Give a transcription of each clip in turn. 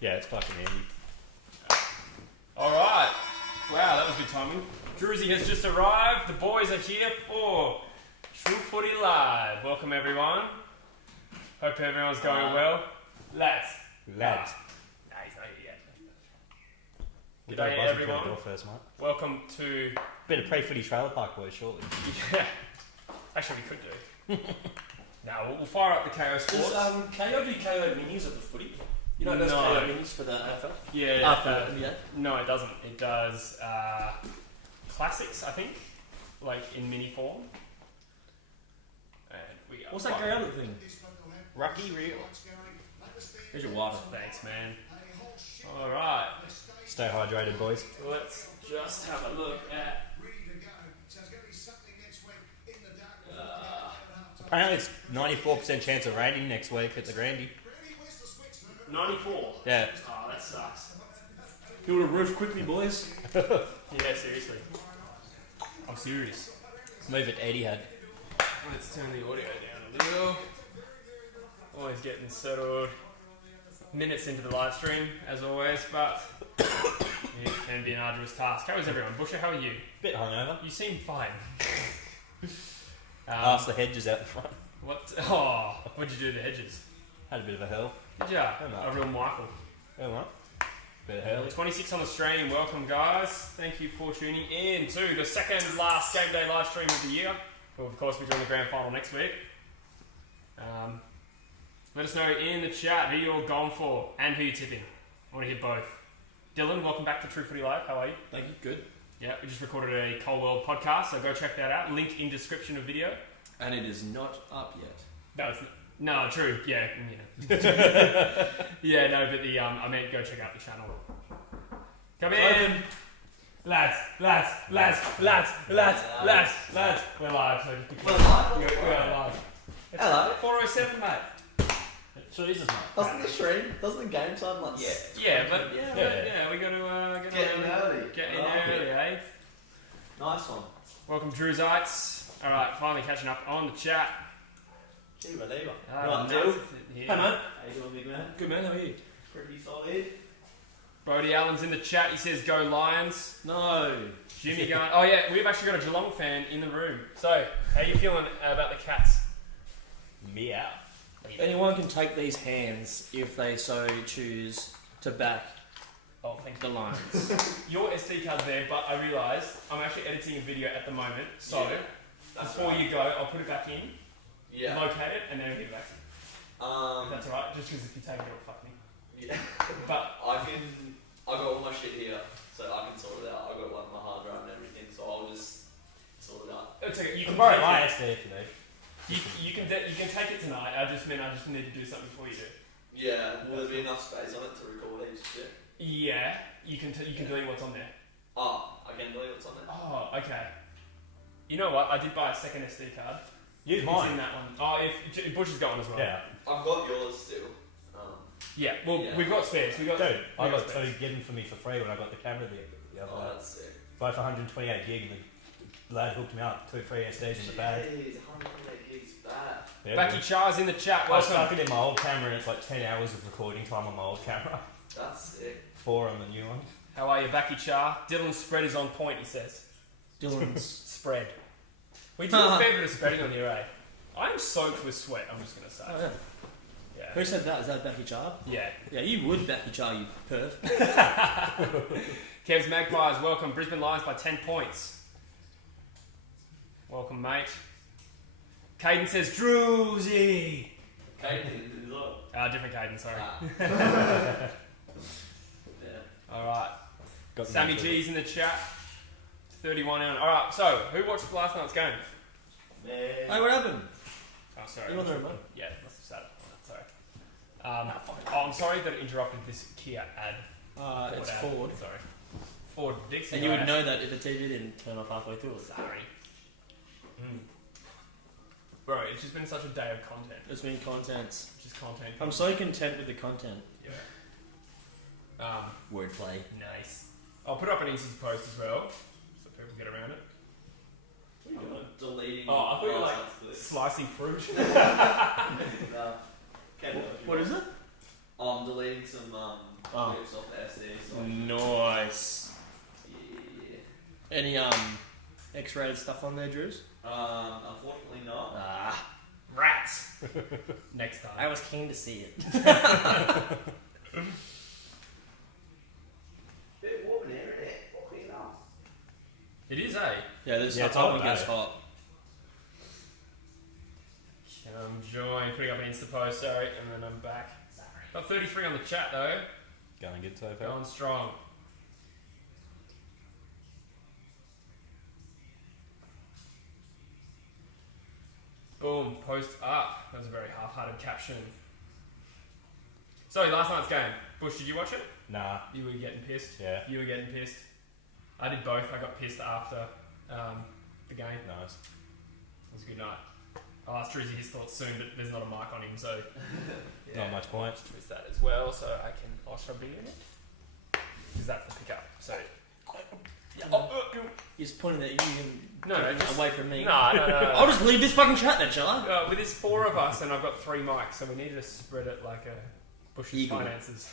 Yeah, it's fucking handy. Alright. Wow, that was good timing. Druzy has just arrived. The boys are here for True Footy Live. Welcome everyone. Hope everyone's going well. Lads. Nah, he's not here yet. G'day everyone. Door first, mate. Welcome to... Bit of pre-footy trailer park boys, surely. Yeah. Actually, we could do. Now we'll fire up the KO Sports. Does KO do KO minis of the footy? You know, it does No. KO minis for the AFL? Yeah. NBA? No, it doesn't. It does classics, I think, like in mini form. And we are What's that grey other thing? Rocky Real. Here's your water. Thanks, man. All right. Stay hydrated, boys. Let's just have a look at. Apparently it's 94% chance of raining next week at the Grandy. 94. Yeah. Oh, that sucks. Build a roof quickly, boys. Yeah, seriously. I'm serious. Move it to Etihad. Let's turn the audio down a little. Always getting settled. Minutes into the live stream, as always, but it can be an arduous task. How is everyone? Busher, how are you? Bit hungover. You seem fine. Ask the hedges out the front. What? Oh, what'd you do to the hedges? Had a bit of a hell. Did ya? Oh, A real Michael. Oh, what? Bit of hell. 26 on the stream. Welcome, guys. Thank you for tuning in to the second last game day live stream of the year. We'll, of course, be doing the grand final next week. Let us know in the chat who you're going for and who you're tipping. I want to hear both. Dylan, welcome back to True Footy Live. How are you? Thank you, good. Yeah, we just recorded a Cold World podcast, so go check that out. Link in description of video. And it is not up yet. No, true. Yeah. Yeah, no, but I meant go check out the channel. Come in. Lads. We're live, so We're live? we are live. It's Hello. 4:07, mate. Jesus, mate. Doesn't the stream, doesn't the game time like Yeah, but we got to get in early? Get in early, eh? Nice one. Welcome, Druzites. All right, finally catching up on the chat. Gee, reliever. Right, Dill. Hey, Hey, man. How you doing, big man? Good, man. How are you? Pretty solid. Brody Allen's in the chat. He says, "Go Lions." No. Jimmy going. Oh yeah, we've actually got a Geelong fan in the room. So, how you feeling about the Cats? Meow. Anyone can take these hands if they so choose to back Oh, thank the you. Lions. Your SD card's there, but I realised I'm actually editing a video at the moment. So, before you go, I'll put it back in, locate it, and then I'll give it back. If that's alright, just because if you take it, it'll fuck me. Yeah. But I got all my shit here, so I can sort it out. I got like my hard drive and everything, so I'll just sort it out. it's okay. You can Borrow take my it. SD if you need. You can take it tonight. I just need to do something before you do. Yeah, will there be enough space on it to record heaps of shit? Yeah, you can delete what's on there. Oh, I can delete what's on there? Oh, okay. You know what? I did buy a second SD card. Use It's mine. in that one. Oh, if Bush has got one as well. Yeah. I've got yours still. Yeah. Well, Yeah. we've got spares. Dude, I got two given for me for free when I got the camera the other Oh, day. that's sick. Both 128 gig and the lad hooked me up. 2 free SDs in the bag. Jeez, 128 gigs bad. Yeah, Becky Char's in the chat. I Welcome. stuck it in my old camera and it's like 10 hours of recording time on my old camera. That's sick. 4 on the new one. How are you, Becky Char? Dylan's spread is on point, he says. Dylan's. Spread. We do a fair bit of spreading on here, eh? I'm soaked with sweat, I'm just going to say. Oh, yeah. Yeah. Who said that? Is that Becky Char? Yeah. Yeah, you would Becky Char, you perv. Kev's Magpies, welcome. Brisbane Lions by 10 points. Welcome, mate. Caden says, Druzy! Okay, Different Caden, sorry. yeah. Alright. Got the Sammy new G's in the chat. 31 on. Alright, so, who watched last night's game? Man. Hey, what happened? Oh, sorry. You're on the remote. Yeah, must have started. Sorry. I'm sorry that it interrupted this Kia ad. It's ad. Ford. Sorry. Ford Dixie. And you would know that if the TV didn't turn off halfway through it. Sorry. Bro, it's just been such a day of content. It's been content. Just content. I'm so content with the content. Yeah. Wordplay. Nice. I'll put up an easy post as well, so people get around it. I'm deleting. Oh, I thought you were like this. slicing fruit. What What is it? I'm deleting some Oh, Clips off SD. So nice. yeah. Any X-rated stuff on there, Drews? Unfortunately not. Ah, Rats. Next time. I was keen to see it. Bit warm in here, isn't it? Fucking hell. It is, eh? Yeah, this Yeah, it's time hot, it gets eh? hot. I'm enjoying putting up an Insta post, sorry, and then I'm back. Got 33 on the chat though. Going good so far. Going strong. Boom, post up. That was a very half-hearted caption. So, last night's game. Bush, did you watch it? Nah. You were getting pissed. Yeah. You were getting pissed. I did both. I got pissed after the game. Nice. It was a good night. I'll ask Drizzy his thoughts soon, but there's not a mic on him, so Not much point. twist that as well, so I can also be in it. Because that's the pickup. So You're just pointing at you and No, just away from me. no. I'll just leave this fucking chat then, shall I? With this 4 of us, and I've got 3 mics, so we need to spread it like a Bush's Eagle. finances.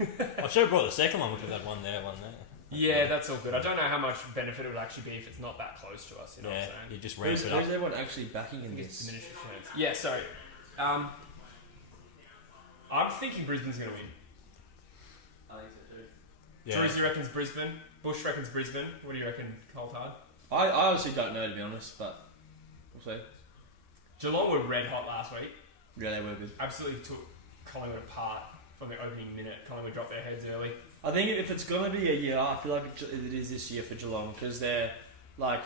I should have brought the second one because I'd one there, one there. Yeah, that's all good. I don't know how much benefit it would actually be if it's not that close to us. You know Yeah, what I'm saying? you just ramp Who's it up. everyone actually backing in It's this? diminished returns. Yeah, sorry. I'm thinking Brisbane's going to win. I think so too. Yeah. Drizzy reckons Brisbane. Bush reckons Brisbane. What do you reckon, Coltard? I honestly don't know, to be honest, but we'll see. Geelong were red hot last week. Yeah, they were good. Absolutely took Collingwood apart from the opening minute. Collingwood dropped their heads early. I think if it's going to be a year, I feel like it is this year for Geelong because they're like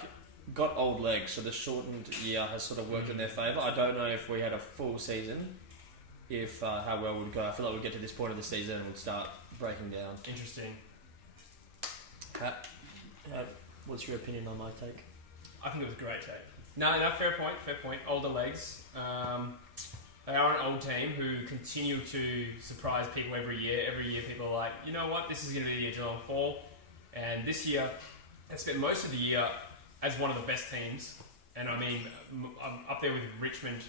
got old legs, so the shortened year has sort of worked in their favour. I don't know if we had a full season, if how well we'd go. I feel like we'd get to this point of the season and we'd start breaking down. Interesting. What's your opinion on my take? I think it was a great take. No, fair point, fair point. Older legs. They are an old team who continue to surprise people every year. Every year people are like, you know what, this is going to be the year Geelong fall. And this year, they spent most of the year as one of the best teams. And I mean, I'm up there with Richmond.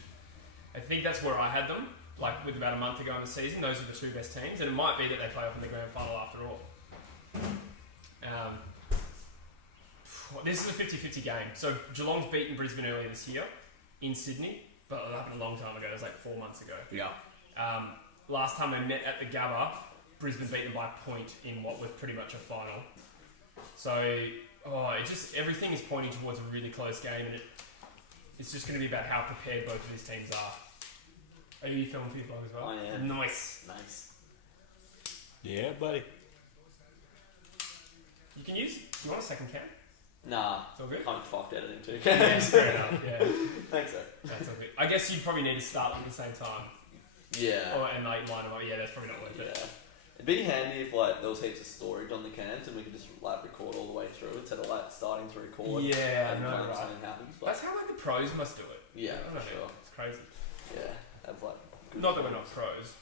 I think that's where I had them, like with about a month ago in the season. Those are the 2 best teams. And it might be that they play off in the grand final after all. This is a 50-50 game. So Geelong's beaten Brisbane earlier this year in Sydney, but it happened a long time ago. It was like 4 months ago. Yeah. Last time they met at the Gabba, Brisbane beat them by a point in what was pretty much a final. So, it just everything is pointing towards a really close game, and it's just going to be about how prepared both of these teams are. Are you filming for your vlog as well? I am. Nice. Nice. Yeah, buddy. You can use. Do you want a second cam? Nah. It's all good. I'm fucked editing too. Yeah, fair enough. Yeah, Thanks, sir. that's all good. I guess you'd probably need to start them at the same time. Yeah. And like line them up. Yeah, that's probably not worth Yeah. it. It'd be handy if like there was heaps of storage on the cans and we could just like record all the way through instead of like starting to record. Yeah, I and know, kind of right? something happens. But That's how like the pros must do it. yeah, I don't for know. sure. It's crazy. Yeah, that's like Not that we're not pros.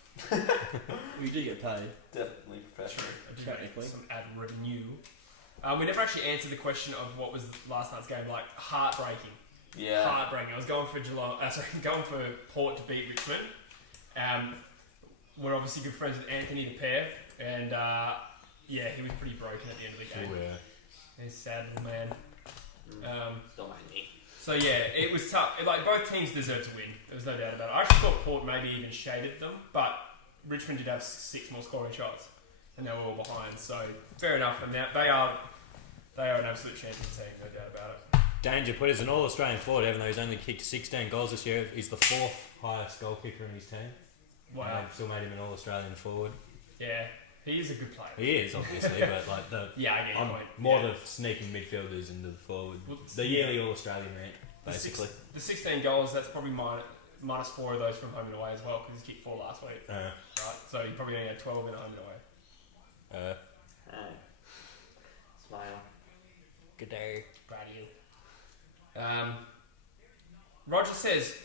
We do get paid. definitely professional. I do Technically. get some ad revenue. We never actually answered the question of what was last night's game like. Heartbreaking. Yeah. Heartbreaking. I was going for going for Port to beat Richmond. We're obviously good friends with Anthony the pair, and yeah, he was pretty broken at the end of the game. Oh, yeah. He's a sad little man. Don't mind me. So yeah, it was tough. Like both teams deserved to win. There was no doubt about it. I actually thought Port maybe even shaded them, but Richmond did have 6 more scoring shots, and they were all behind. So fair enough. And they are an absolute champion team, no doubt about it. Danger put as an All-Australian forward, even though he's only kicked 16 goals this year. He's the 4th highest goal kicker in his team. Wow. And they've still made him an All-Australian forward. Yeah, he is a good player. He is, obviously, but like Yeah, I get your I'm point. more Yeah. the sneaking midfielders into the forward. Well, The yearly All-Australian, mate, basically. The 16 goals, that's probably minus 4 of those from home and away as well, because he kicked 4 last week. Right? So you probably only had 12 in home and away. Hey. Smile. Good day. Proud of you. Roger says,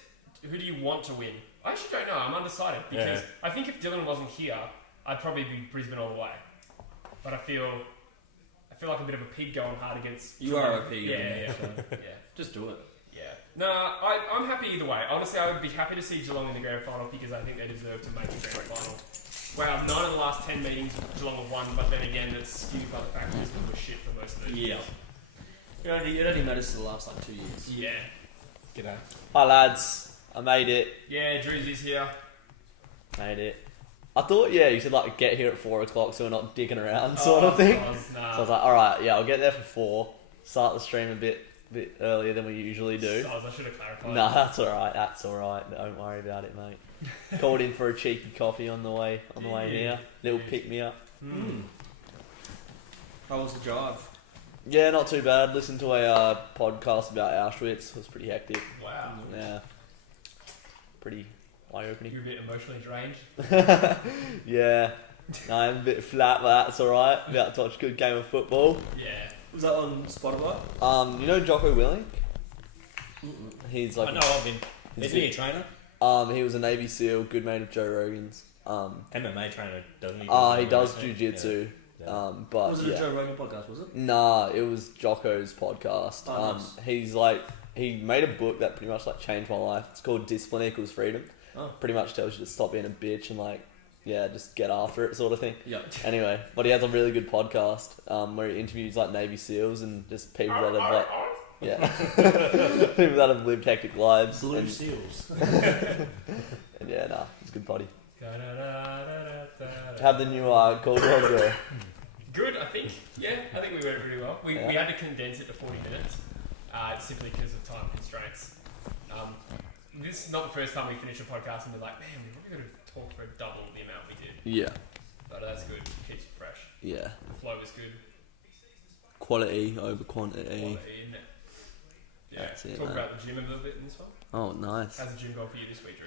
who do you want to win? I actually don't know. I'm undecided because I think if Dylan wasn't here, I'd probably be Brisbane all the way. But I feel like a bit of a pig going hard against. You are a pig. Yeah. Yeah. Just do it. Yeah. No, I'm happy either way. Honestly, I would be happy to see Geelong in the grand final because I think they deserve to make the grand final. Wow, 9 of the last 10 meetings Geelong have won, but then again, it's skewed by the fact that Brisbane was shit for most of those years. It only noticed the last like 2 years. Yeah. G'day. Hi lads, I made it. Yeah, Drewsy's here. Made it. I thought, you should like get here at 4 o'clock so we're not dicking around, sort of thing. Nah. So I was like, alright, I'll get there for 4, start the stream a bit earlier than we usually do. I should have clarified. Nah, that's alright. Don't worry about it, mate. Called in for a cheeky coffee on the way here. Little pick me up. How was the drive? Yeah, not too bad. Listened to a podcast about Auschwitz. It was pretty hectic. Wow. Yeah. Pretty eye-opening. You're a bit emotionally drained. Yeah. No, I'm a bit flat, but that's alright. About to watch a good game of football. Yeah. Was that on Spotify? You know Jocko Willink? He's like I know of him. Isn't he a trainer? he was a Navy SEAL, good mate of Joe Rogan's. MMA trainer, doesn't he? He does jiu-jitsu. Yeah. But Was it a Joe Rogan podcast, was it? Nah, it was Jocko's podcast. Oh, nice. He's like, he made a book that pretty much like changed my life. It's called Discipline Equals Freedom. Oh. Pretty much tells you to stop being a bitch and like, just get after it sort of thing. Yeah. Anyway, but he has a really good podcast where he interviews like Navy SEAls and just people that have like, people that have lived hectic lives. Blue and, Seals. and it's a good buddy. Da-da-da-da-da-da. Have the new Gold Dog go? Good, I think. Yeah, I think we went pretty well. We had to condense it to 40 minutes, simply because of time constraints. This is not the first time we finish a podcast and we're like, man, we've probably got to talk for double the amount we did. Yeah. But that's good. Keeps it fresh. Yeah. The flow is good. Quality over quantity. Quality, isn't it? Yeah. That's it, Talk mate. about the gym a little bit in this one. Oh, nice. How's the gym going for you this week, Drew?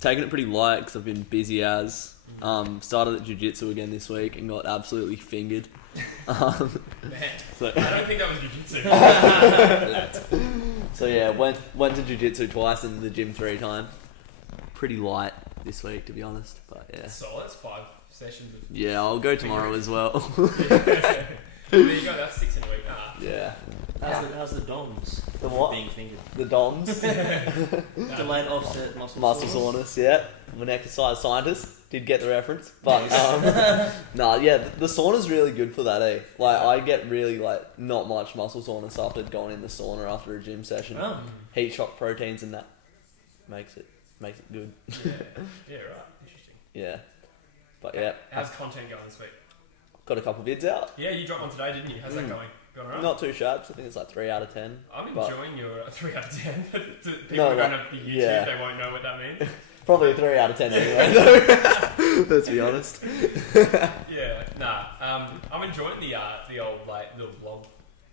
Taking it pretty light because I've been busy as. Started at jiu-jitsu again this week and got absolutely fingered. Man, So, I don't think that was jiu-jitsu. so yeah, went to jiu-jitsu twice and the gym 3 times. Pretty light this week, to be honest. But yeah. Solid. That's 5 sessions of... Yeah, I'll go tomorrow as well. There you go. That's 6 in a week. Yeah. How's the DOMs? The what? Being fingered. The DOMs. Delayed offset Muscle soreness, yeah. I'm an exercise scientist. Did get the reference. But, the sauna's really good for that, eh? Like, I get really, not much muscle soreness after going in the sauna after a gym session. Oh. Heat shock proteins and that makes it good. Yeah, right. Interesting. Yeah. But, yeah. How's content going this week? Got a couple vids out. Yeah, you dropped one today, didn't you? How's that going? Going alright? Not too sharp. I think it's 3 out of 10. I'm but- enjoying your 3 out of 10. To people No, who like, don't have the YouTube, yeah. they won't know what that means. Probably a 3 out of 10 anyway, though. Let's be honest. Yeah, nah. I'm enjoying the old little vlog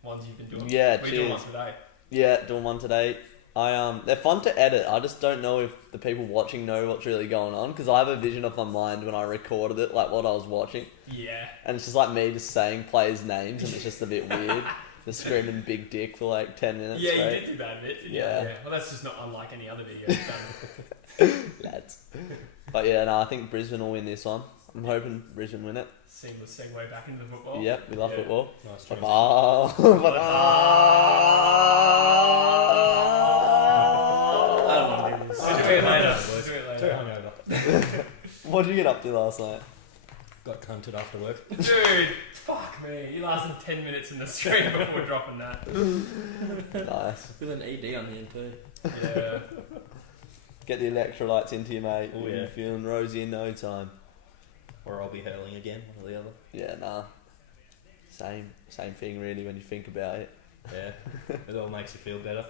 ones you've been doing. Yeah, We're doing cheers. one today. Yeah, doing one today. They're fun to edit. I just don't know if the people watching know what's really going on because I have a vision of my mind when I recorded it, like what I was watching, Yeah. and it's just like me just saying players' names, and it's just a bit weird. Just screaming "big dick" for like 10 minutes. Yeah, straight. you did do that a bit, didn't Yeah. you? Yeah. Well, that's just not unlike any other video you've done. Lads. But yeah, no, I think Brisbane will win this one. I'm hoping Brisbane win it. Seamless segue back into football. Yep, we love football. Nice But, transition. I don't want to do this. We'll do it later. We'll do it Too later. hungover. what did you get up to last night? Got cunted after work. Dude, fuck me. You lasted 10 minutes in the stream before dropping that. Nice. With an ED on the NP. Yeah. Get the electrolytes into you, mate. Oh, You'll yeah. be feeling rosy in no time. Or I'll be hurling again, one or the other. Yeah, nah. Same thing really when you think about it. Yeah. It all makes you feel better.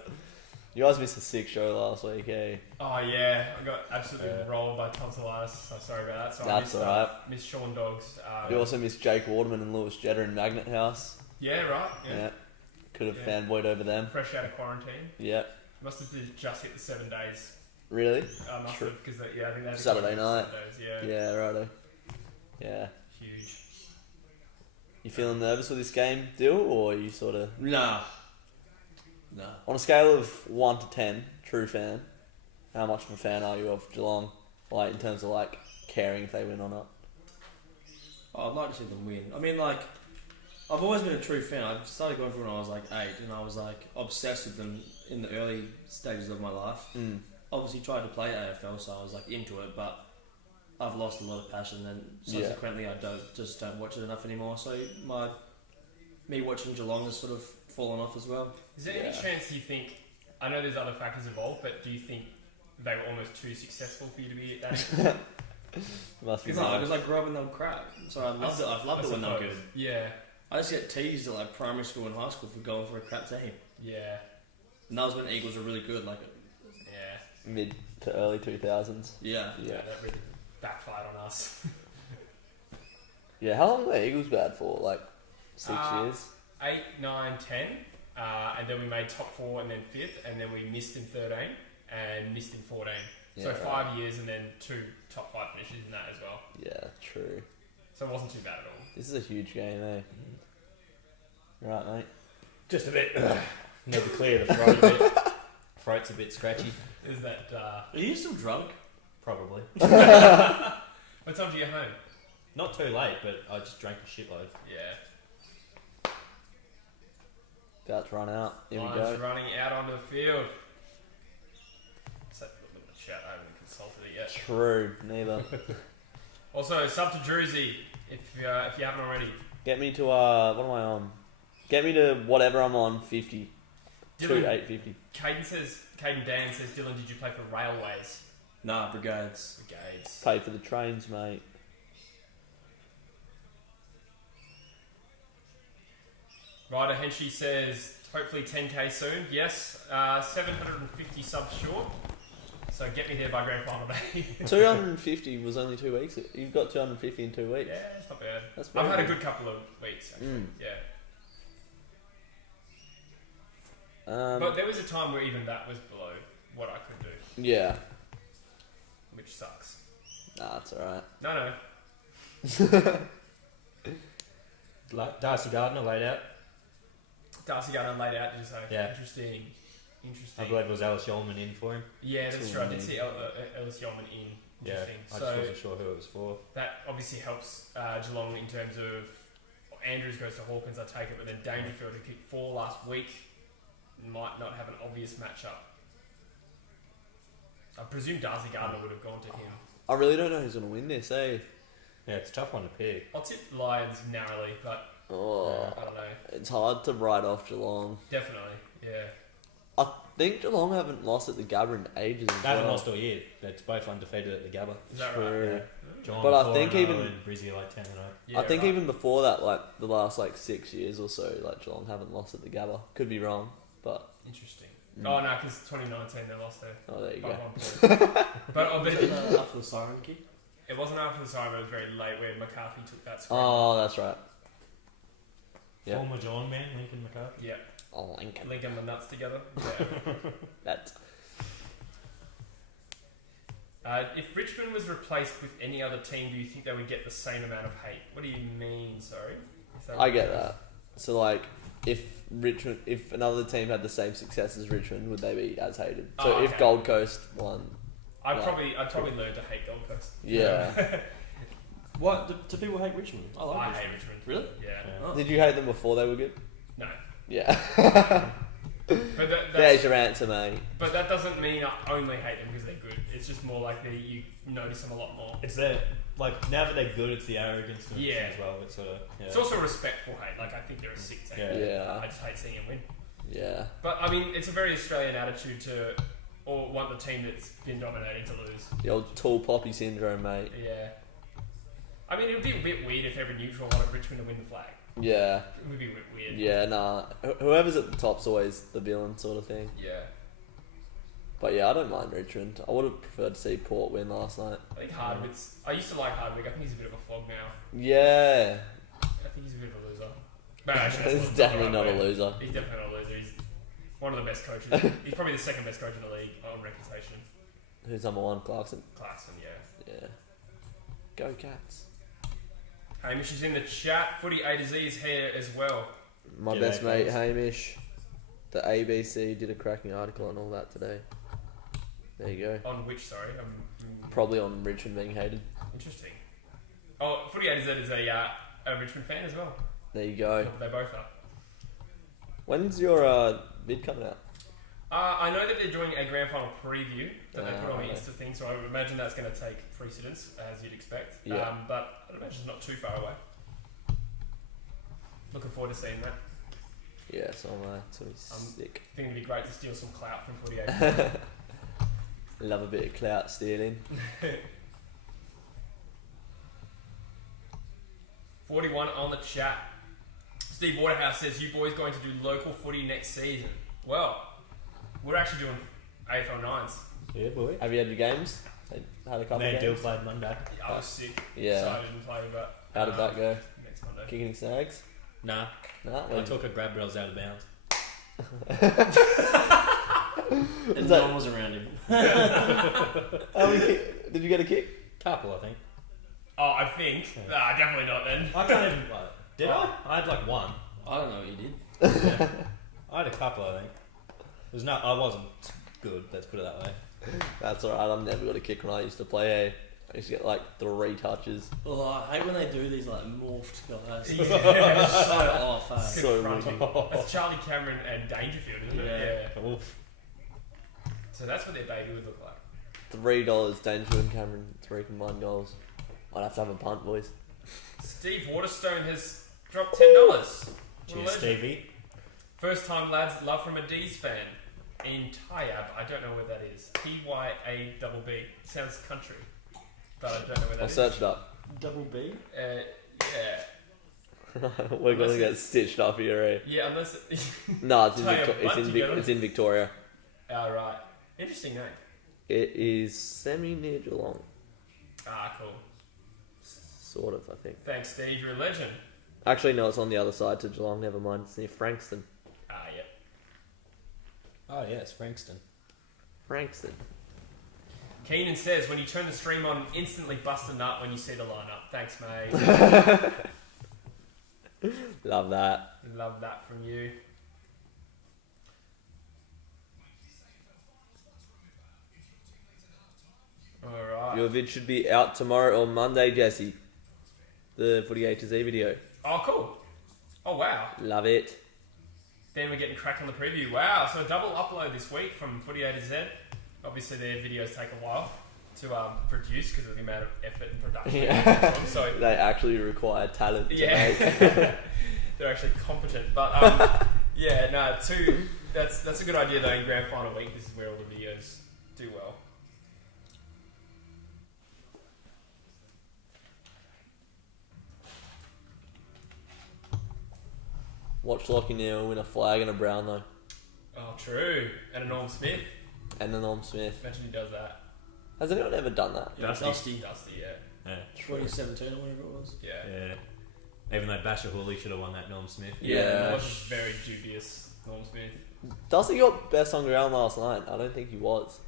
You guys missed a sick show last week, eh? Oh, yeah. I got absolutely Yeah. rolled by tonsillitis. So sorry about that. So That's I missed, alright. missed Sean Dogg's. You also missed Jake Waterman and Lewis Jetta in Magnet House. Yeah, right. Yeah. Could have Yeah. fanboyed over them. Fresh out of quarantine. Yeah. Must have just hit the 7 days. Really? I must True. have, because I think they had Saturday the night. 7 days. Yeah. Yeah, righto. Yeah. Huge. You feeling nervous with this game, Dill, or are you sort of... Nah. Nah. On a scale of 1 to 10, true fan, how much of a fan are you of Geelong? Like, in terms of, like, caring if they win or not? Oh, I'd like to see them win. I mean, like, I've always been a true fan. I started going for when I was like 8, and I was like obsessed with them in the early stages of my life. Mm. Obviously, tried to play AFL, so I was like into it. But I've lost a lot of passion, and subsequently I don't watch it enough anymore. So me watching Geelong has sort of fallen off as well. Is there any chance you think? I know there's other factors involved, but do you think they were almost too successful for you to be at that? Must be. Because I grew up and they were crap. So I've loved it when they were good. Yeah. I just get teased at like primary school and high school for going for a crap team. Yeah. And that was when Eagles were really good. Yeah. Mid to early 2000s. Yeah. Yeah, that really backfired on us. Yeah, how long were the Eagles bad for? Like 6 years? 8, 9, 10. And then we made top 4 and then 5th. And then we missed in 13 and missed in 14. Yeah, So right. 5 years and then 2 top 5 finishes in that as well. Yeah, true. So it wasn't too bad at all. This is a huge game, eh? Right, mate. Just a bit. Need to clear the throat a bit. Throat's a bit scratchy. Is that... Are you still drunk? Probably. What time do you get home? Not too late, but I just drank a shitload. Yeah. About to run out. Here we Lions go. running out onto the field. So, a little bit of shout, I haven't consulted it yet. True, neither. Also, sub to Druzy if you haven't already. Get me to, what am I on? Get me to whatever I'm on, 50. Dylan, 850. Caden Dan says, Dylan, did you play for Railways? Nah, Brigades. Brigades. Paid for the trains, mate. Ryder Henchy says, hopefully 10k soon. Yes, 750 subs short. So get me there by grand final day. 250 was only 2 weeks. You've got 250 in 2 weeks. Yeah, it's not bad. That's I've very had a good. good couple of weeks, actually. Yeah. But there was a time where even that was below what I could do, Yeah. which sucks. Nah, it's alright. No. Darcy Gardner laid out. Darcy Gardner laid out just like, Yeah. interesting. I believe it was Alice Yeoman in for him. Yeah, that's Too true. I did many. see Ellis Yeoman in. Yeah, Interesting. I just So wasn't sure who it was for. that obviously helps Geelong in terms of Andrews goes to Hawkins, I take it, but then Dangerfield, who kicked 4 last week, might not have an obvious matchup. I presume Darcy Gardner would have gone to him. I really don't know who's going to win this, eh? Yeah, it's a tough one to pick. I'll tip Lions narrowly, but Oh, I don't know. it's hard to write off Geelong. Definitely, yeah. I think Geelong haven't lost at the Gabba in ages as They haven't well. lost all year. It's both undefeated at the Gabba. Is that True. right? Geelong But I 4-0 think even- and Brizzy like 10-0. Yeah, I think right. even before that, like the last 6 years or so, like Geelong haven't lost at the Gabba. Could be wrong, but Interesting. Oh no, because 2019 they lost there. oh, there you By go. 1 point. but Was it after the siren kick? it wasn't after the time, it was very late where McCarthy took that screen. Oh, that's right. Yeah. Former Geelong man, Lincoln McCarthy. Yeah, Oh, Lincoln. linking the nuts together. Yeah. That's If Richmond was replaced with any other team, do you think they would get the same amount of hate? What do you mean, sorry? If they I were- get that. So like, if another team had the same success as Richmond, would they be as hated? So Oh, if okay. Gold Coast won, I'd Like- probably learn to hate Gold Coast. yeah. What? Do people hate Richmond? I like I Richmond. hate Richmond. Really? Yeah. Yeah. Oh. Did you hate them before they were good? No. Yeah. But There's that's, your answer, mate. but that doesn't mean I only hate them because they're good. It's just more like you notice them a lot more. It's that, like, now that they're good, it's the arrogance to Yeah. as well. It's sort of, yeah. It's also respectful hate. Like, I think they're a sick team. Yeah. Yeah. I just hate seeing them win. Yeah. But, I mean, it's a very Australian attitude to or want the team that's been dominating to lose. The old tall poppy syndrome, mate. Yeah. I mean, it would be a bit weird if every neutral wanted Richmond to win the flag. Yeah. It would be a bit weird. Yeah, nah. Whoever's at the top's always the villain sort of thing. Yeah. But yeah, I don't mind Richmond. I would have preferred to see Port win last night. I think Hardwick's... I used to like Hardwick. I think he's a bit of a flog now. Yeah. I think he's a bit of a loser. But actually, He's that's definitely the right not a word. loser. He's definitely not a loser. He's one of the best coaches. He's probably the second best coach in the league on reputation. Who's number one? Clarkson. Clarkson, yeah. Yeah. Go Cats. Hamish is in the chat. Footy A to Z is here as well. My G'day, best mate fellas. Hamish. The ABC did a cracking article on all that today. There you go. On which, sorry? Probably on Richmond being hated. Interesting. Oh, Footy A to Z is a Richmond fan as well. There you go. They both are. When's your bid coming out? I know that they're doing a grand final preview that they put on the okay. Insta thing, so I would imagine that's going to take precedence, as you'd expect. Yeah. But I'd imagine it's not too far away. Looking forward to seeing that. Yeah, so it's gonna be sick. I think it'd be great to steal some clout from 48. Love a bit of clout stealing. 41 on the chat. Steve Waterhouse says, you boys going to do local footy next season? Well, we're actually doing AFL 9s. Yeah, boy. Have you had your games? Had a couple Me and of Dill games? played Monday. I was sick, Yeah. so I didn't play, but... How did that go? Next Monday. Kicking any snags? Nah, Nah. I took a grab rails out of bounds. And that- no one was around him. Did you get a kick? Couple, I think. Oh, I think. Nah, definitely not then. I can't even. Did I? I had like one. I don't know what you did. Yeah. I had a couple, I think. There's no. I wasn't good. Let's put it that way. That's alright. I've never got a kick when I used to play. I used to get like 3 touches. Oh, I hate when they do these like morphed guys. Yeah. So off. So Confronting. That's Charlie Cameron and Dangerfield, isn't it? Yeah. Yeah. Oof. So that's what their baby would look like. $3. Dangerfield and Cameron, 3 combined goals. I'd have to have a punt, boys. Steve Waterstone has dropped $10. Cheers, Stevie. First time, lads. Love from a D's fan. In Tyab. I don't know what that is. Tyabbb. Sounds country. But I don't know what that I'll is. search it up. Double B? Yeah. We're Unless gonna get it's- stitched up here, eh? Yeah, unless... No, it's in, Tie a butt together. it's in Victoria. Oh, right. Interesting name. It is semi-near Geelong. Ah, cool. Sort of, I think. Thanks, Steve. You're a legend. Actually, no, it's on the other side to Geelong. Never mind. It's near Frankston. Ah, yeah. Oh yeah, it's Frankston. Frankston. Keenan says, when you turn the stream on, instantly bust a nut when you see the lineup. Thanks, mate. Love that. Love that from you. Alright. Your vid should be out tomorrow or Monday, Jesse. The Footy A to Z video. Oh, cool. Oh, wow. Love it. Then we're getting cracked on the preview. Wow, so a double upload this week from Footy A to Z. Obviously, their videos take a while to produce because of the amount of effort and production. Yeah. So, They actually require talent to yeah. make. They're actually competent. But, yeah, no, that's a good idea, though, in Grand Final week. This is where all the videos do well. Watch Lockie Neal win a flag and a brown though. Oh, true. And a Norm Smith. And then Norm Smith. Imagine he does that. Has anyone ever done that? Dusty. Dusty, yeah. Yeah. 2017 or whatever it was. Yeah. Yeah. Even though Basher Hooley should have won that Norm Smith. Yeah. It was very dubious, Norm Smith. Dusty got best on ground last night. I don't think he was.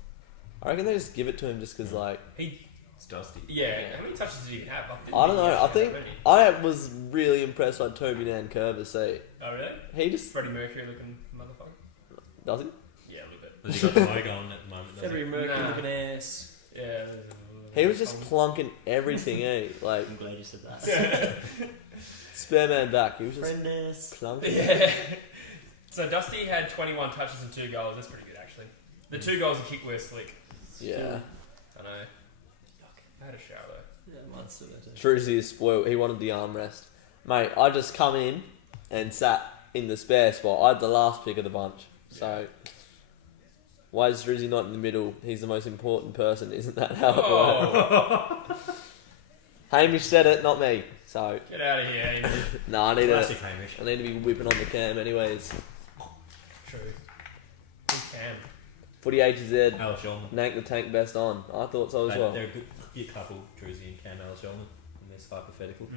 I reckon they just give it to him just because, like... It's Dusty. Yeah. How many touches did he even have? I don't know. I think... Really? I was really impressed by Toby Dan Curvis, eh? Oh, really? He just... Freddie Mercury looking motherfucker? Does he? Yeah, a little bit. Has he got the logo on at the moment? does he? February Mercury Nah. looking ass. Yeah. He was just plunking everything, eh? Like, I'm glad you said that. spare man back. He was just Friend ass. plunking. Yeah. So Dusty had 21 touches and 2 goals. That's pretty good, actually. The 2 goals he kicked were slick. Yeah. I know. I had a shower, though. Yeah, mine's still there too. Truzy is spoiled. He wanted the armrest. Mate, I just come in and sat in the spare spot. I had the last pick of the bunch. So, why is Drizzy not in the middle? He's the most important person. Isn't that how it works? Oh, Hamish said it, not me. So, get out of here, Amy. no, I need Classic Hamish. to be whipping on the cam anyways. True. Who's Cam? Footy A to Z. Al Shulman. Nank the tank best on. I thought so as well. They're a good couple, Druzy and Cam Al Shulman, in this hypothetical.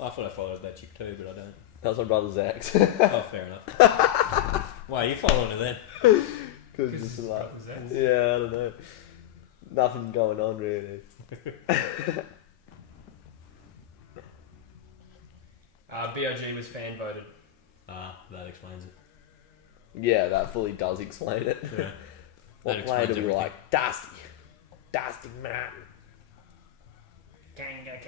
I thought I followed that chick too, but I don't. That's my brother Zach's. Oh, fair enough. Why are you following her then? Cause Because just his like, brother's ex. yeah, I don't know. Nothing going on really. BOG was fan voted. That explains it. Yeah, that fully does explain it. Yeah. What That play explains do we everything. like? Dusty man. Kanga.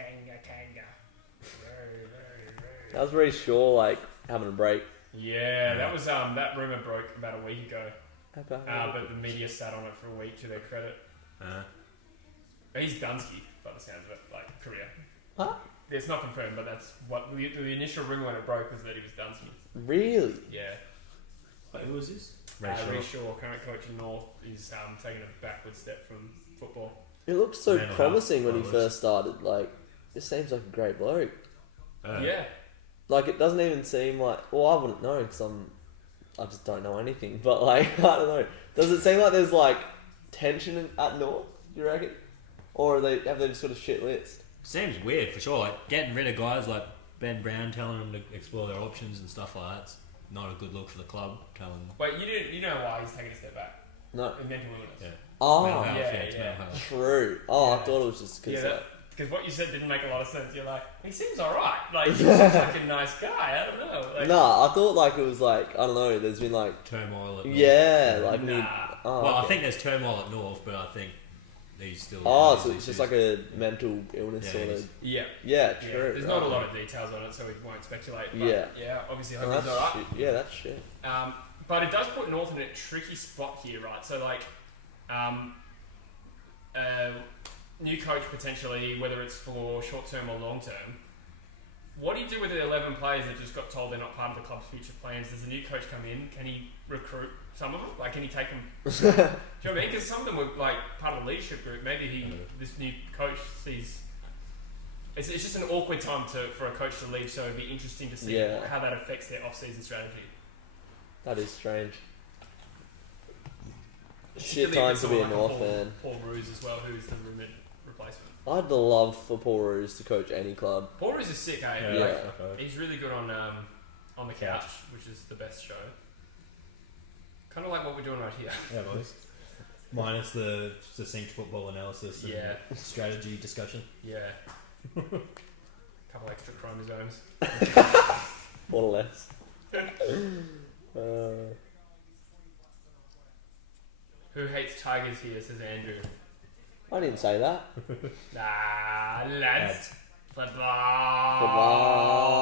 I was very sure, like having a break Yeah, that was that rumor broke about a week ago. About But the media sat on it for a week to their credit. He's Dunsky, by the sounds of it, like career. Huh? It's not confirmed, but that's what the initial rumor when it broke was that he was Dunsky. Really? Yeah. Wait, who was this? Ray Shaw, current coach in North, is taking a backward step from football. It looked so Mental promising health when he problems. first started. Like, this seems like a great bloke. Yeah. Like, it doesn't even seem like... Well, I wouldn't know because I just don't know anything. But, like, I don't know. Does it seem like there's, like, tension at North, you reckon? Or have they just got a shit list? Seems weird for sure. Like getting rid of guys like Ben Brown, telling them to explore their options and stuff like that's not a good look for the club. Telling them. Wait, you know why he's taking a step back? No. In mental illness. Yeah. Oh, Mental health, yeah, it's yeah. mental health. true. Oh, Yeah. I thought it was just because... Yeah, because what you said didn't make a lot of sense. You're like, he seems alright. Like, he seems like a nice guy. I don't know. Like, Nah, I thought, like, it was, like... I don't know, there's been, like... Turmoil at North. Yeah, like... Nah. Oh, Well, I okay. think there's turmoil at North, but I think he's still. Oh, has so it's just issues. like a mental illness Yeah, sort he's- of... Yeah. Yeah, Yeah, true. there's not a lot of details on it, so we won't speculate. But Yeah. yeah, obviously, Oh, hope that's he's alright. shit. Yeah, that's shit. But it does put North in a tricky spot here, right? So, like, new coach potentially, whether it's for short term or long term. What do you do with the 11 players that just got told they're not part of the club's future plans? Does a new coach come in? Can he recruit some of them? Like, can he take them? Do you know what I mean? Because some of them were like part of the leadership group. Maybe this new coach sees. It's just an awkward time for a coach to leave. So it'd be interesting to see Yeah. how that affects their off-season strategy. That is strange. Shit Particularly time if it's to be a someone North like fan. Paul Roos as well, who's the rumored replacement. I'd love for Paul Roos to coach any club. Paul Roos is sick, eh? Yeah. Like, Okay. he's really good on the couch, which is the best show. Kind of like what we're doing right here. Yeah, boys. Minus the succinct football analysis and Yeah. strategy discussion. Yeah. Couple extra chromosomes. Or less. Who hates tigers here, says Andrew. I didn't say that. Lads.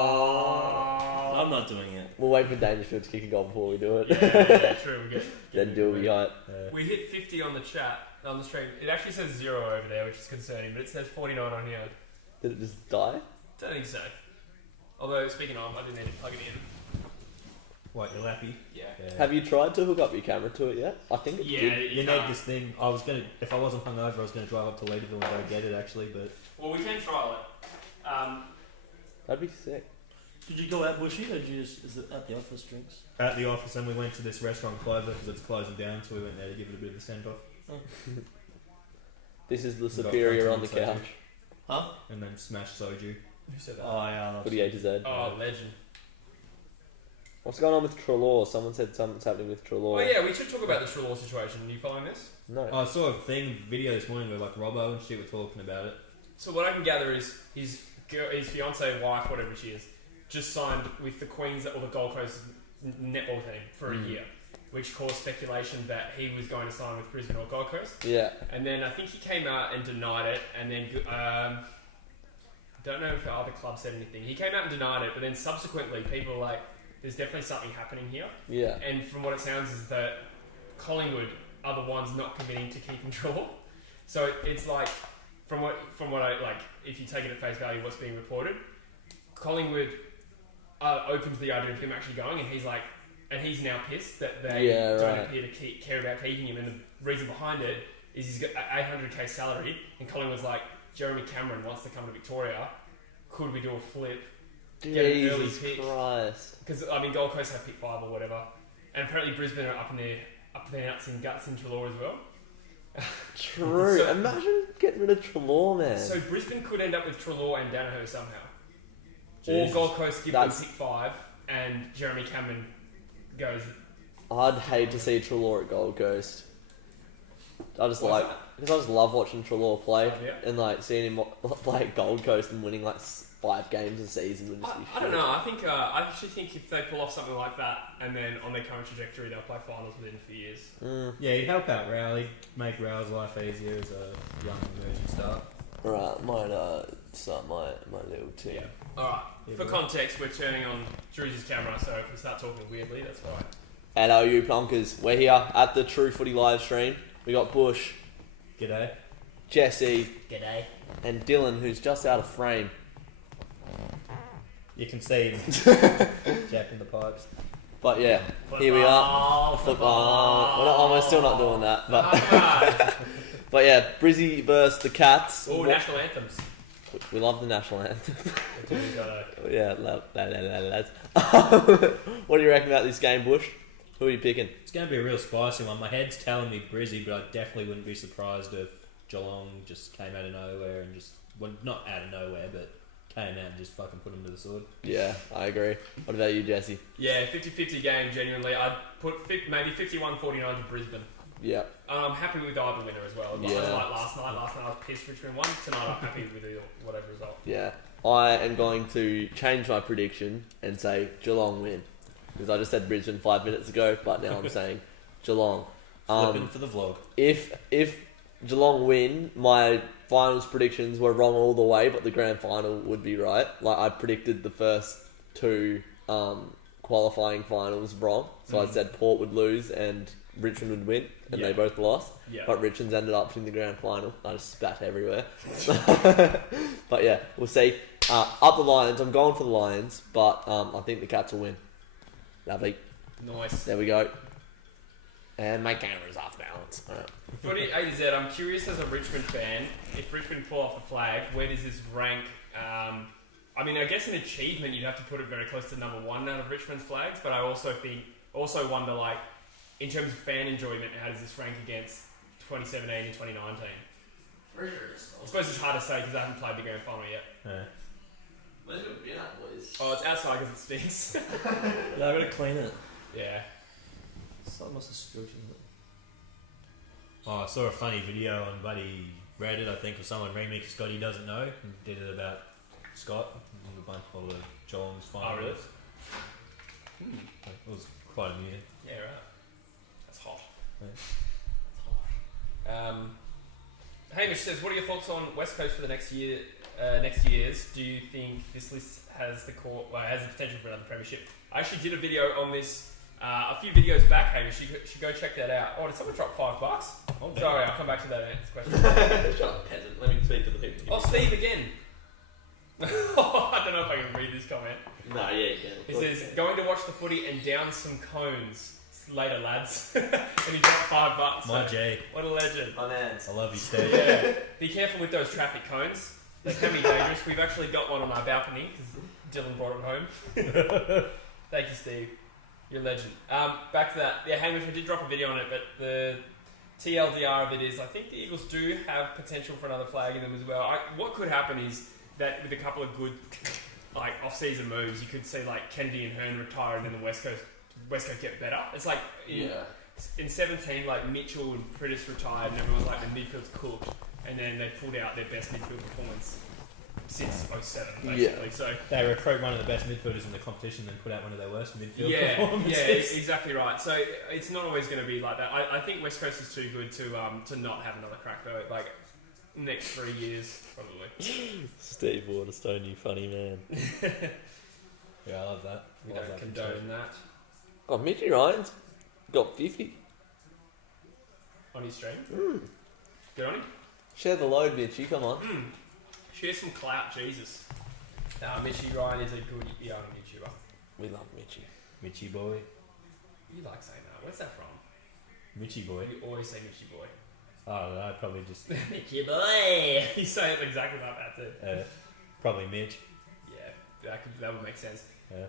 Football. I'm not doing it. We'll wait for Dangerfield to kick a goal before we do it. Yeah, true. Then do it right. We hit 50 on the chat, on the stream. It actually says 0 over there, which is concerning, but it says 49 on here. Did it just die? Don't think so. Although, speaking of, I didn't need to plug it in. What, you're lappy? Yeah. Have you tried to hook up your camera to it yet? I think it Yeah, did. You need this thing. I was gonna, if I wasn't hungover, I was gonna drive up to Leaderville and go get it actually, but Well, we can trial it. That'd be sick. Did you go out bushy or did you just, is it at the office drinks? at the office, and we went to this restaurant Clover because it's closing down, so we went there to give it a bit of a send off, This is the got superior on the continental soju. couch. Huh? and then smashed soju. Who said that? Oh, yeah. Footy A to Z. Oh, legend. What's going on with Trelaw? Someone said something's happening with Trelaw. Oh, yeah, we should talk about the Trelaw situation. Are you following this? No. I saw a video this morning where like Robbo and shit were talking about it. So what I can gather is his fiance, wife, whatever she is, just signed with the Queens or the Gold Coast netball team for a year, which caused speculation that he was going to sign with Brisbane or Gold Coast. Yeah. And then I think he came out and denied it, and then I don't know if the other club said anything. He came out and denied it, but then subsequently people were like, there's definitely something happening here. Yeah. And from what it sounds is that Collingwood are the ones not committing to keeping Trelaw. So it's like, from what I like, if you take it at face value, what's being reported, Collingwood are open to the idea of him actually going, and he's now pissed that they don't appear to care about keeping him. And the reason behind it is he's got an 800k salary, and Collingwood's like, Jeremy Cameron wants to come to Victoria. Could we do a flip? Get an early Jesus pick. Christ. Because I mean, Gold Coast have pick 5 or whatever, and apparently Brisbane are up their nuts and guts in Trelaw as well. True. So- Imagine getting rid of Trelaw, man. So Brisbane could end up with Trelaw and Danaher somehow, Jesus. or Gold Coast give That's- them pick 5 and Jeremy Cameron goes. I'd hate to see Trelaw at Gold Coast. I just Why's because I just love watching Trelaw play Oh, yeah? and like seeing him play at Gold Coast and winning like 5 games a season would just be I don't know. I actually think if they pull off something like that, and then on their current trajectory, they'll play finals within a few years. Yeah, he'd help out Rowley, make Row's life easier as a young emerging star. Alright, might start my little team. Yeah. Alright. For context, we're turning on Drew's camera, so if we start talking weirdly, that's why. Hello, you plonkers. We're here at the True Footy live stream. We got Bush, G'day. Jesse, G'day. and Dylan, who's just out of frame. You can see him jacking the pipes. But yeah, here we are. Football. We're still not doing that. But but yeah, Brizzy versus the Cats. Oh, national anthems. We love the national anthem. Until we gotta... Yeah, lads. What do you reckon about this game, Bush? Who are you picking? It's going to be a real spicy one. My head's telling me Brizzy, but I definitely wouldn't be surprised if Geelong just came out of nowhere and just... Well, not out of nowhere, but came out and just fucking put them to the sword. Yeah, I agree. What about you, Jesse? Yeah, 50-50 game, genuinely. I'd put maybe 51-49 to Brisbane. Yeah. I'm happy with either winner as well. Yeah. Like last night I was pissed Richmond won. Tonight I'm happy with whatever result. Yeah. I am going to change my prediction and say Geelong win. Because I just said Brisbane 5 minutes ago, but now I'm saying Geelong. Flipping for the vlog. If Geelong win, my finals predictions were wrong all the way, but the grand final would be right. Like, I predicted the first two qualifying finals wrong. So I said Port would lose and Richmond would win, and they both lost. Yeah. But Richmond's ended up in the grand final. I just spat everywhere. But yeah, we'll see. Up the Lions. I'm going for the Lions, but I think the Cats will win. Lovely. Nice. There we go. And my camera's off balance. All right. Footy A to Z, I'm curious as a Richmond fan, if Richmond pull off the flag, where does this rank? I mean, I guess in achievement you'd have to put it very close to number one out of Richmond's flags, but I also wonder, like, in terms of fan enjoyment, how does this rank against 2017 and 2019? I suppose it's hard to say because I haven't played the grand final yet. Yeah. Where's it been at, boys? Oh, it's outside because it stinks. Yeah, I gotta clean it. Yeah. Someone must have spilled it. Oh, I saw a funny video on bloody Reddit, I think, of someone remixed Scotty Doesn't Know and did it about Scott and a bunch of all the Geelong's finalists. Oh, really? It was quite amusing. Yeah, right. That's hot. Yeah. Hamish says, what are your thoughts on West Coast for the next years? Do you think this list has the potential for another premiership? I actually did a video on this a few videos back, Hamish. You should go check that out. Oh, did someone drop $5? Oh, damn. Sorry, I'll come back to that next question. Shut up, peasant. Let me speak to the people. Oh, Steve again. I don't know if I can read this comment. No, yeah, you can. He says, going to watch the footy and down some cones. Later, lads. And he dropped $5. My J. What a legend. My man. I love you, Steve. Yeah. Be careful with those traffic cones. They can be dangerous. We've actually got one on our balcony because Dylan brought it home. Thank you, Steve. You're a legend. Back to that. Yeah, Hamish, I did drop a video on it, but the TLDR of it is I think the Eagles do have potential for another flag in them as well. What could happen is that with a couple of good like off-season moves, you could see like Kennedy and Hearn retire and then the West Coast get better. It's like in 17, like Mitchell and Prittis retired and everyone was like the midfield's cooked, and then they pulled out their best midfield performance since 07, basically. Yeah. So They recruit one of the best midfielders in the competition, then put out one of their worst midfield yeah, performances. exactly right. So it's not always going to be like that. I think West Coast is too good to not have another crack though. Like next 3 years probably. Steve Waterstone, you funny man. Yeah, I love that. We Love don't that from condone that Oh, Mitchy Ryan's got 50. on his stream. Mm. Good on him. Share the load, Mitchy, come on. Share some clout, Jesus. Mitchy Ryan is a good young YouTuber. We love Mitchy. Mitchy boy. You like saying that. Where's that from? Mitchy boy. You always say Mitchy boy. I don't know, probably just... Mitchy boy! You say it exactly like that too. probably Mitch. Yeah, that would make sense. Yeah.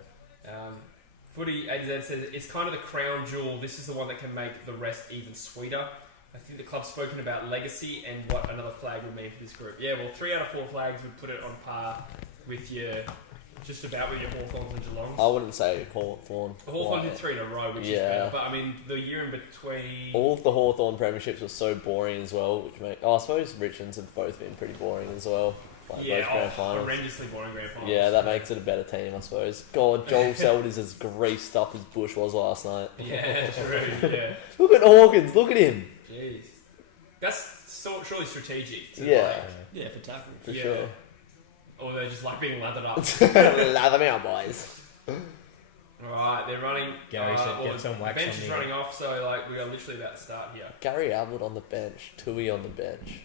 Footy A to Z says, it's kind of the crown jewel. This is the one that can make the rest even sweeter. I think the club's spoken about legacy and what another flag would mean for this group. Yeah, well, 3 out of 4 flags would put it on par with your Hawthorns and Geelongs. I wouldn't say Hawthorn. Hawthorn did 3 in a row, which is better. But I mean, the year in between... All of the Hawthorn premierships were so boring as well, which I suppose Richmonds have both been pretty boring as well. Like both grand finals. Horrendously boring grand finals. Yeah, that makes it a better team, I suppose. God, Joel Selwood is as greased up as Bush was last night. Yeah, true, yeah. Look at Hawkins, look at him. Jeez. That's surely strategic. To Yeah. like, Yeah, for tackle. For yeah. sure. Or they're just like being lathered up. Lather me out, boys. Alright, they're running. Gary said well, get some wax the bench on is me. running off, so like we are literally about to start here. Gary Ablett on the bench. Tui on the bench.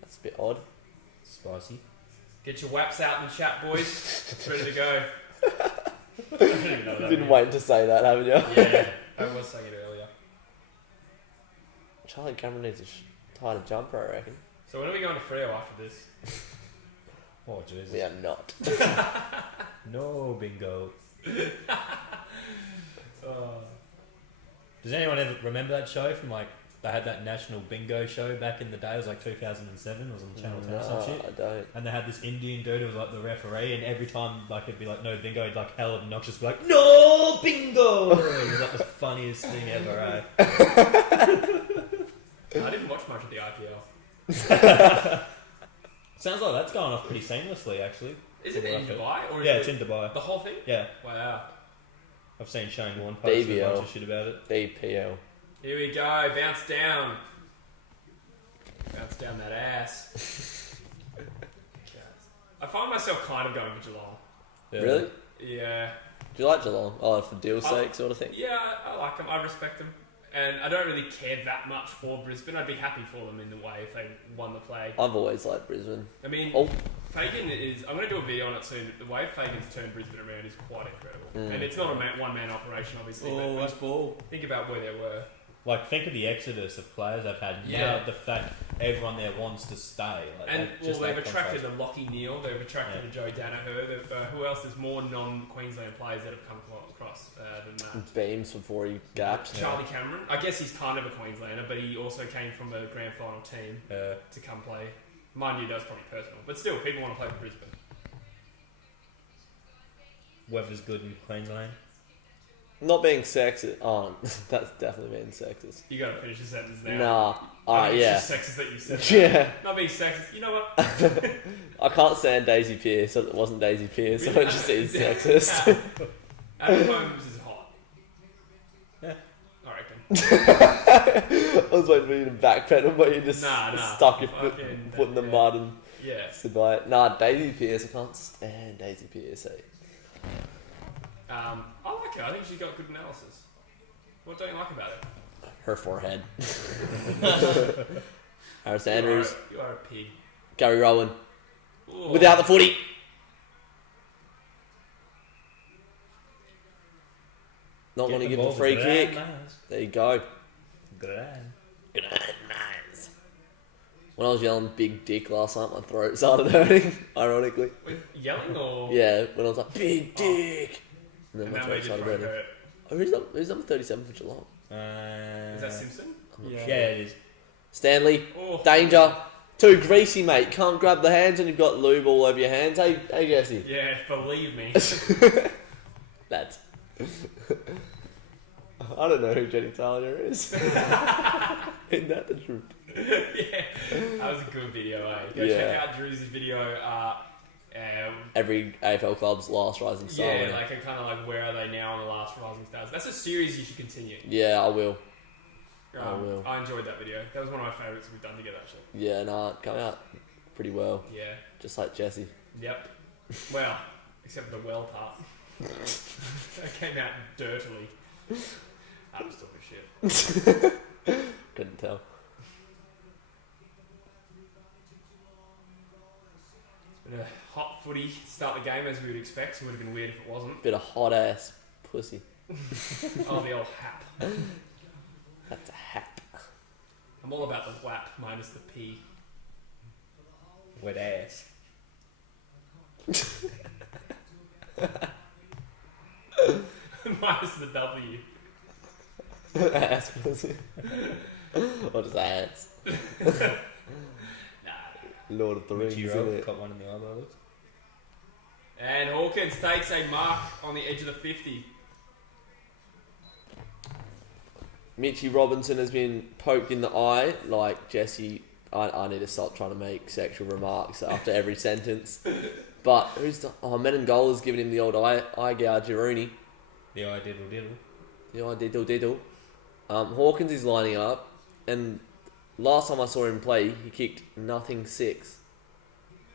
That's a bit odd. Spicy. Get your waps out in the chat, boys. It's ready to go. I don't even know what that Been means. waiting to say that, haven't you? Yeah, I was saying it earlier. Charlie Cameron needs a tighter jumper, I reckon. So when are we going to Freo after this? Oh, Jesus. We are not. No bingo. Oh. Does anyone ever remember that show from like, they had that national bingo show back in the day, it was like 2007, it was on Channel 10 or some No, shit. I don't. And they had this Indian dude who was like the referee, and every time like it'd be like no bingo, he'd like hell obnoxious, be like no bingo. It was like the funniest thing ever. Eh? I didn't watch much of the IPL. Sounds like that's going off pretty seamlessly, actually. Is it in Dubai or is Yeah, it it's in Dubai. the whole thing? Yeah, Wow. I've seen Shane Warne post a BBL. bunch of shit about it. BPL. Here we go. Bounce down. Bounce down that ass. I find myself kind of going for Geelong. Yeah. Really? Yeah. Do you like Geelong? Oh, for deal's sake, sort of thing. Yeah, I like them. I respect them. And I don't really care that much for Brisbane. I'd be happy for them in the way if they won the flag. I've always liked Brisbane. I mean, Oh. Fagan is... I'm going to do a video on it soon. The way Fagan's turned Brisbane around is quite incredible. And it's not a one-man operation, obviously. Oh, but that's ball. think about where they were. Like, think of the exodus of players they've had. Yeah. Now the fact everyone there wants to stay. Like, And just they've that attracted contrast. a Lockie Neal, they've attracted a Joe Danaher. Who else? There's more non-Queensland players that have come across than that. Beams before he gapped. Charlie Cameron. I guess he's kind of a Queenslander, but he also came from a grand final team to come play. Mind you, that was probably personal, but still, people want to play for Brisbane. Weather's good in Queensland. Not being sexist. Oh, that's definitely being sexist. You got to finish the sentence now. Nah. I think Yeah. it's just sexist that you said. That. Yeah. Not being sexist. You know what? I can't stand Daisy Pierce, so it wasn't Daisy Pierce, so it just is sexist. Adam Holmes is hot. Yeah. I reckon. I was waiting for you to backpedal, but you just Nah. stuck your Fucking- foot in the yeah. mud and Yeah. stood by it. Nah, Daisy Pierce, I can't stand Daisy Pierce. Eh? I like her. I think she's got good analysis. What don't you like about it? Her forehead. Harris Andrews, You are a pig. Gary Rowland, Ooh. without the footy. Not Get going to the give a ball, free good kick. ad, nice. There you go. Good ad. Nice. When I was yelling big dick last night, my throat started hurting, ironically. Wait, yelling or? Yeah, when I was like, big dick. And then And my that throat made your started throat hurting. hurt. Oh, who's number 37 for Geelong? Is that Simpson? Yeah, it is. Stanley, Oh. danger. Too greasy, mate. Can't grab the hands when you've got lube all over your hands. Hey, Jesse. Yeah, believe me. Lads. I don't know who Jenny Taylor is. Isn't that the truth? Yeah, that was a good video, eh? Go Yeah. check out Drew's video. Every AFL club's last rising star. Yeah, winner. like a kind of like where are they now on the last Rising Stars? That's a series you should continue. Yeah, I will. I will. I enjoyed that video. That was one of my favourites we've done together, actually. Yeah, nah, it came out pretty well. Yeah. Just like Jesse. Yep. Well, except for the well part. That came out dirtily. I'm just talking shit. Couldn't tell. It's been a hot footy to start the game as we would expect, so it would have been weird if it wasn't. Bit of hot ass pussy. Oh, the old hap. That's a hap. I'm all about the whap minus the P. Wet ass. Minus the W. Ass pussy. Or just ass. Nah. Lord of the Rings, Richie isn't Rowe it? got one in the eyeballs. And Hawkins takes a mark on the edge of the 50. Mitchie Robinson has been poked in the eye. Like, Jesse, I need to stop trying to make sexual remarks after every sentence. But who's the... Oh, Menengola's giving him the old eye gouge, Rooney. The eye diddle diddle. The eye diddle diddle. Hawkins is lining up, and last time I saw him play, he kicked nothing 6.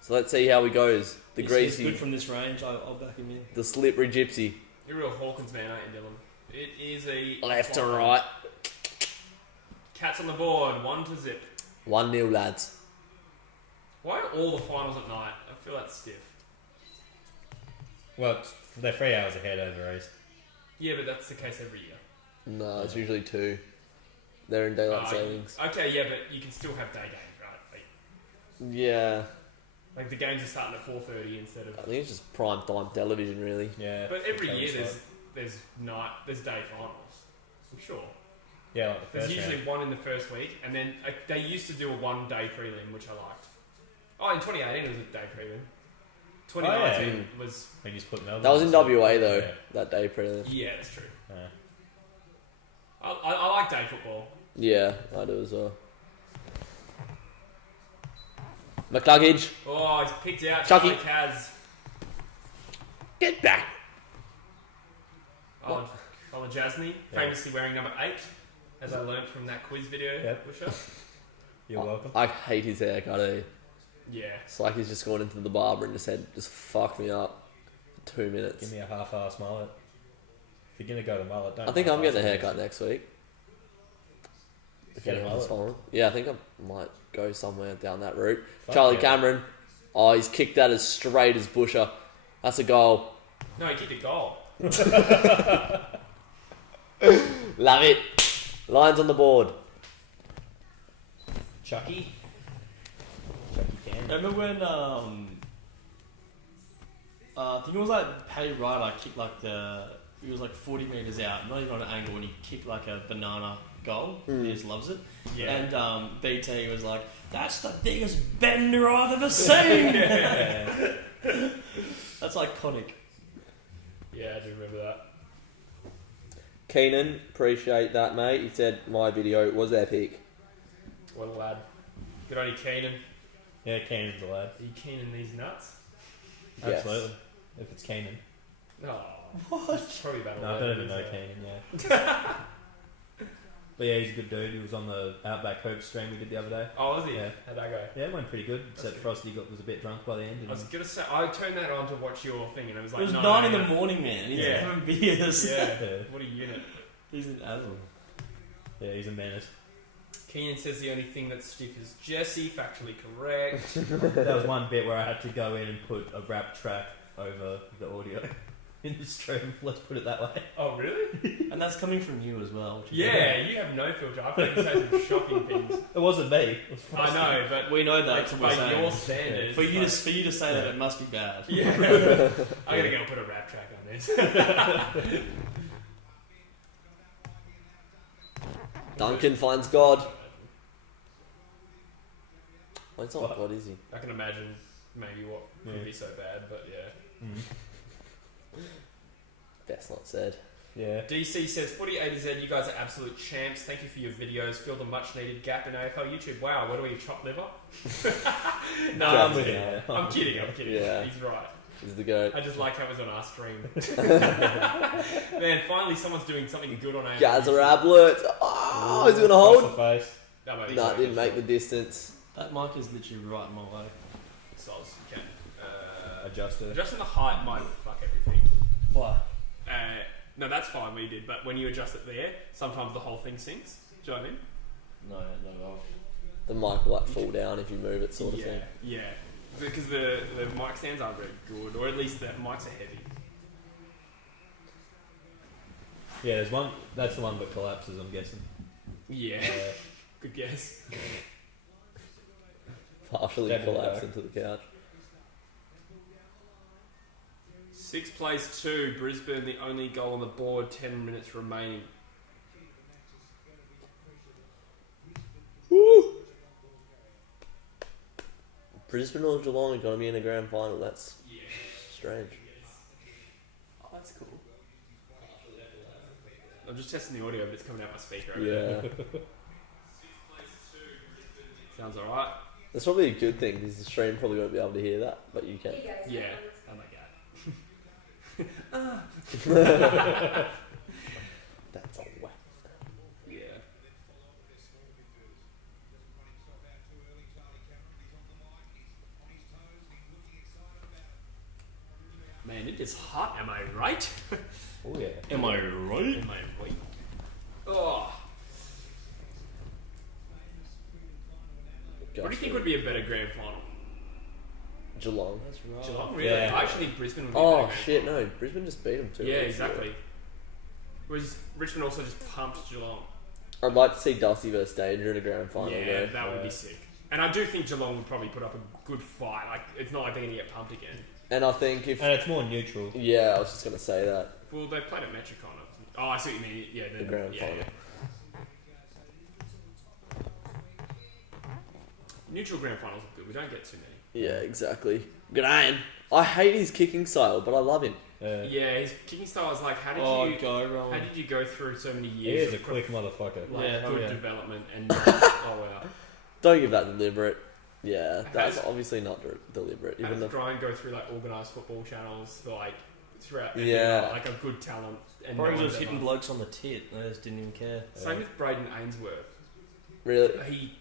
So let's see how he goes. The He's greasy, good from this range. I'll back him in. the slippery gypsy. You're a real Hawkins man, aren't you, Dylan? It is a Left to right. Cats on the board, 1-0. 1-0, lads. Why are all the finals at night? I feel that's stiff. Well, they're 3 hours ahead over East. Yeah, but that's the case every year. No, it's usually 2. They're in daylight savings. Okay, yeah, but you can still have day games, right? Yeah. Like the games are starting at 4:30 instead of. I think it's just prime time television, really. Yeah. But every year Coincide. there's day finals. I'm sure. Yeah, like the There's first usually round. one in the first week, and then they used to do a 1-day prelim, which I liked. Oh, in 2018 it was a day prelim. 2019 was. They just put Melbourne. That was in WA, though, Yeah. that day prelim. Yeah, that's true. Yeah. I like day football. Yeah, I do as well. McCluggage, Oh, he's picked out Chucky. Charlie Kaz. get back. Ola Jasny, Yeah. famously wearing number 8, as I learnt from that quiz video. Yep. Busher. You're welcome. I hate his haircut, eh? Yeah. It's like he's just gone into the barber and just said, just fuck me up for 2 minutes. Give me a half-ass mullet. If you're gonna go to mullet, don't. I think I'm getting a half-ass haircut it. next week. If Get a anyone's mullet. following. Yeah, I think I might go somewhere down that route. Fuck Charlie yeah. Cameron. Oh, he's kicked that as straight as Busher. That's a goal. No, he kicked a goal. Love it. Lions on the board. Chucky. Chucky can. Remember when I think it was like Paddy Ryder kicked like he was like 40 metres out, not even on an angle, and he kicked like a banana goal. He just loves it. Yeah. And BT was like, "That's the biggest bender I've ever seen." Yeah. That's iconic. Yeah, I do remember that. Keenan, appreciate that, mate. He said my video was epic. What a lad. Good on you, Keenan. Yeah, Cannon's a lad. Are you Keenan these nuts? Yes. Absolutely. If it's Keenan. No. What? Probably about No, I 11, don't even know isn't it? Keenan, yeah. But yeah, he's a good dude. He was on the Outback Hoops stream we did the other day. Oh, was he? Yeah. How'd that go? Yeah, it went pretty good. That's Except good. Frosty was a bit drunk by the end. I was gonna say, I turned that on to watch your thing, and it was like It was no, 9 in no, the morning, man. He's Yeah. having beers. Yeah. Yeah. What a unit. He's an animal. Yeah, he's a menace. Keenan says the only thing that's stiff is Jesse. Factually correct. That was one bit where I had to go in and put a rap track over the audio in the stream. Let's put it that way. Oh, really? And that's coming from you as well. Which is Yeah, you have no filter. I've heard you say some shocking things. It wasn't me. It was I Frosty. know, but We know that. like, That's what we're by saying. your standards, For you like, to say that it must be bad. yeah, I'm gonna go put a rap track on this. Duncan finds God. Well, it's not What? God, is he? I can imagine maybe what could Yeah. be so bad, but yeah. Best not said. Yeah. DC says, Footy A to Z, you guys are absolute champs. Thank you for your videos. Fill the much needed gap in AFL YouTube. Wow, what are we, chop liver? No, Yeah. I'm kidding. Yeah. I'm kidding. I'm kidding. Yeah. He's right. He's the goat. I just like how it was on our stream. Man, finally someone's doing something good on AFL. Gazza Ablett. Oh, he's going to Across hold. the face. No, mate, he's No, right. didn't make the distance. That mic is literally right in my way. Soz, you can. Adjusted. Adjusting the height might fuck everything. Why? No, that's fine, we did. But when you adjust it there, sometimes the whole thing sinks. Do you know what I mean? No, not at all. The mic will like fall down if you move it, sort of yeah, thing. yeah. Because the mic stands aren't very good, or at least the mics are heavy. Yeah, there's one. That's the one that collapses, I'm guessing. Yeah, Yeah. good guess. Partially That'd be collapsed dark. into the couch. 6 plays 2, Brisbane the only goal on the board, 10 minutes remaining. Brisbane or Geelong are going to be in a grand final. That's Yeah. strange. Oh, that's cool. I'm just testing the audio, but it's coming out my speaker. over Yeah. there. Sounds alright. That's probably a good thing because the stream probably won't be able to hear that, but you can. Yeah. Oh my god. That's a whack. Yeah. Man, it is hot, am I right? Oh yeah. Am I right? Am I right? Oh. What do you think would be a better grand final? Geelong. That's right. Geelong, really? Yeah. I actually think Brisbane would be a Oh better grand shit! final. No, Brisbane just beat them too. Yeah, exactly. Whereas Richmond also just pumped Geelong. I'd like to see Dusty versus Danger in a grand final. Yeah, though. that would be sick. And I do think Geelong would probably put up a good fight. Like, it's not like they're going to get pumped again. And I think if And it's more neutral. yeah, I was just gonna say that Well, they played at Metricon. Oh, I see what you mean. Yeah, the grand final. Neutral grand finals are good. We don't get too many. Yeah, exactly. Good iron. I hate his kicking style, but I love him. Yeah, his kicking style is like, how did you go through so many He years is a of quick motherfucker. like, Yeah, good yeah. development and oh wow. Don't give that deliberate. Yeah, that's Has- obviously not deliberate. How Even does the Brian go through like organised football channels for like throughout and Yeah. be, like a good talent and Probably no just one's hitting ever- blokes on the tit. They just didn't even care. Same with Braden Ainsworth. really,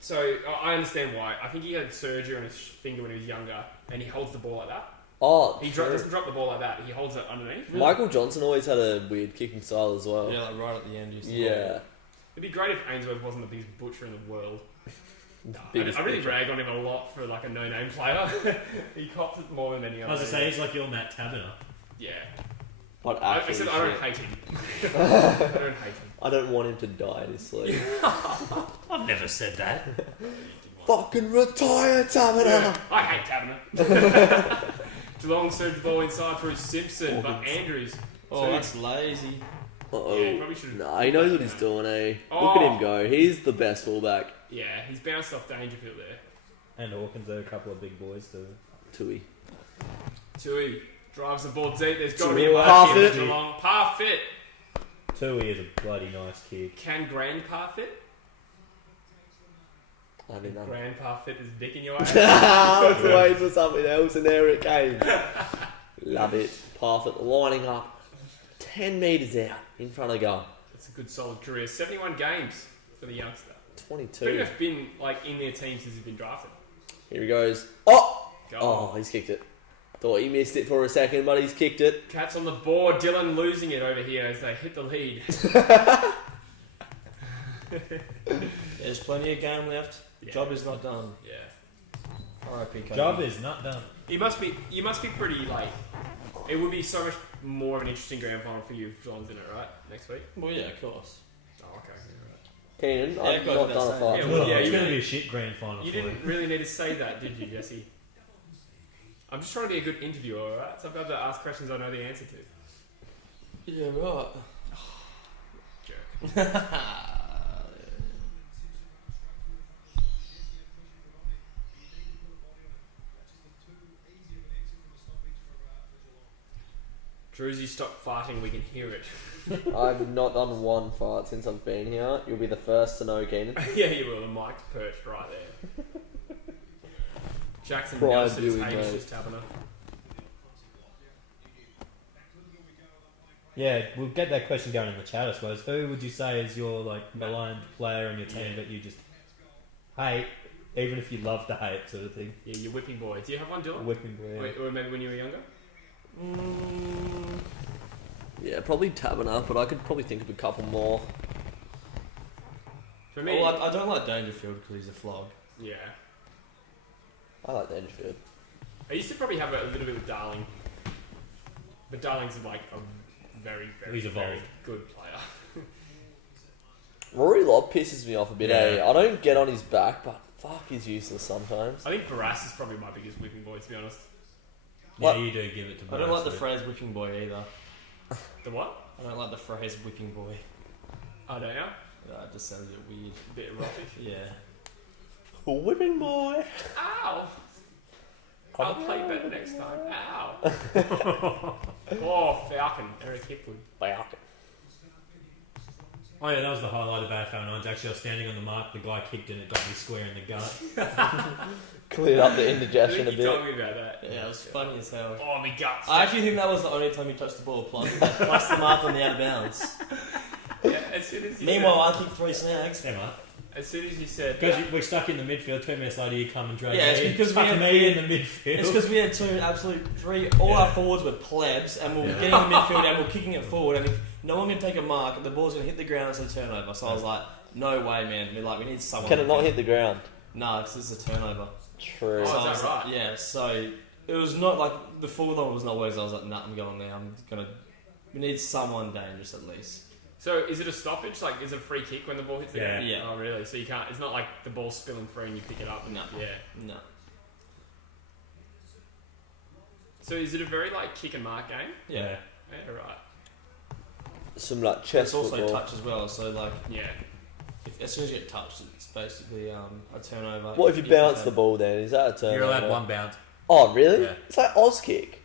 So I understand why. I think he had surgery on his finger when he was younger, and he holds the ball like that. oh, He true. doesn't drop the ball like that. He holds it underneath. Michael Johnson always had a weird kicking style as well. Yeah, like right at the end. Used to Yeah. It'd be great if Ainsworth wasn't the biggest butcher in the world. Biggest I really butcher. rag on him a lot for like a no-name player. He cops it more than any I other. was gonna say he's like your Matt Taberner. Yeah. But I actually, said I don't shit. hate him. I don't hate him. I don't want him to die in his sleep. I've never said that. Fucking retire, Taberner. Yeah, I hate Taberner. Geelong served the ball inside through Simpson, but Andrews. Oh, So- that's lazy. Uh-oh. Yeah, he probably should've- Nah, he knows what he's doing, eh? Oh. Look at him go. He's the best fullback. Yeah, he's bounced off Dangerfield there. And Hawkins are a couple of big boys too. Tui. Tui drives the ball deep. There's got to Tui, be a mark half here it. for Geelong. Par fit. Tui is a bloody nice kick. Can Grandpa fit? I didn't know. Grandpa fit his dick in your I eye. was waiting for something else and there it came. Love it. Parfit lining up 10 metres out in front of goal. It's a good solid career. 71 games for the youngster. 22. Pretty much been like in their team since he's been drafted. Here he goes. Oh! Go Oh, on. he's kicked it. Thought he missed it for a second, but he's kicked it. Cats on the board. Dylan losing it over here as they hit the lead. There's plenty of game left. The Yeah. job is not done. Yeah. R.I.P. Cody. Job is not done. You must be pretty like. It would be so much more of an interesting grand final for you if Geelong's in it, right? Next week. Well, yeah, of course. Oh, okay. Keenan, Yeah, I've goes not without done a saying. fight. Yeah, Well, well, it's you going to really- be a shit grand final. You for didn't really need to say that, did you, Jesse? I'm just trying to be a good interviewer, alright? So I've got to ask questions I know the answer to. Yeah, right. Jerk. Druzy, stop farting, we can hear it. I've not done one fight since I've been here. You'll be the first to know, Keenan. Yeah, you will. The mic's perched right there. Jackson Pride Nelson's viewing, Hamish's Taberner. Yeah, we'll get that question going in the chat, I suppose. Who would you say is your like maligned player on your team that you just hate, even if you love to hate, sort of thing? Yeah, your whipping boy. Do you have one, Dylan? Whipping boy. Or maybe when you were younger? Yeah, probably Taberner, but I could probably think of a couple more. For me, Well, I don't like Dangerfield because he's a flog. yeah. I like Dangerfield. I used to probably have a little bit with Darling. But Darling's like a very, very, He's very evolved. good player. Rory Lobb pisses me off a bit, Yeah. eh? I don't get on his back, but fuck, he's useless sometimes. I think Barras is probably my biggest whipping boy, to be honest. Yeah, What? you do give it to I don't like the Barras, phrase whipping boy either. The what? I don't like the phrase whipping boy. I don't know. It just sounds a bit weird. A bit erotic. Yeah. Whipping boy. Ow! I'll play better next time. Ow! Oh, Falcon. Eric Hipwood. Falcon. Oh yeah, that was the highlight of AFL 9. Actually, I was standing on the mark, the guy kicked and it got me square in the gut. Cleared up the I indigestion think a you told bit. me about that. Yeah, it was funny as hell. Oh, my guts. I actually think that was the only time he touched the ball, plus the mark on the out of bounds. Yeah, as soon as you Meanwhile, I kicked 3 snags. Hey mate. As soon as you said Because we're stuck in the midfield, 2 minutes later you come and drag Yeah, it's me. because Fucking me in the midfield. It's because we had all our forwards were plebs, and we were getting in the midfield and we were kicking it forward, and if no one can take a mark, and the ball's going to hit the ground as a turnover. So I was like, no way, man. We need someone. Can it not hit the ground? No, because it's a turnover. True. Oh, So is I was that like, right? yeah, so it was not like the forward line was not working. I was like, nah, I'm going now. We need someone dangerous at least. So is it a stoppage? Like, is it a free kick when the ball hits the ground? Yeah. Oh, really? So you can't. It's not like the ball's spilling free and you pick it up. No. Yeah. No. So is it a very like kick and mark game? Yeah. Yeah, right. Some like chess It's also football. touch as well. So like, Yeah. as soon as you get touched, it's basically a turnover. What if you bounce the ball then? Is that a turnover? You're allowed 1 bounce. Oh, really? Yeah. It's like Oz kick.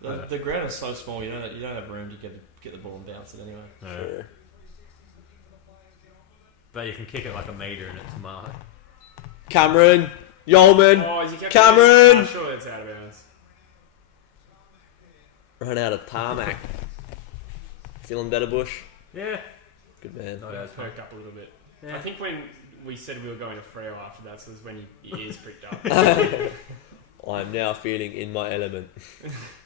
The ground is so small, you don't have room to get the ball and bounce it anyway. Sure. But you can kick it like a metre and it's marked. Cameron, Yeoman, Oh, is he kept Cameron! I'm sure it's out of bounds. run out of tarmac. Feeling better, Bush? Yeah. Good man. No, that's Perked up a little bit. Yeah. I think when we said we were going to Freo after that, so it was when your ears pricked up. I'm now feeling in my element.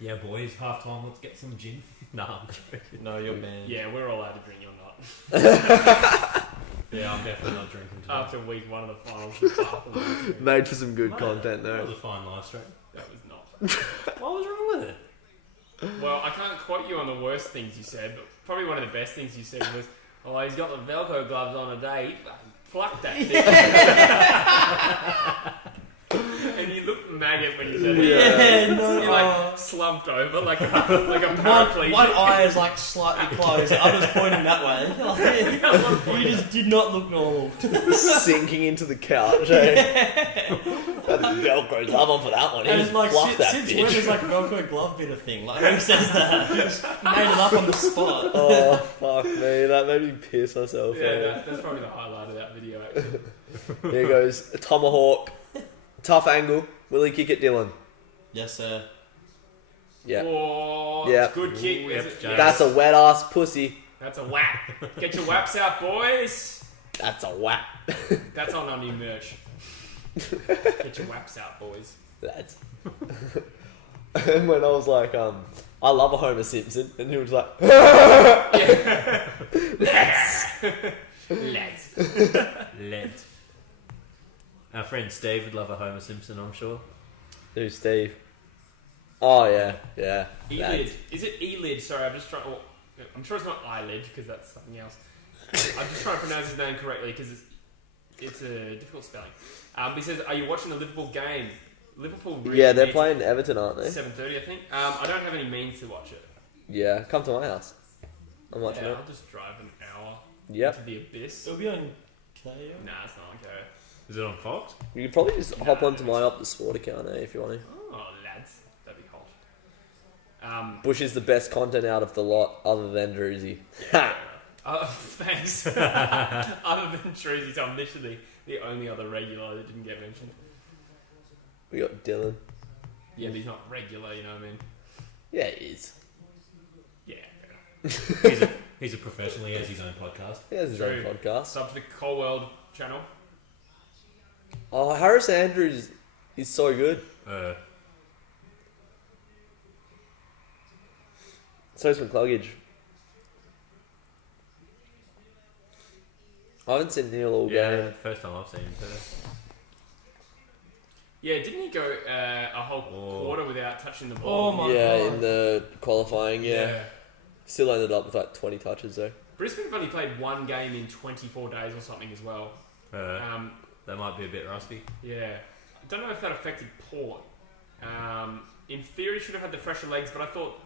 Yeah, boys, half time, let's get some gin. Nah, I'm joking. No, you're banned. Yeah, we're all allowed to drink, you're not. Yeah, I'm definitely not drinking today. After week 1 of the finals. Made for some good Mate, content That there. was a fine live stream. That was not. What was wrong with it? Well, I can't quote you on the worst things you said, but probably one of the best things you said was, "Oh, he's got the Velcro gloves on today. He fucking plucked that thing." And you looked maggot when you said it. Yeah, no, You like slumped over like a paraplegic. one eye is like slightly closed, the other's pointing that way. You just did not look normal. Sinking into the couch, eh? Had a Velcro glove on for that one. He And just it's like, plucked that since when bitch. is like Velcro glove bit a thing? Like, who says that? You just made it up on the spot. Oh, fuck me. That made me piss myself. Yeah, that's probably the highlight of that video, actually. Here goes a tomahawk. Tough angle. Will he kick it, Dylan? Yes, sir. Yeah. Oh, Yeah. good kick. Ooh, Is yep, it? James. That's a wet ass pussy. That's a whap. Get your whaps out, boys. That's a whap. That's on our new merch. Get your whaps out, boys. Lads. And when I was like, I love a Homer Simpson, and he was like, Yeah. Lads. Lent. Our friend Steve would love a Homer Simpson, I'm sure. who's Steve? Oh, yeah, yeah. Elid. Lads. Is it Elid? Sorry, I'm just trying. Oh, I'm sure it's not eyelid because that's something else. I'm just trying to pronounce his name correctly because it's a difficult spelling. He says, "Are you watching the Liverpool game? Liverpool. Really Yeah, they're need playing Everton, aren't they? 7:30, I think. I don't have any means to watch it. Yeah, come to my house. I'm watching Yeah, it. I'll just drive an hour Yep. into the abyss. It'll be on KO. Nah, it's not okay. Is it on Fox? You could probably just hop onto my Optus Sport account, if you want to. Oh, lads, that'd be hot. Bush is the best content out of the lot, other than Druzy. Ha! Thanks. Other than Truzy, so I'm literally the only other regular that didn't get mentioned. We got Dylan. Yeah, but he's not regular, you know what I mean? Yeah, he is. Yeah, fair enough. He's a professional, he has his own podcast. He has his True. own podcast. Sub to the Cole World channel. Oh, Harris Andrews is so good. So is McCluggage. I haven't seen Neil all Yeah, game. first time I've seen him today. Yeah, didn't he go a whole Oh. quarter without touching the ball? Oh my Yeah, god. in the qualifying, yeah. Still ended up with like 20 touches though. Brisbane's only played one game in 24 days or something as well. That might be a bit rusty. Yeah. I don't know if that affected Port. In theory, should have had the fresher legs, but I thought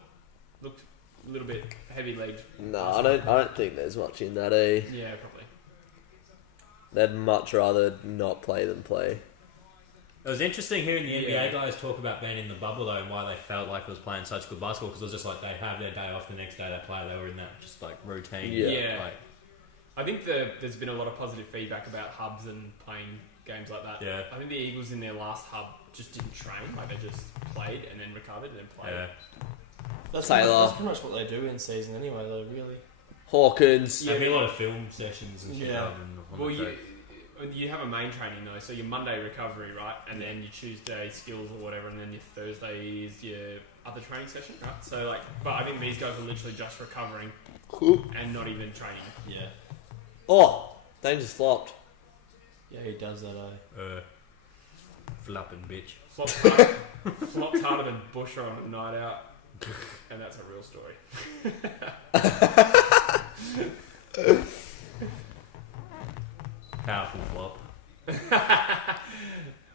looked a little bit heavy-legged. No, I don't think there's much in that, eh? Yeah, probably. They'd much rather not play than play. It was interesting hearing the NBA Yeah. guys talk about being in the bubble though and why they felt like it was playing such good basketball because it was just like they have their day off the next day they play. They were in that just like routine. Yeah. Like, I think there's been a lot of positive feedback about hubs and playing games like that. Yeah. I think the Eagles in their last hub just didn't train. Like they just played and then recovered and then played. yeah. That's Taylor. pretty much what they do in season anyway, though, really. Hawkins. Yeah. There'd be a lot of film sessions and shit. Yeah. on Well, the you, track. you have a main training though, so your Monday recovery, right, and then your Tuesday skills or whatever, and then your Thursday is your other training session, right? So like, but I think these guys are literally just recovering and not even training. Yeah. Oh, they just flopped. Yeah, he does that, Flapping bitch. Flopped harder than Busher on a night out, and that's a real story. Powerful flop.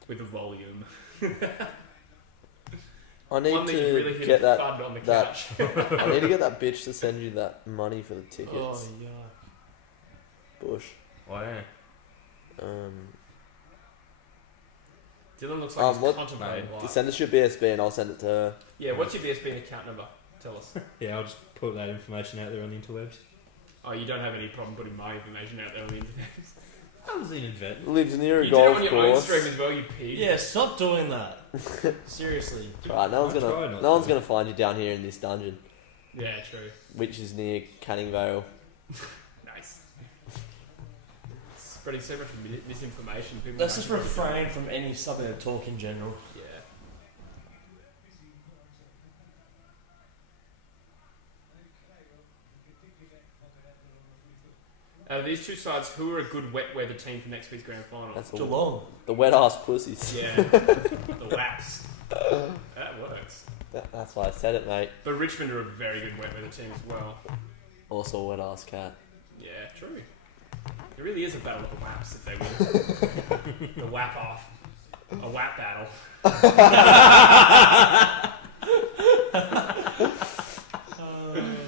With a volume. I need One that you to really hit get a that. thud on the that- couch. I need to get that bitch to send you that money for the tickets. Oh, yeah. Bush. Oh yeah. Dylan looks like he's what- contemplating life. Send us your BSB and I'll send it to her. Yeah, what's your BSB and account number? Tell us. Yeah, I'll just put that information out there on the interwebs. Oh, you don't have any problem putting my information out there on the internet. I was inadvertent. Lives near a You did it golf on your own course. stream as well, you pig. Yeah, stop doing that. Seriously. Right, no one's I'll try gonna not no one's to. gonna find you down here in this dungeon, Yeah, true. which is near Canning Vale. Nice. Spreading so much misinformation. People Let's don't just know. refrain from any subject talk in general. Yeah. Out of these two sides, who are a good wet weather team for next week's grand final? That's Geelong. the wet ass pussies. Yeah, the Waps. That works. That's why I said it, mate. But Richmond are a very good wet weather team as well. Also a wet ass cat. Yeah, true. It really is a battle of the Waps if they win. The Wap off. A Wap battle.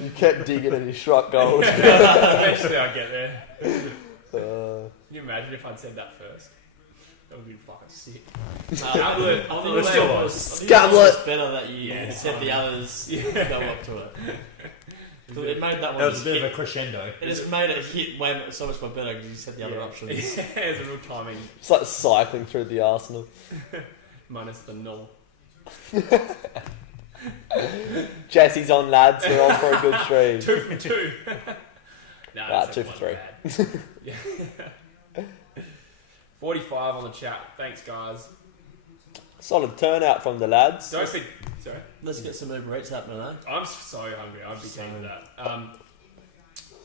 You kept digging and you struck gold. Eventually I get there. Uh, Can you imagine if I'd said that first? That would be fucking sick. Scablet. I think We're still on. Scablet. It's better that you Yeah, said the others go up to it. It made that one That was a just bit of hit. a crescendo. It just made it hit way so much more better because you said the other options. Yeah, it's a real timing. it's like cycling through the arsenal. Minus the null. Jesse's on, lads. We're on for a good stream. 2 from 2. No, Nah, that's 2 for 3. bad. Yeah. 45 on the chat. Thanks, guys. Solid turnout from the lads. Don't be... Sorry. Let's get some Uber Eats happening, eh? I'm so hungry. I'd be keen for that.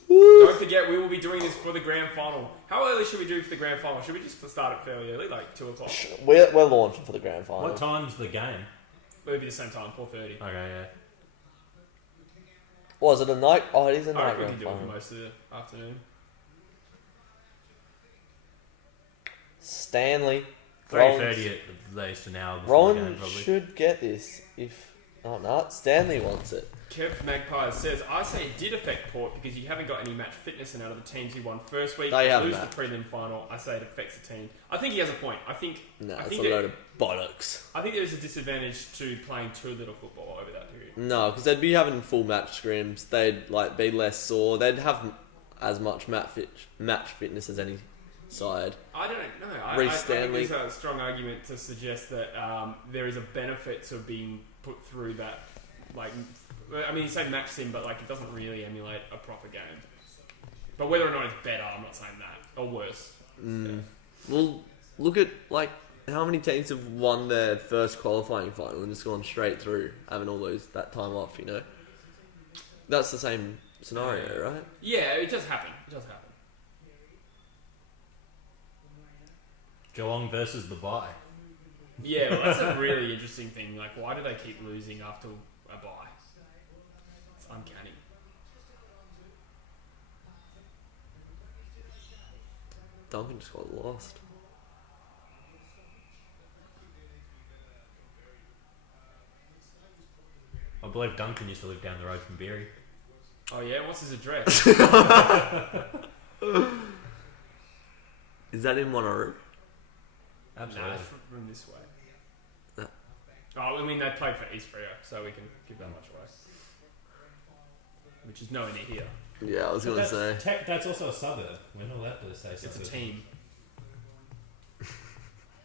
Woo. Don't forget, we will be doing this for the grand final. How early should we do for the grand final? Should we just start it fairly early, like 2 o'clock? We're launching for the grand final. What time's the game? Maybe the same time, 4:30. Okay, yeah. Was it a night? Oh, it is a I night reckon we grand can do it for final. most of the afternoon. Stanley. 3:30 at least an hour before the game, Rowan probably. should get this if... Oh, no. Stanley wants it. Kev Magpies says, I say it did affect Port because you haven't got any match fitness, and out of the teams who won first week, They have lose that. the prelim final. I say it affects the team. I think he has a point. I think No, I it's think a load of bollocks. there's a disadvantage to playing too little football over that period. No, because they'd be having full match scrims. They'd like be less sore. They'd have as much match fitness as any side. I don't know. I Reece think Stanley. there's a strong argument to suggest that there is a benefit to being put through that. Like, I mean, you say match sim, but like it doesn't really emulate a proper game. But whether or not it's better, I'm not saying that, or worse. Well, look at like how many teams have won their first qualifying final and just gone straight through, having all that time off. You know, that's the same scenario, right? Yeah, it does happen. It does happen. Geelong versus the bye. Yeah, well, that's a really interesting thing. Like, why do they keep losing after a bye? It's uncanny. Duncan just got lost. I believe Duncan used to live down the road from Berry. Oh yeah, what's his address? Is that in Wanneroo? Absolutely. Nah, from this way. No. Oh, I mean, they played for East Freo, so we can give that much away. Which is nowhere near here. Yeah, I was gonna say. That's also a suburb. We're not allowed to say suburb. It's a team.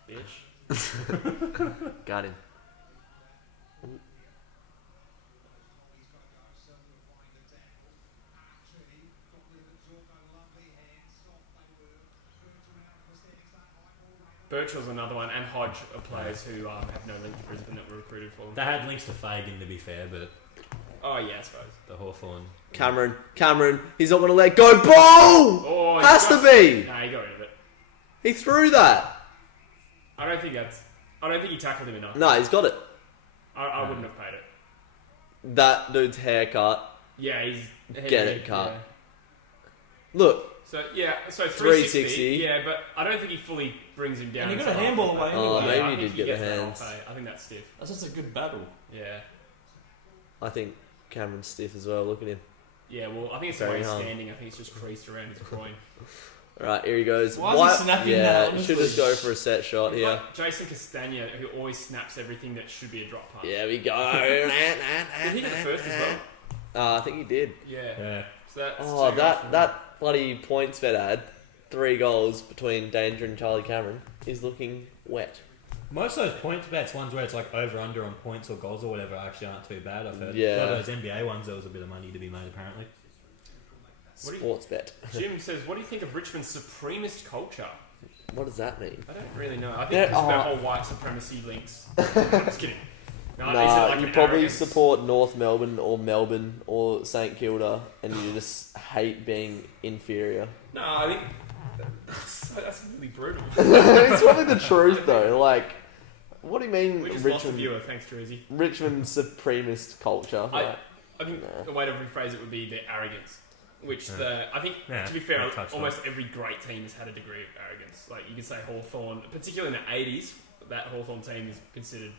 Bitch. Got him. Birchall's another one, and Hodge are players who have no link to Brisbane that were recruited for them. They had links to Fagan, to be fair, but Oh yeah, I suppose. the Hawthorn. Cameron, he's not going to let go. Ball! Oh, Has to be. Nah, he got rid of it. He threw that. I don't think he tackled him enough. No, he's got it. I wouldn't have paid it. That dude's haircut. Yeah, he's Get it cut. Yeah. Look, So 360. 360. Yeah, but I don't think he fully brings him down. And he got into a handball half. away Oh, anyway. maybe I he think did get gets the that hands. off, eh? I think that's stiff. That's just a good battle. Yeah. I think Cameron's stiff as well. Look at him. Yeah, well, I think it's the Very way he's hard. standing. I think it's just creased around his groin. All right, here he goes. Why is he snapping that, Yeah, honestly? should just go for a set shot It's here. like Jason Castagna, who always snaps everything that should be a drop pass. There we go. Did he get the first as well? I think he did. Yeah. Yeah. So that's Oh, two goals from him. that bloody points bet ad, 3 goals between Danger and Charlie Cameron, is looking wet. Most of those points bets, ones where it's like over/under on points or goals or whatever, actually aren't too bad. I've heard. Yeah. A lot of those NBA ones, there was a bit of money to be made apparently. What do you- Sports bet. Jim says, what do you think of Richmond's supremacist culture? What does that mean? I don't really know. I think There because of their are- whole white supremacy links. I'm just kidding. No, is it Nah, like you an probably arrogance? support North Melbourne or St Kilda, and you just hate being inferior. No, I think that's really brutal. It's probably the truth though. Like, what do you mean We just lost a Richmond? viewer, thanks, Druzy. Richmond supremacist culture. I think Nah. the way to rephrase it would be their arrogance. Which I think, Yeah, to be fair, I touched almost every great team has had a degree of arrogance. Like you could say Hawthorn, particularly in the 80s, that Hawthorn team is considered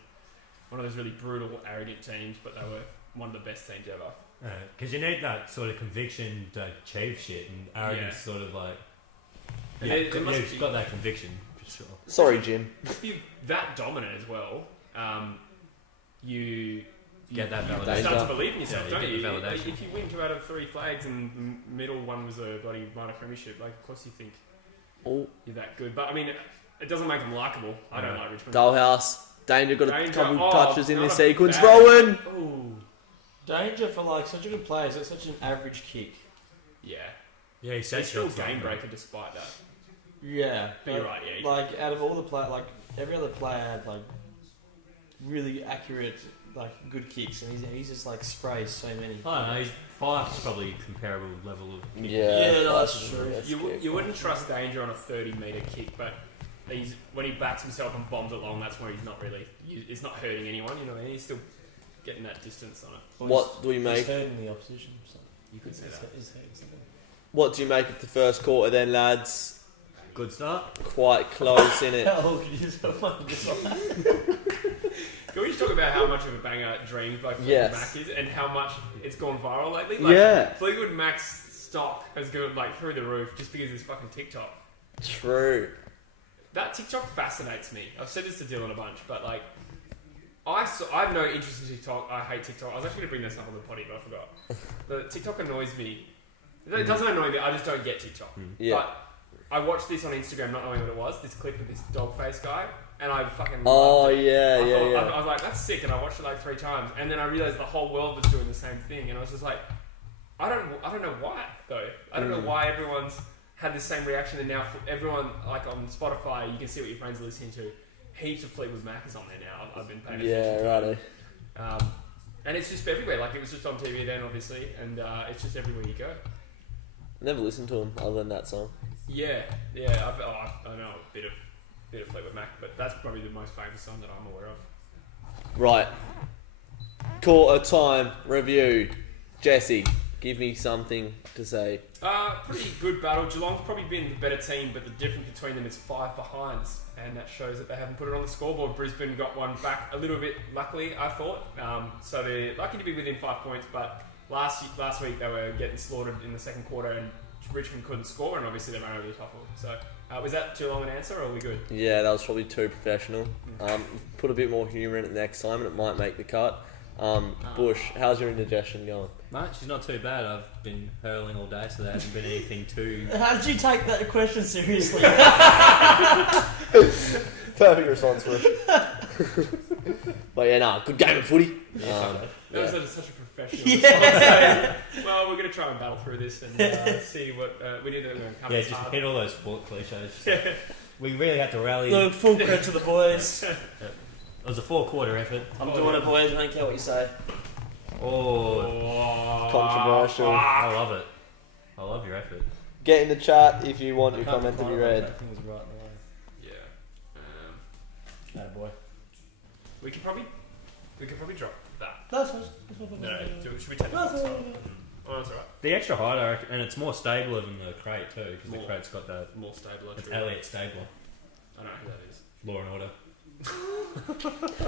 one of those really brutal, arrogant teams, but they were one of the best teams ever. Because you need that sort of conviction to achieve shit, and arrogance Yeah. sort of like. And Yeah, there must you've be- got that conviction for sure. Sorry, Jim. If you're that dominant as well, you Get that you validation. start to believe in yourself, Yeah, you don't get you? the Like, validation. if you win 2 out of 3 flags and the middle one was a bloody minor premiership, like of course you think Oh, you're that good. But I mean, it doesn't make them likable. I don't No. like Richmond. Dollhouse. Danger got a Danger, couple oh, touches in not this a sequence. bad- Rowland. Ooh. Danger for like such a good player. It's such an average kick. Yeah. Yeah, he said He's still shots like game that. breaker despite that. Yeah, But you're right, yeah. Like out of all the play, like every other player had like really accurate, like good kicks, and he's just like sprays so many. I don't know. He's Fife's probably comparable level of. Yeah, that's Fife's true. that's You good. wouldn't trust Danger on a 30-metre kick, but when he backs himself and bombs it long, that's where he's not really. It's not hurting anyone, you know what I mean? He's still getting that distance on it. Well, What do we He's make? hurting the opposition. So. You could say that. He's hurting something. What do you make of the first quarter then, lads? Good start. Quite close in it. How could you just go fucking this one? Can we just talk about how much of a banger Dreams by Fleetwood Yes. Mac is and how much it's gone viral lately? Like, Yeah. Fleetwood Mac's stock has gone like through the roof just because of this fucking TikTok. True. That TikTok fascinates me. I've said this to Dylan a bunch, but like, I have no interest in TikTok. I hate TikTok. I was actually going to bring this up on the potty, but I forgot. The TikTok annoys me. It doesn't annoy me. I just don't get TikTok. Yeah. But I watched this on Instagram, not knowing what it was. This clip of this dog face guy, and I fucking Oh loved it. yeah, I yeah, thought- yeah. I was like, that's sick, and I watched it like 3 times, and then I realized the whole world was doing the same thing, and I was just like, I don't know why though. I don't know why everyone's had the same reaction, and now everyone like on Spotify, you can see what your friends are listening to. Heaps of Fleetwood Mac is on there now. I've been paying attention. Yeah, to it. righty. And it's just everywhere. Like it was just on TV then, obviously, and it's just everywhere you go. Never listened to him other than that song. Yeah. I know a bit of Fleetwood Mac, but that's probably the most famous song that I'm aware of. Right. Quarter time review. Jesse, give me something to say. Pretty good battle. Geelong's probably been the better team, but the difference between them is 5 behinds, and that shows that they haven't put it on the scoreboard. Brisbane got one back a little bit, luckily, I thought. So they're lucky to be within 5 points, but last week they were getting slaughtered in the second quarter, and Richmond couldn't score, and obviously they ran over the top of them. So was that too long an answer, or are we good? Yeah, that was probably too professional. Put a bit more humour in it next time, and it might make the cut. Bush, how's your indigestion going? Mate, she's not too bad. I've been hurling all day, so there hasn't been anything too. How did you take that question seriously? Perfect response, Bush. But yeah, nah, good game of footy. That was Yeah. such a professional response. Well, we're going to try and battle through this and see what we need to come Yeah, as just hard. hit all those sport cliches. We really had to rally. Look, full credit to the boys. It was a 4-quarter effort. I'm doing it, boys. I don't care what you say. Oh, Controversial. I love it. I love your effort. Get in the chat if you want your comment to be read. That thing was right in the way. Yeah. Attaboy. We could probably drop that. That's fine. No, should we take That's that? fine. Oh, that's alright. The extra height, I reckon, and it's more stable than the crate too, because the More. crate's got that. More stable. It's Elliot Stabler, I don't know who that is. Law and Order.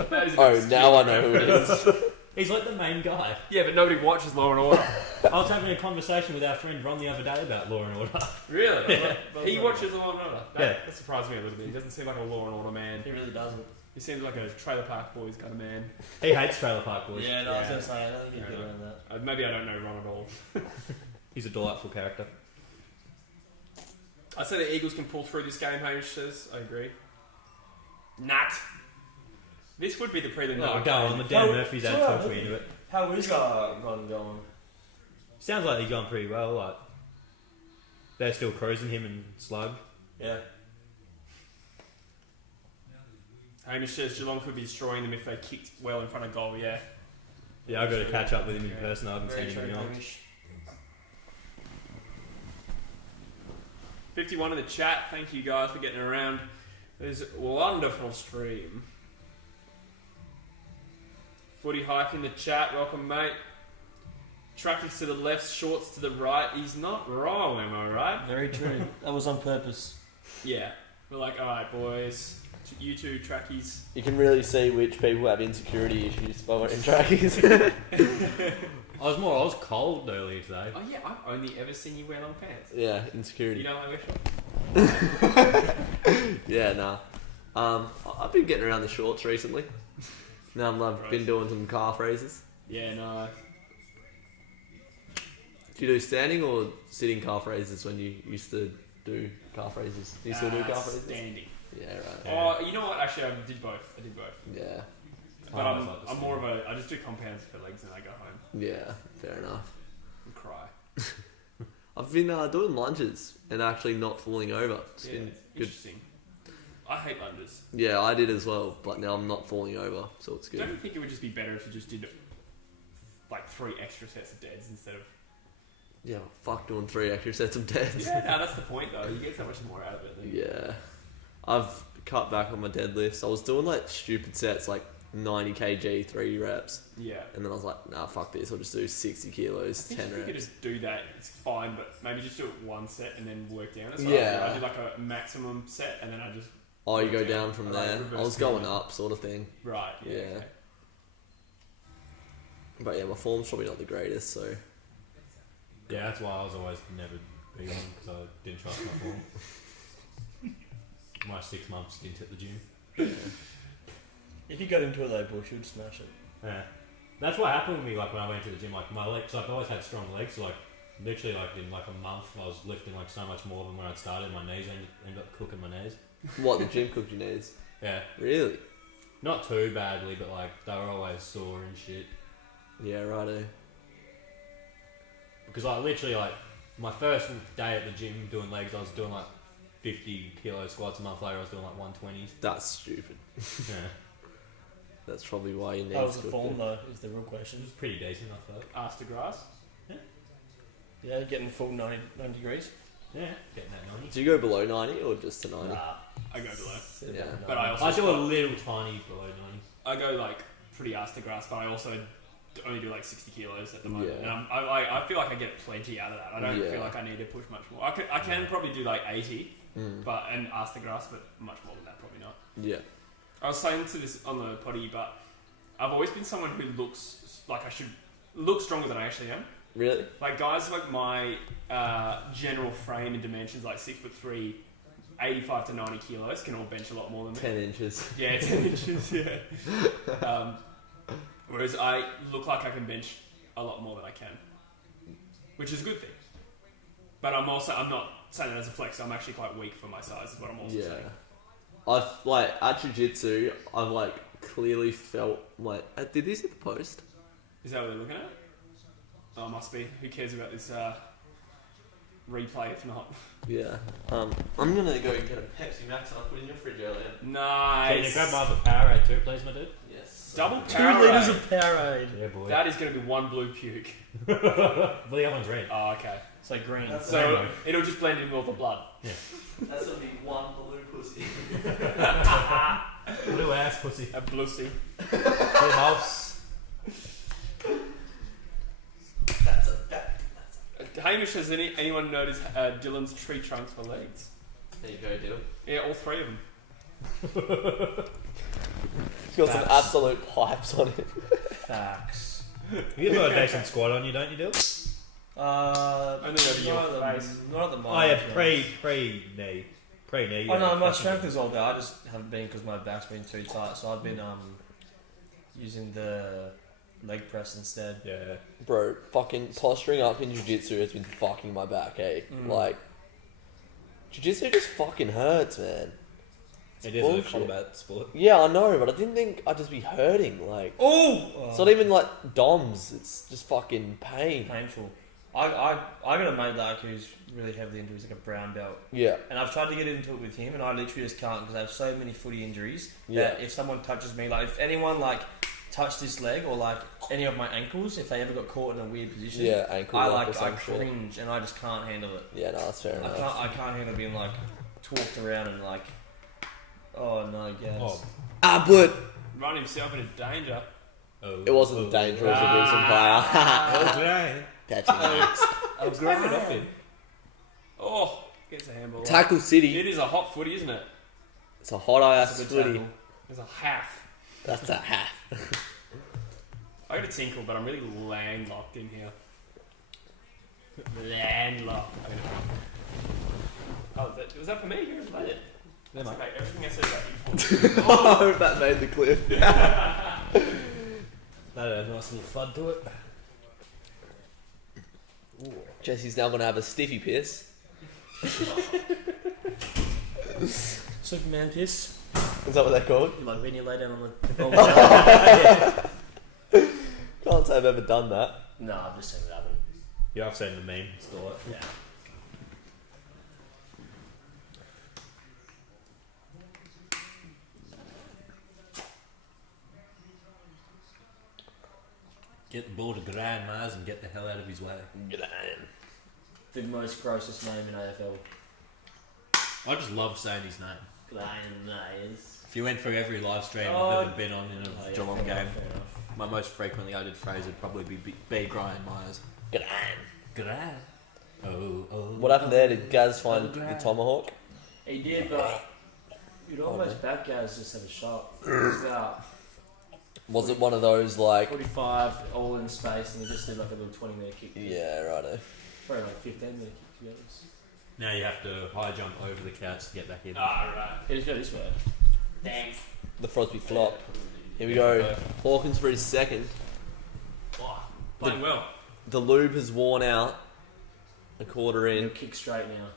That is a Oh, bit now I obscure. know who it is. He's like the main guy. Yeah, but nobody watches Law and Order. I was having a conversation with our friend Ron the other day about Law and Order. Really? Yeah. He watches Law and Order. Yeah. That surprised me a little bit. He doesn't seem like a Law and Order man. He really doesn't. He seems like a Trailer Park Boys kind of man. He hates Trailer Park Boys. Yeah, no, I was Yeah. going to say, I don't think he'd Fair get enough. around that. Maybe I don't know Ron at all. He's a delightful character. I say the Eagles can pull through this game, Hamish says. I agree. Nat. This would be the prelim. Oh, night go game. on. The Dan Oh, Murphy's it's ad alright, talks me into it. How is Ron going? Sounds like he's going pretty well. Like they're still cruising him and Slug. Yeah. Hamish says Geelong could be destroying them if they kicked well in front of goal, yeah. Yeah, I've got to catch up with him in person. I haven't Very seen him true, in Hamish. 51 in the chat, thank you guys for getting around. There's a wonderful stream. Footy Hike in the chat, welcome mate. Trackies to the left, shorts to the right. He's not wrong, am I right? Very true. That was on purpose. Yeah. We're like, alright boys, you two trackies. You can really see which people have insecurity issues by wearing trackies. I was cold earlier today. Oh yeah, I've only ever seen you wear long pants. Yeah, You insecurity. don't like wear shorts? Yeah, nah. I've been getting around the shorts recently. Now I've been Right. doing some calf raises. Yeah, no. Do you do standing or sitting calf raises when you used to do calf raises? Do you still do calf raises? Standing. Yeah, right. Oh, you know what? Actually, I did both. Yeah, But I always like the I'm standing. more of a. I just do compounds for legs and I go home yeah, fair enough. and cry. I've been doing lunges and actually not falling over. It's Yeah, been good. interesting. I hate lunges. Yeah, I did as well, but now I'm not falling over, so it's good. Don't you think it would just be better if you just did like 3 extra sets of deads instead of? Yeah, fuck doing 3 extra sets of deads. Yeah, no, that's the point though. You get so much more out of it. Than Yeah. I've cut back on my deadlifts. I was doing like stupid sets, like 90 kg, 3 reps. Yeah. And then I was like, nah, fuck this. I'll just do 60 kilos, I 10 think if you could reps. just do that, it's fine, but maybe just do it 1 set and then work down. So Yeah. I did like a maximum set and then I just Oh, you work go down from like there. reverse I was going pyramid. up, sort of thing. Right. Yeah. Yeah. Okay. But yeah, my form's probably not the greatest, so. Yeah, that's why I was always never big on because I didn't trust my form. My 6 month stint at the gym. If you got into it though, Bush, you'd smash it. Yeah, that's what happened with me. Like when I went to the gym, like my legs. I've always had strong legs. So like literally, like in like a month, I was lifting like so much more than when I started. My knees ended up cooking my knees. What, the gym cooked your knees? Yeah, Really? not too badly, but like they were always sore and shit. Yeah, righto. Because I literally like my first day at the gym doing legs, I was doing like 50 kilo squats. A month later, I was doing like 120s. That's stupid. Yeah, That's probably why your knees How was the cooked form it. though, is the real it question. was pretty decent. I thought. Ask the grass. Yeah, getting full 90 degrees. Yeah, getting that 90. Do you go below 90 or just to 90? Nah. I go below. Yeah. But I also I do a squat- little tiny below 90. I go like pretty ass to grass, but I also only do like 60 kilos at the moment. Yeah. And I feel like I get plenty out of that. I don't Yeah. feel like I need to push much more. I can probably do like 80, Mm. and ask the grass, but much more than that probably not. Yeah. I was saying to this on the potty, but I've always been someone who looks like I should look stronger than I actually am. Really? Like guys like my general frame and dimensions, like 6'3", 85 to 90 kilos, can all bench a lot more than me. 10 inches. Yeah, 10 inches, yeah. Whereas I look like I can bench a lot more than I can, which is a good thing. But I'm not saying that as a flex. I'm actually quite weak for my size, is what I'm also Yeah. saying. I've, like, at jiu-jitsu, I've, like, clearly felt, like... did this hit the post? Is that what they're looking at? Oh, must be. Who cares about this replay if not. Yeah. I'm gonna go get a Pepsi Max and I'll put it in your fridge earlier. Can you Nice. grab my other Powerade too, please, my dude? Yes. Double 2 Powerade. litres of Powerade. Yeah, boy. That is going to be one blue puke. Well, the other one's red. Oh, okay. So green. That's So Rainbow. it'll just blend in with all the blood. That's gonna be one blue pussy. Blue ass pussy. A bluesy. Blue mouse. That's a Hamish, has anyone noticed Dylan's tree trunks for legs? There you go, Dylan. Yeah, all 3 of them. He's got some absolute pipes on him. Facts. You got a decent squad on you, don't you, Dill? Only over your not at face. the, not at the Oh moment. yeah, to be honest. pre-knee. Pre-knee. Oh no, my fucking- strength is all there. I just haven't been because my back's been too tight. So I've been using the leg press instead. Yeah. Bro, fucking posturing up in jiu-jitsu has been fucking my back, eh? Like, jiu-jitsu just fucking hurts, man. It is bullshit. a combat sport. Yeah, I know, but I didn't think I'd just be hurting. Like, it's not even like DOMs, it's just fucking pain. Painful. I got a mate like who's really heavily into. He's like a brown belt, Yeah, and I've tried to get into it with him, and I literally just can't because I have so many footy injuries Yeah. that if someone touches me, like if anyone like touched this leg or like any of my ankles, if they ever got caught in a weird position, yeah, ankle I lock or like I some shit. cringe and I just can't handle it. Yeah, no, that's fair enough. I can't handle being like talked around and like, oh no, yes. Oh. Ah, but Run himself into danger. Oh. it wasn't dangerous to do some Oh, fire. great. That's nice. I'll grab it off him. Oh, gets a handball. Tackle City. It is a hot footy, isn't it? It's a hot ass That's a good footy. tackle. There's a half. That's a half. I got a tinkle, but I'm really landlocked in here. Landlocked. Oh, was that for me? You played it. There, mate. Okay, everything I said about you. Oh, that made the clip. That had a nice little fud to it. Jesse's now gonna have a stiffy piss. Superman piss. Is that what they're called? Like when you lay down on the. Can't say I've ever done that. No, I've just seen it happen. Yeah, I've seen the meme. Stole it. Yeah. Get the ball to Grand Mars and get the hell out of his way. The most grossest name in AFL. I just love saying his name. Lions. If you went through every live stream Oh. I've ever been on in a Geelong game, Fair enough. my most frequently uttered phrase would probably be Brian Myers. Gran. Oh. What happened there? Did Gaz find the tomahawk? He did, but you'd almost back guys just have a shot. It was about Was it one of those like? 45 all in space, and he just did like a little 20-metre kick. Yeah, righto. Probably like 15-metre kick, to be honest. Now you have to high jump over the couch to get back in. Ah, right. He just go this way. Thanks. The Frosby flop. Here we go. Hawkins for his second. Oh, playing well. The lube has worn out. A quarter He'll in. kick straight now.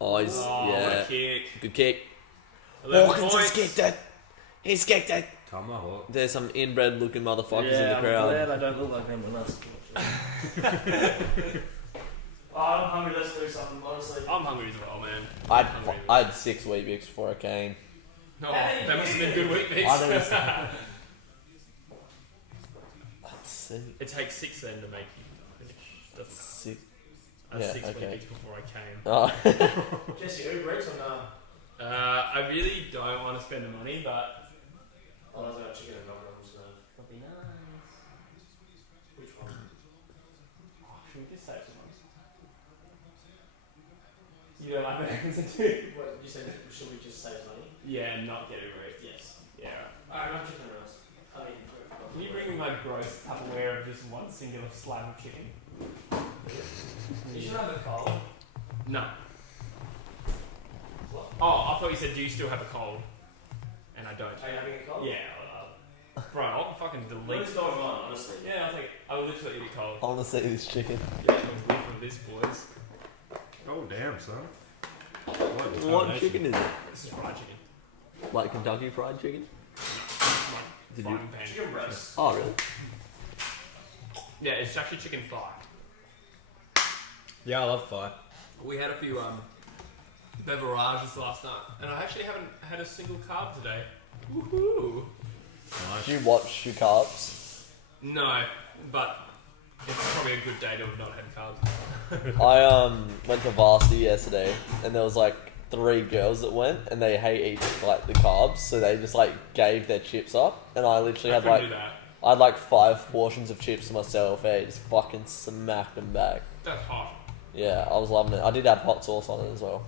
Oh, he's Oh, what yeah. a kick. Good kick. 11 points. it. He's kicked it. Tomahawk. There's some inbred looking motherfuckers in the I'm crowd. glad I don't look like him with us. Oh, I'm hungry, let's do something, honestly. I'm hungry as well, man. I had 6 Weet-Bix before I came. No, that must have been good week, I know mix. it's- Let's see. It takes 6 then to make you finish. That's 6. I had Yeah, 6 okay. weeks before I came. Oh. Jesse, Uber Eats or no? I really don't want to spend the money, but Oh, I got chicken and McDonald's now. that'd be nice. Which one? Oh, should we just save some money? You don't like Americans too? What, you said, should we just save money? Yeah, and not get Uber Eats. Yes. Yeah. Alright, not chicken and rice. I mean, Can you bring me my gross Tupperware of just one singular slab of chicken? you should have a cold. No. Oh, I thought you said, do you still have a cold? And I don't. Are you having a cold? Yeah. Bro, I'll fucking What delete. is going on, honestly? Yeah, I was like, I will literally eat it cold. I want to see this chicken. Yeah, I'm whiff of this, boys. Oh damn, son. What chicken is it? This is fried chicken. Like Kentucky Fried Chicken? Like, Did you- frying pan. Chicken breast. Oh, really? Yeah, it's actually chicken thigh. Yeah, I love fire. We had a few beverages last night, and I actually haven't had a single carb today. Woohoo! Nice. Do you watch your carbs? No, but it's probably a good day to have not had carbs. I went to varsity yesterday, and there was like 3 girls that went, and they hate eating like the carbs, so they just like gave their chips up, and I literally had like do that. I had like 5 portions of chips to myself. Just fucking smacked them back. That's hot. Yeah, I was loving it. I did add hot sauce on it as well.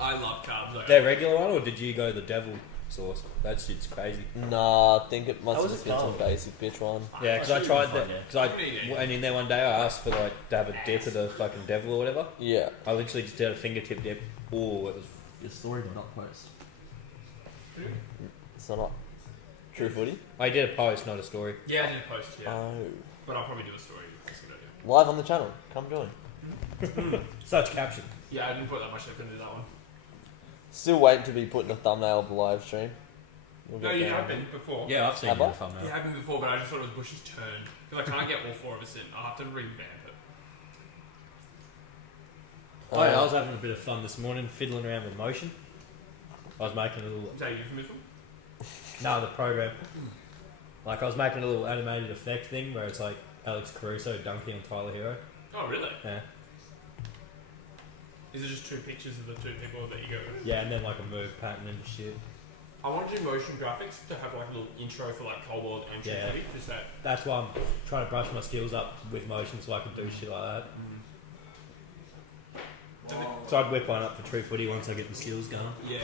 I love carbs. Though. That regular one, or did you go the devil sauce? That shit's crazy. Nah, I think it must How have was just it been some called? basic bitch one. Yeah, because I should tried be that. fine, yeah. Because I went in there one day. I asked for like to have a dip of the fucking devil or whatever. Yeah. I literally just did a fingertip dip. Oh, it was. Your story did not post. It's not True Footy? I did a post, not a story. Yeah, I did a post. Yeah, Oh. but I'll probably do a story. That's what I do. Live on the channel. Come join. Such caption. Yeah, I didn't put that much effort into that one. Still waiting to be put in the thumbnail of the live stream. We'll No, get you there. have been before. Yeah, I've seen Have you I? in the thumbnail. You have been before, but I just thought it was Bush's turn because I can't get all 4 of us in. I'll have to revamp it. I was having a bit of fun this morning, fiddling around with motion. I was making a little. Is that a euphemism? No, the program. Like I was making a little animated effect thing where it's like Alex Caruso dunking on Tyler Hero. Oh, really? Yeah. Is it just 2 pictures of the 2 people that you go with? Yeah, and then like a move pattern and shit. I want to do motion graphics to have like a little intro for like Cold World and True Yeah. Footy. Just that. That's why I'm trying to brush my skills up with motion so I can do shit like that. So I'd whip one up for True Footy once I get the skills going. Yeah.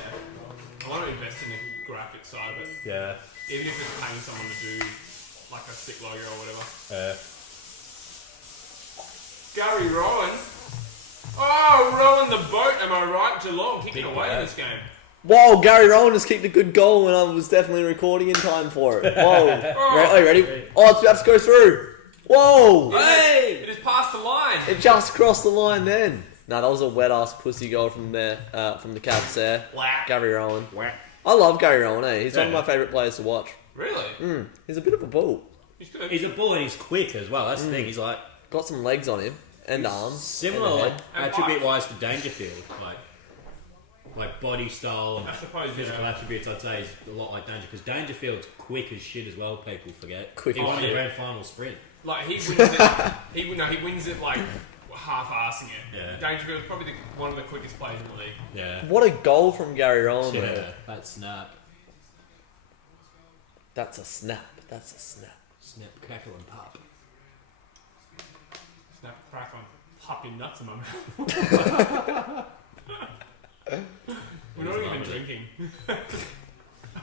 I want to invest in the graphic side of it. Yeah. Even if it's paying someone to do like a stick logo or whatever. Gary Rowland. Oh, rowing the boat, am I right? Geelong kicking Big away player. in this game. Whoa, Gary Rowland has kicked a good goal when I was definitely recording in time for it. Whoa. Are you ready? Oh, it's about to go through. Whoa. Hey! It is past the line. It just crossed the line then. No, that was a wet ass pussy goal from there, from the Cavs there. Whack. Gary Rowland. Whack. I love Gary Rowland, eh? He's one of Yeah. my favourite players to watch. Really? He's a bit of a bull. He's good. He's a bull and he's quick as well. That's the thing. He's like Got some legs on him and arms. similar and a like head. And attribute wise to Dangerfield. Like body style and I suppose, physical yeah. attributes. I'd say is a lot like Danger because Dangerfield's quick as shit as well. People forget. Quick He as won the shit. grand final sprint. Like he wins it. he wins it like half-assing it. Yeah. Dangerfield's probably one of the quickest players in the league. Yeah. What a goal from Gary Rowland. Yeah. though. That snap. That's a snap. That's a snap. Snap, crackle and pop. Snap, crack on, pop your nuts in my mouth. We're not even drinking.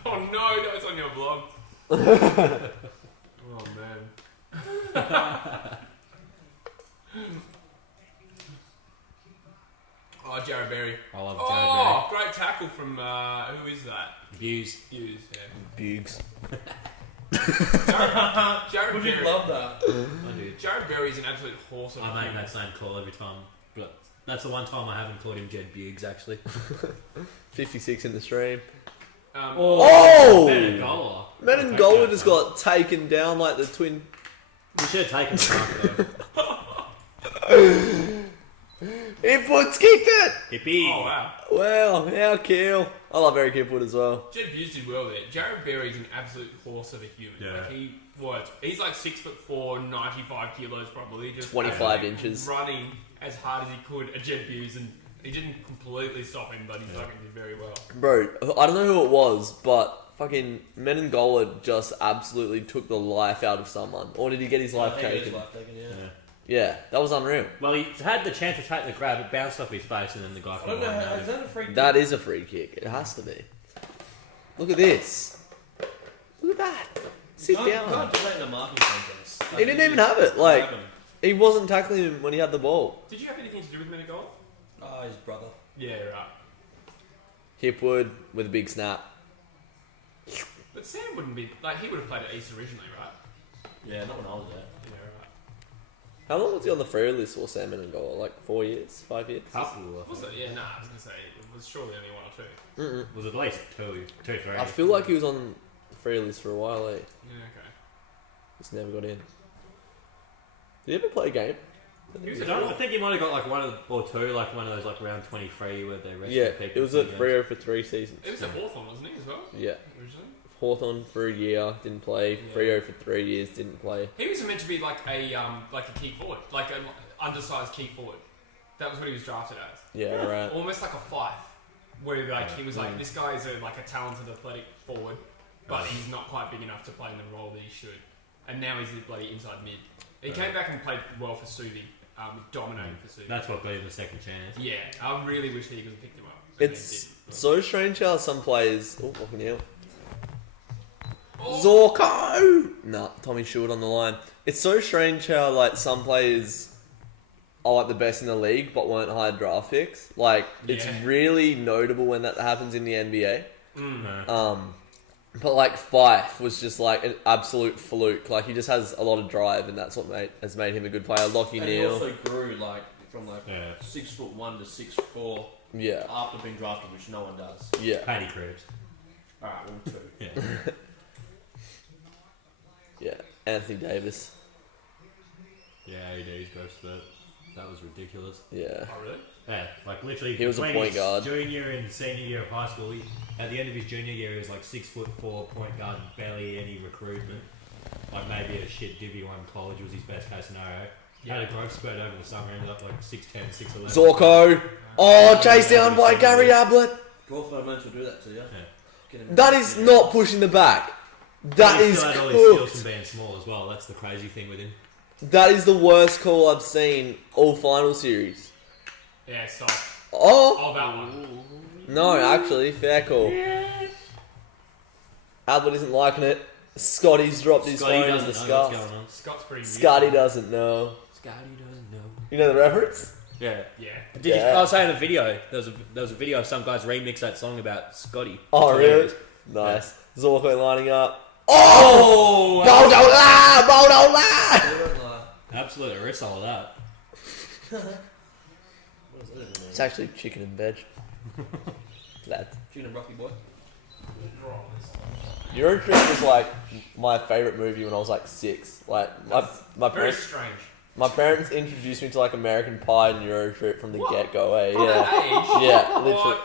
Oh no, that was on your blog. Oh man. Oh, Jared Berry. I love Oh, great tackle from who is that? Hughes. Hughes. Yeah. Bugs. Jared Would Berry. you love that? I do. Jared Berry is an absolute horse of a I make human. that same call every time, but that's the one time I haven't called him Jed Buggs actually. 56 in the stream. Oh! Oh! Menangola. Menangola just got taken down like the twin. We should have taken the mark though. Hipwood's kicked it! Oh Hippie. wow. Wow, how cool. I love Eric Hipwood as well. Jed Buggs did well there. Jared Berry's an absolute horse of a human. Yeah. Like he's like 6'4", 95 kilos probably. Just 25 absolutely inches. running as hard as he could at Jed Buggs, and he didn't completely stop him, but he fucking did very well. Bro, I don't know who it was, but fucking Menangola just absolutely took the life out of someone. Or did he get his life taken? Yeah, that was unreal. Well, he had the chance to take the grab, it bounced off his face, and then the guy I from don't know. behind Is him. that a free kick? That is a free kick. It has to be. Look at this. Look at that. Sit You down. can't do that in a marking contest. He didn't even have it. Like, he wasn't tackling him when he had the ball. Did you have anything to do with Menegola? Oh, his brother. Yeah, right. Hipwood with a big snap. But Sam wouldn't be like he would have played at East originally, right? Yeah, not when I was there. Yeah, right. How long was he on the free list for Sam Menangola? Like 4 years? 5 years? Couple, Was it? Yeah, nah. I was gonna say it was surely only 1 or 2. Mm-mm. was at least two, 3. I feel like he was on the free list for a while, eh? Yeah, okay. Just never got in. Did he ever play a game? I think he might have got like one or two, like one of those like round 23 where they rescued Yeah, people. it was at Freo for 3 seasons. It was at Hawthorn, wasn't he, as well? Yeah. Originally? Hawthorn for a year, didn't play. Yeah. Freo for 3 years, didn't play. He was meant to be like a key forward, like an undersized key forward. That was what he was drafted as. Yeah, right. Almost like a Fife, where like he was like, this guy is like a talented athletic forward, but he's not quite big enough to play in the role that he should. And now he's the bloody inside mid. He came back and played well for Suvi, dominated for Suvi. That's what gave him a second chance. Yeah, I really wish that he could have picked him up. It's so strange how some players. Oh, fucking hell. Oh. Zorko! Nah, Tommy Short on the line. It's so strange how like some players are like the best in the league but weren't high draft picks. Like it's Yeah. really notable when that happens in the NBA. Mm. But like Fife was just like an absolute fluke. Like he just has a lot of drive, and that's what has made him a good player. Lockie And he Neal, also grew like from like Yeah. 6'1" to 6'4" yeah, after being drafted, which no one does. yeah, Paddy Cribs. All right, well, 2. Yeah. yeah. Anthony Davis, Yeah, AD's ghost, but that was ridiculous. yeah, Oh, really? Yeah, like literally. He was a between point his guard. Junior and senior year of high school, at the end of his junior year, he was like 6'4" point guard, barely any recruitment. Like maybe a shit Div 1 college was his best case scenario. Had a growth spurt over the summer, ended up like 6'10", 6'11". Zorko. Oh, chased down by Gary Ablett. Golf moments will do that to you. Yeah. That is not pushing the back. That He is still had all his skills from cooked. being small as well. That's the crazy thing with him. That is the worst call I've seen all final series. Yeah, soft. Oh Oh, that one. no, actually, fair call. Ablett isn't liking it. Scotty's dropped his Scotty phone in doesn't know disgust. what's going on. Scott's pretty Scotty doesn't know. Scotty doesn't know. You know the reference? Yeah. Yeah. Did you, Yeah. I was saying a video. There was a video of some guys remix that song about Scotty. Oh, It's really? hilarious. Nice. Zorko lining up. Oh! Boldola! Absolute arisol of that. What is that? It's actually chicken and veg. Lads. Chicken and Rocky boy. Euro Trip was like my favourite movie when I was like 6. Like my Very parents, strange. my parents introduced me to like American Pie and Euro Trip from the What? get go. Eh? From Yeah, that age? yeah. Literally,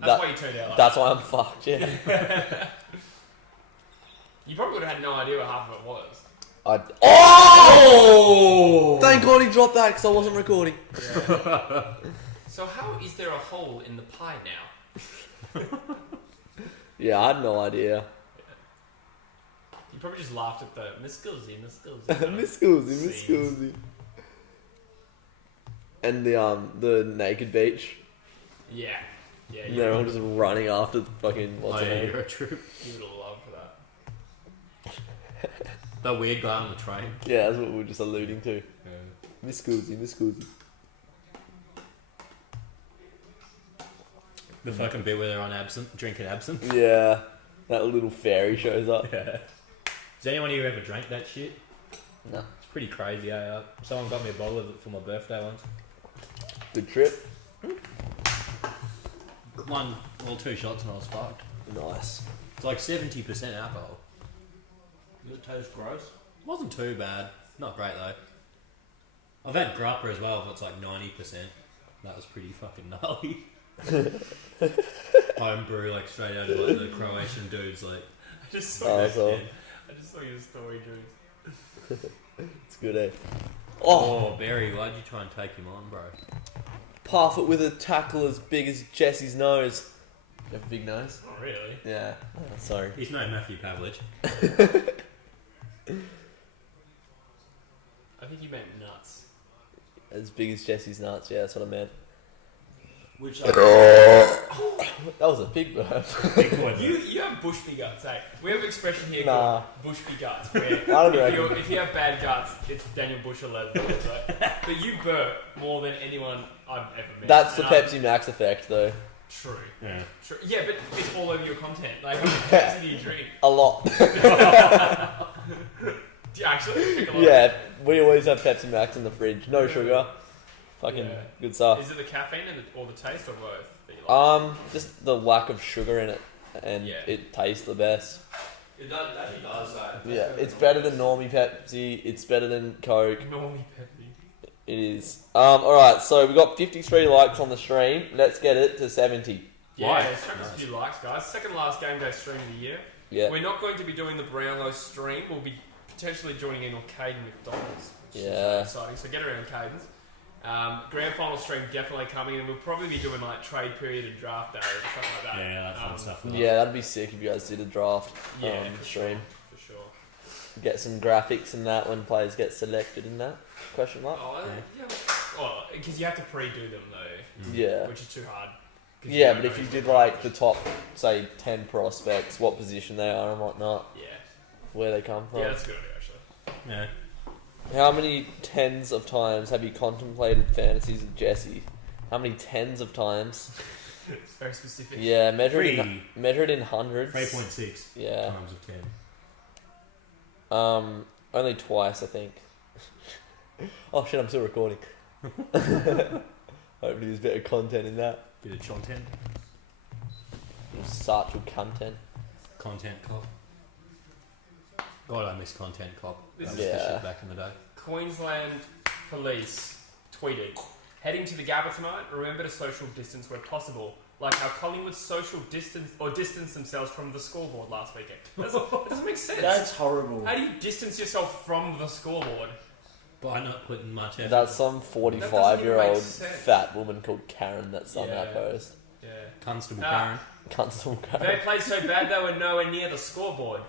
That's why you turned out like that's why I'm fucked. Yeah. You probably would have had no idea what half of it was. Oh! Thank God he dropped that because I wasn't recording. So how is there a hole in the pie now? Yeah, I had no idea. You probably just laughed at the Miss Gilsey. Miss Scusi. And the naked beach. Yeah. Yeah, And they're all just running after the fucking what's Oh, her yeah, name? you're a troop. You would have loved that. That weird guy on the train. Yeah, that's what we were just alluding to. Yeah. Miss Scusi. The fucking bit where they're on absinthe, drinking absinthe. Yeah, that little fairy shows up. Yeah. Has anyone here ever drank that shit? No. It's pretty crazy, eh? Someone got me a bottle of it for my birthday once. Good trip. One, well, 2 shots and I was fucked. Nice. It's like 70% alcohol. Does it taste gross? Wasn't too bad. Not great though. I've had grappa as well, that's like 90%. That was pretty fucking gnarly. Homebrew, like straight out of like the Croatian dudes, like. I just saw Oh, that. so I just saw your story, Drew. it's good, eh? Oh, Oh, Barry, why'd you try and take him on, bro? Parf it with a tackle as big as Jesse's nose. You have a big nose? Oh, really? Yeah. Oh, sorry. He's no Matthew Pavlich. I think you meant nuts. As big as Jesse's nuts. Yeah, that's what I meant. Which That was a big burp. Big boy, You have bushby guts, eh? We have an expression here Nah. called bushby guts, where I don't if you have bad guts, it's Daniel Bush or Les Dawes, right? But you burp more than anyone I've ever met. That's the And Pepsi Max effect, though. True. Yeah. True. Yeah, but it's all over your content. Like, how much Pepsi do you drink? A lot. Do you actually drink a lot? Yeah, we always have Pepsi Max in the fridge. No sugar. Fucking Yeah. good stuff. Is it the caffeine or the taste or both that you like? Just the lack of sugar in it, and Yeah. it tastes the best. it actually does. Yeah, it's better than Normie Pepsi. It's better than Coke. Normie Pepsi. It is. Alright, so we got 53 likes on the stream. Let's get it to 70. Yeah, Why? it's chuck us a few likes, guys. Second last game day stream of the year. Yeah. We're not going to be doing the Brownlow stream. We'll be potentially joining in on Caden McDonald's, which is Yeah. exciting. So get around Caden's. Grand final stream definitely coming, and we'll probably be doing like trade period and draft day or something like that. Yeah, that's fun stuff. Yeah, that'd be sick if you guys did a draft Yeah, for stream. sure. For sure. Get some graphics and that when players get selected in that. Question mark? Oh, yeah. Well, because you have to pre-do them though, Yeah. which is too hard. 'Cause Yeah, don't but know if you who's did gonna like play. the top, say, 10 prospects, what position they are and whatnot, Yeah. where they come from. Yeah, that's a good idea actually. Yeah. How many tens of times have you contemplated fantasies of Jesse? How many tens of times? It's very specific. Yeah, measure it in hundreds. 3.6 Yeah. times of 10. Only twice, I think. Oh shit, I'm still recording. Hopefully there's better content in that. Bit of content. Such content. Content cop. God, I miss content cop. This That is- was the Yeah. shit back in the day. Queensland Police tweeted, heading to the Gabba tonight, remember to social distance where possible, like how Collingwood social distance themselves from the scoreboard last weekend. That doesn't make sense. That's horrible. How do you distance yourself from the scoreboard? By not putting much effort. That's some That doesn't even 45-year-old make sense. fat woman called Karen that's on Yeah. that post. Yeah. Constable Ah. Karen. Constable They Karen. played so bad they were nowhere near the scoreboard.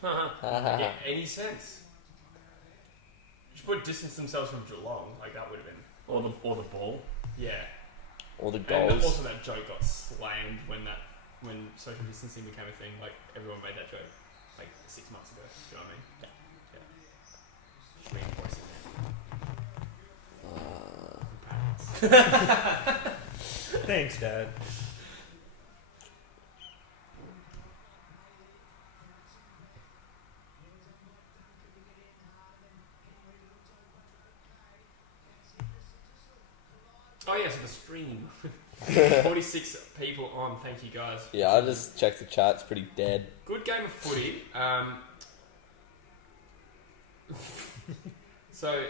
Doesn't get any sense. Just put distance themselves from Geelong, like that would have been. Or the ball. Yeah. All the And goals. also that joke got slammed when social distancing became a thing. Like everyone made that joke like 6 months ago. Do you know what I mean? Yeah. Just reinforcing Thanks, Dad. Oh yeah, so the stream. 46 people on. Thank you guys. Yeah, I just checked the chat. It's pretty dead. Good game of footy. So,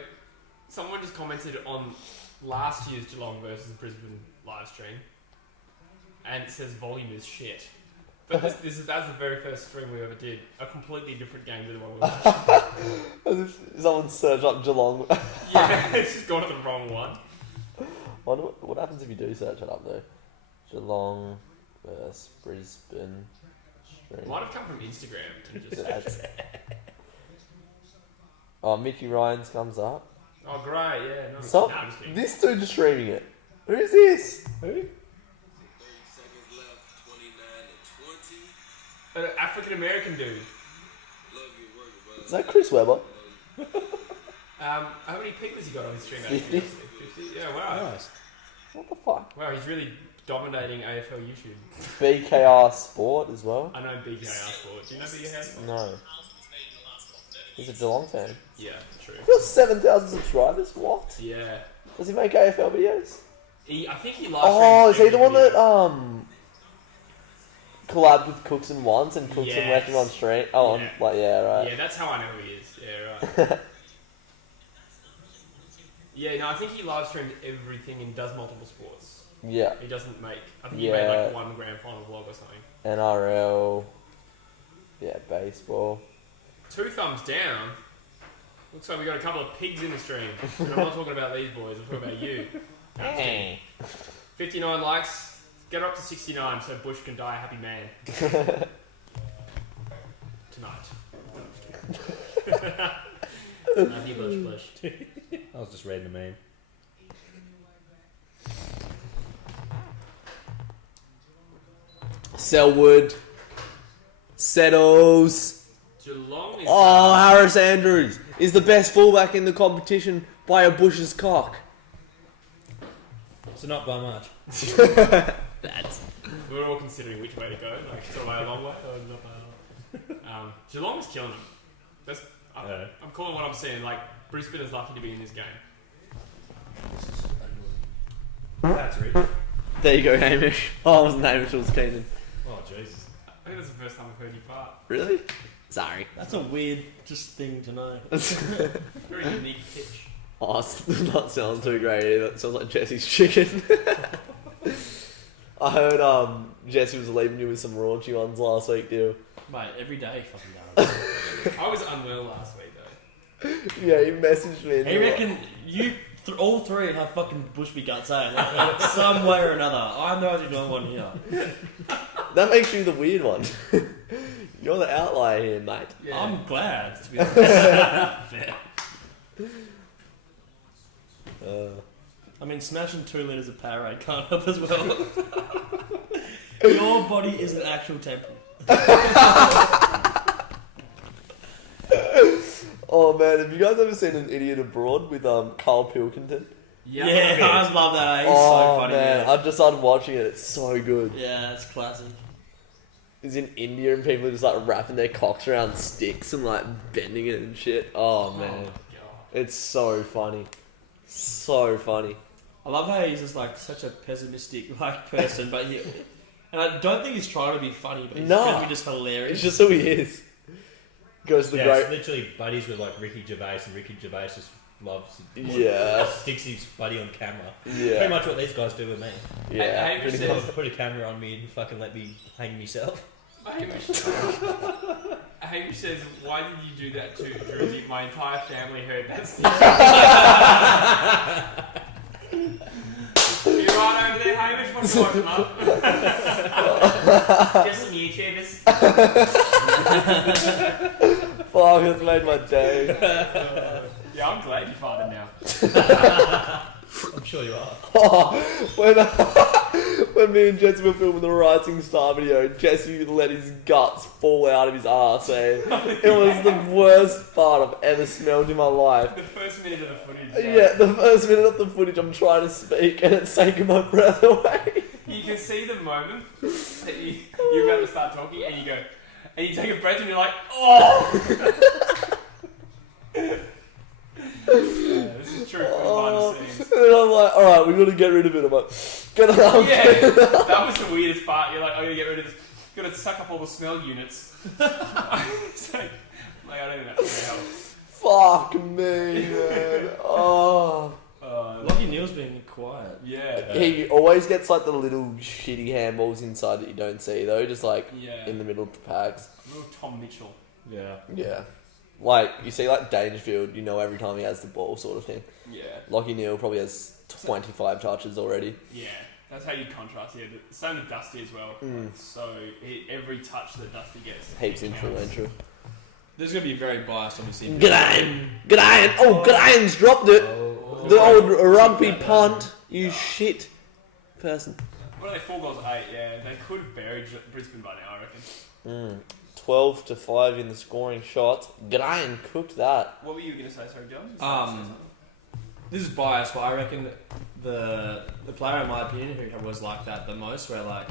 someone just commented on last year's Geelong versus Brisbane live stream, and it says volume is shit. But that's the very first stream we ever did. A completely different game to the one we watched. Someone search up Geelong. Yeah, it's just gone to the wrong one. Wonder what happens if you do search it up though? Geelong versus Brisbane stream. Might have come from Instagram and just. That's- Oh, Mickey Ryan's comes up. Oh, great, yeah. No, So, no, I'm just kidding. this dude streaming it. Who is this? Who? 30 seconds left, 29 to 20. An African American dude. Love your work, brother. Is that Chris Webber? How many people has he got on his stream? 50. 50? Yeah, wow. Nice. What the fuck? Wow, he's really dominating AFL YouTube. BKR Sport as well? I know BKR Sport. Do you know BKR Sport? No. He's a Geelong fan. Yeah, true. He's got 7,000 subscribers? What? Yeah. Does he make AFL videos? I think he live Oh, is streams he the one every that collabed with Cooks and Once and Cooks and left him on Yes. stream? Oh, Yeah. yeah, right. Yeah, that's how I know who he is. Yeah, right. Yeah, no, I think he live streams everything and does multiple sports. Yeah. He doesn't make. I think he made Yeah. like one grand final vlog or something. NRL. Yeah, baseball. 2 thumbs down. Looks like we got a couple of pigs in the stream. And I'm not talking about these boys. I'm talking about you. 59 likes. Get her up to 69 so Bush can die a happy man. Tonight. Love you, Bush. I was just reading a meme. Selwood. Settles. Geelong is. Oh, Harris Andrews is the best fullback in the competition by a Bush's cock. So not by much. We're all considering which way to go. Like, short way, a long way, or not by a long. Geelong is killing them. That's. I'm calling what I'm saying. Like, Brisbane is lucky to be in this game. That's rich. There you go, Hamish. Oh, it wasn't Hamish, it was Keenan. Oh, Jesus. I think that's the first time I've heard you fart. Really? Sorry. That's a weird just thing to know. Very unique pitch. Oh, it's not sounding too great either. It sounds like Jesse's chicken. I heard Jesse was leaving you with some raunchy ones last week, too. Mate, every day he fucking does. I was unwell last week though. Yeah, he messaged me. He reckon you all three have fucking Bushby guts, eh? Like, some way or another. I'm the only one here. That makes you the weird one. You're the outlier here, mate. Yeah. I'm glad, to be honest. Fair. I mean, smashing 2 litres of Powerade can't help as well. Your body is an actual temple. Oh man, have you guys ever seen An Idiot Abroad with Carl Pilkington? Yeah, I love that. Eh? He's Oh so funny. man, Man. I've just started watching it. It's so good. Yeah, it's classic. He's in India and people are just like wrapping their cocks around sticks and like bending it and shit. Oh man, it's so funny, so funny. I love how he's just like such a pessimistic like person, but and I don't think he's trying to be funny, but he's really just hilarious. It's just who he is. Goes to the Yeah, it's great. literally buddies with like Ricky Gervais, and Ricky Gervais just loves. Yeah. Sticks his buddy on camera. Yeah. Pretty much what these guys do with me. Yeah. Hey, pretty says- much. Put a camera on me and fucking let me hang myself. Hamish says, why did you do that to Druzy? My entire family heard that. You right over there, Hamish? What are you watching up? Just some YouTubers. Fuck, it's made my day. Yeah, I'm glad you fathered now. I'm sure you are. Oh, when me and Jesse were filming the Rising Star video, Jesse let his guts fall out of his arse. Eh? It was the worst fart I've ever smelled in my life. The first minute of the footage. Yeah, the first minute of the footage, I'm trying to speak and it's taking my breath away. You can see the moment that you're about to start talking and you go, and you take a breath and you're like, oh! Yeah, this is true for behind the scenes. And then I'm like, alright, we got to get rid of it. I'm like, get it up. Yeah, that was the weirdest part. You're like, oh, you get rid of this. Got to suck up all the smell units. It's like, I don't think that's going to help. Fuck me, man. Oh. Lucky Neil's been quiet. Yeah. He always gets like the little shitty handballs inside that you don't see though, just like Yeah. in the middle of the packs. Little Tom Mitchell. Yeah. Yeah. Like, you see like Dangerfield, you know every time he has the ball sort of thing. Yeah. Lockie Neal probably has 25 touches already. Yeah. That's how you contrast. Yeah. The same with Dusty as well. So every touch that Dusty gets. Heaps it counts. influential. This is going to be very biased, obviously. G'dayan! G'dayan! Oh, G'dayan's dropped it! The old rugby punt, you shit person. What are they? 4 goals, 8. Yeah. They could have buried Brisbane by now, I reckon. 12-5 in the scoring shots. G'dayan cooked that. What were you going to say, sorry, John? This is biased, but I reckon the player, in my opinion, who was like that the most, where like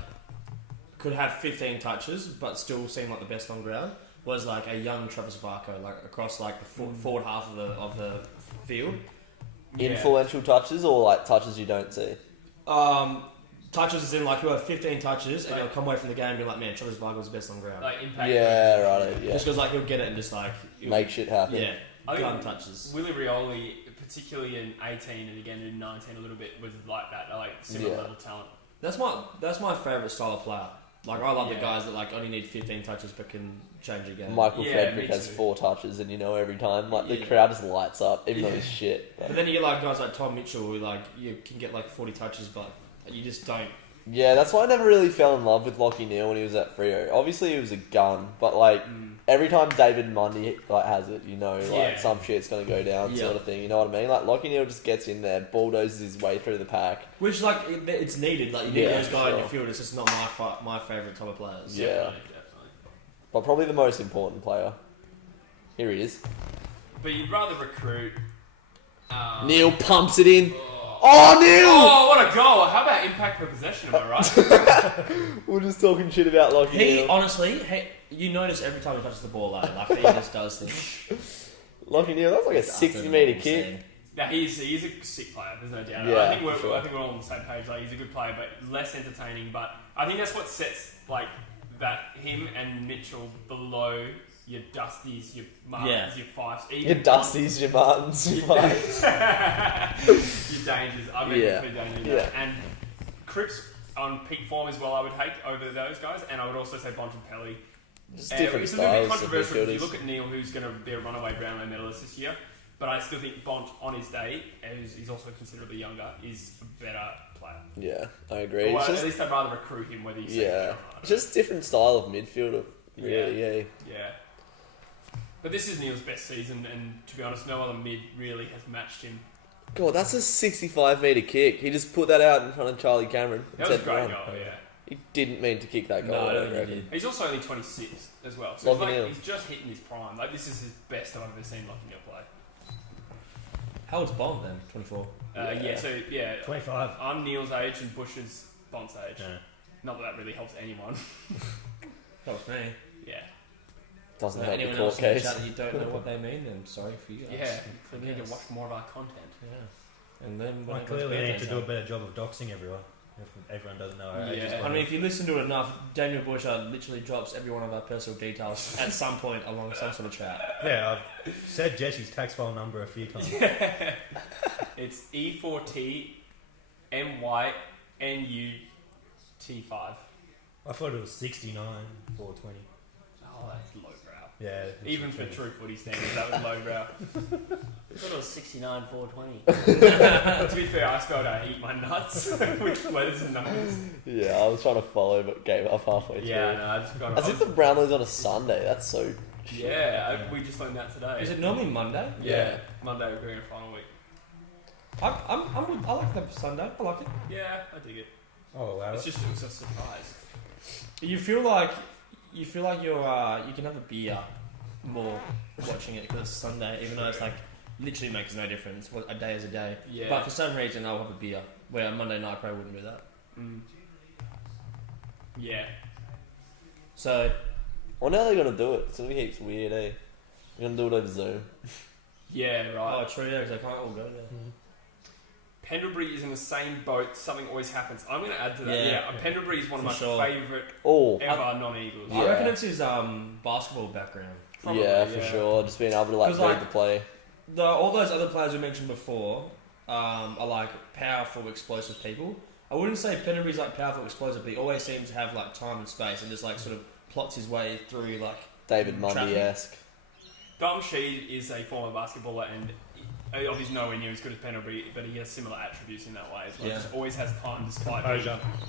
could have 15 touches but still seem like the best on ground, was like a young Travis Varco, like across like the forward half of the field. Yeah. Influential touches or like touches you don't see? Touches as in like he'll have 15 touches and he'll come away from the game and be like, man, Travis Varco's the best on ground. Like impact. Yeah, right. Yeah. Just because like he'll get it and just like Make shit happen. yeah, I think gun touches. Willie Rioli, particularly in 18 and again in 19 a little bit, was like that. Like similar Yeah. level talent. That's my favourite style of player. Like I love the Yeah. guys that like only need 15 touches but can change a game. Michael Yeah, Frederick me has too. 4 touches and you know every time. Like the Yeah. crowd just lights up, even though Yeah. he's shit. But then you get like guys like Tom Mitchell who like you can get like 40 touches but you just don't. Yeah, that's why I never really fell in love with Lockie Neal when he was at Freo. Obviously he was a gun, but like every time David Mundy like has it, you know, like Yeah. some shit's gonna go down, Yeah. sort of thing. You know what I mean? Like Lockie Neal just gets in there, bulldozes his way through the pack. Which like it's needed. Like you need Yeah, those guys in your sure. field. It's just not my favourite type of players. Yeah. Definitely. But probably the most important player. Here he is. But you'd rather recruit. Neil pumps it in. Oh, Neil! Oh, what a goal! How about impact per possession? Am I right? We're just talking shit about Lockie He Neal. honestly, you notice every time he touches the ball, like he just does things. Lockie Neal, that's like a 60-metre kick. Now he's a sick player. There's no doubt. Yeah, I think for sure. I think we're all on the same page. Like he's a good player, but less entertaining. But I think that's what sets like that him and Mitchell below your Dusties, your Martins, your Fifes, Your Dusties, your Martins, your Fifes. your Dangers. I mean, Yeah. Dangers. Yeah. And Cripps on peak form as well, I would take over those guys, and I would also say Bontempelli. Just different It's a little bit styles of controversial if you midfielders. look at Neil, who's going to be a runaway Brownlow medalist this year, but I still think Bont on his day, and he's also considerably younger, is a better player. Yeah, I agree. Well, It's at just, least I'd rather recruit him, whether you say yeah, that or not. just different style of midfielder. Really, yeah. Yeah. But this is Neil's best season, and to be honest, no other mid really has matched him. God, that's a 65-metre kick. He just put that out in front of Charlie Cameron. That was a great goal, yeah. He didn't mean to kick that goal. No, I don't I think reckon. he did. He's also only 26 as well, so Lockie Neal. he's just hitting his prime. Like, this is his best I've ever seen Lockie Neal play. How old's Bond then? 24. Yeah, 25. I'm Neil's age and Bush's Bont's age. Yeah. Not that really helps anyone. That was me. Yeah. Doesn't So help the anyone court else in the case. chat that you don't know what they mean, then sorry for you guys. Yeah. So we need to Yes. watch more of our content. Yeah. And then Well, clearly they need to do a better job of doxing everyone. If everyone doesn't know our ages. Yeah. I mean, if you listen to it enough, Daniel Busher literally drops every one of our personal details at some point along some sort of chat. Yeah, I've said Jesse's tax file number a few times. It's E4TMYNUT5. I thought it was 69,420. Oh, that's lowbrow. Yeah. it's Even for pretty- True Footy standards, that was lowbrow. I thought it was 69,420. To be fair, I spelled out eat my nuts, which letters and numbers. Yeah, I was trying to follow but gave up halfway through. Yeah, no, I just got As if the Brownlow's on a Sunday. That's so. we just learned that today. Is it normally Monday? Yeah, Monday we're going to final week. I like the Sunday. I like it. Yeah, I dig it. Oh, wow. It was a surprise. You feel like you're you can have a beer more watching it because it's Sunday, even though it's like literally makes no difference. A day is a day. Yeah. But for some reason, I'll have a beer. Where on Monday night, I probably wouldn't do that. Yeah. So Well, now they're gonna do it. It's gonna be heaps weird, eh? They're gonna do it over Zoom. Yeah, right. oh, true. Yeah, because I can't all go there. Pendlebury is in the same boat. Something always happens. I'm going to add to that. Yeah. Pendlebury is one of my For sure. favourite Oh, ever non-Eagles. Yeah. I reckon it's his basketball background. Probably, yeah, for sure. Just being able to like 'Cause, read like, the play. All those other players we mentioned before are like powerful, explosive people. I wouldn't say Pendlebury's like powerful, explosive, but he always seems to have like time and space and just like sort of plots his way through like. David Mundy-esque. Dom Sheed is a former basketballer and obviously nowhere near as good as Pendlebury, but he has similar attributes in that way as well. Yeah. Just always has time despite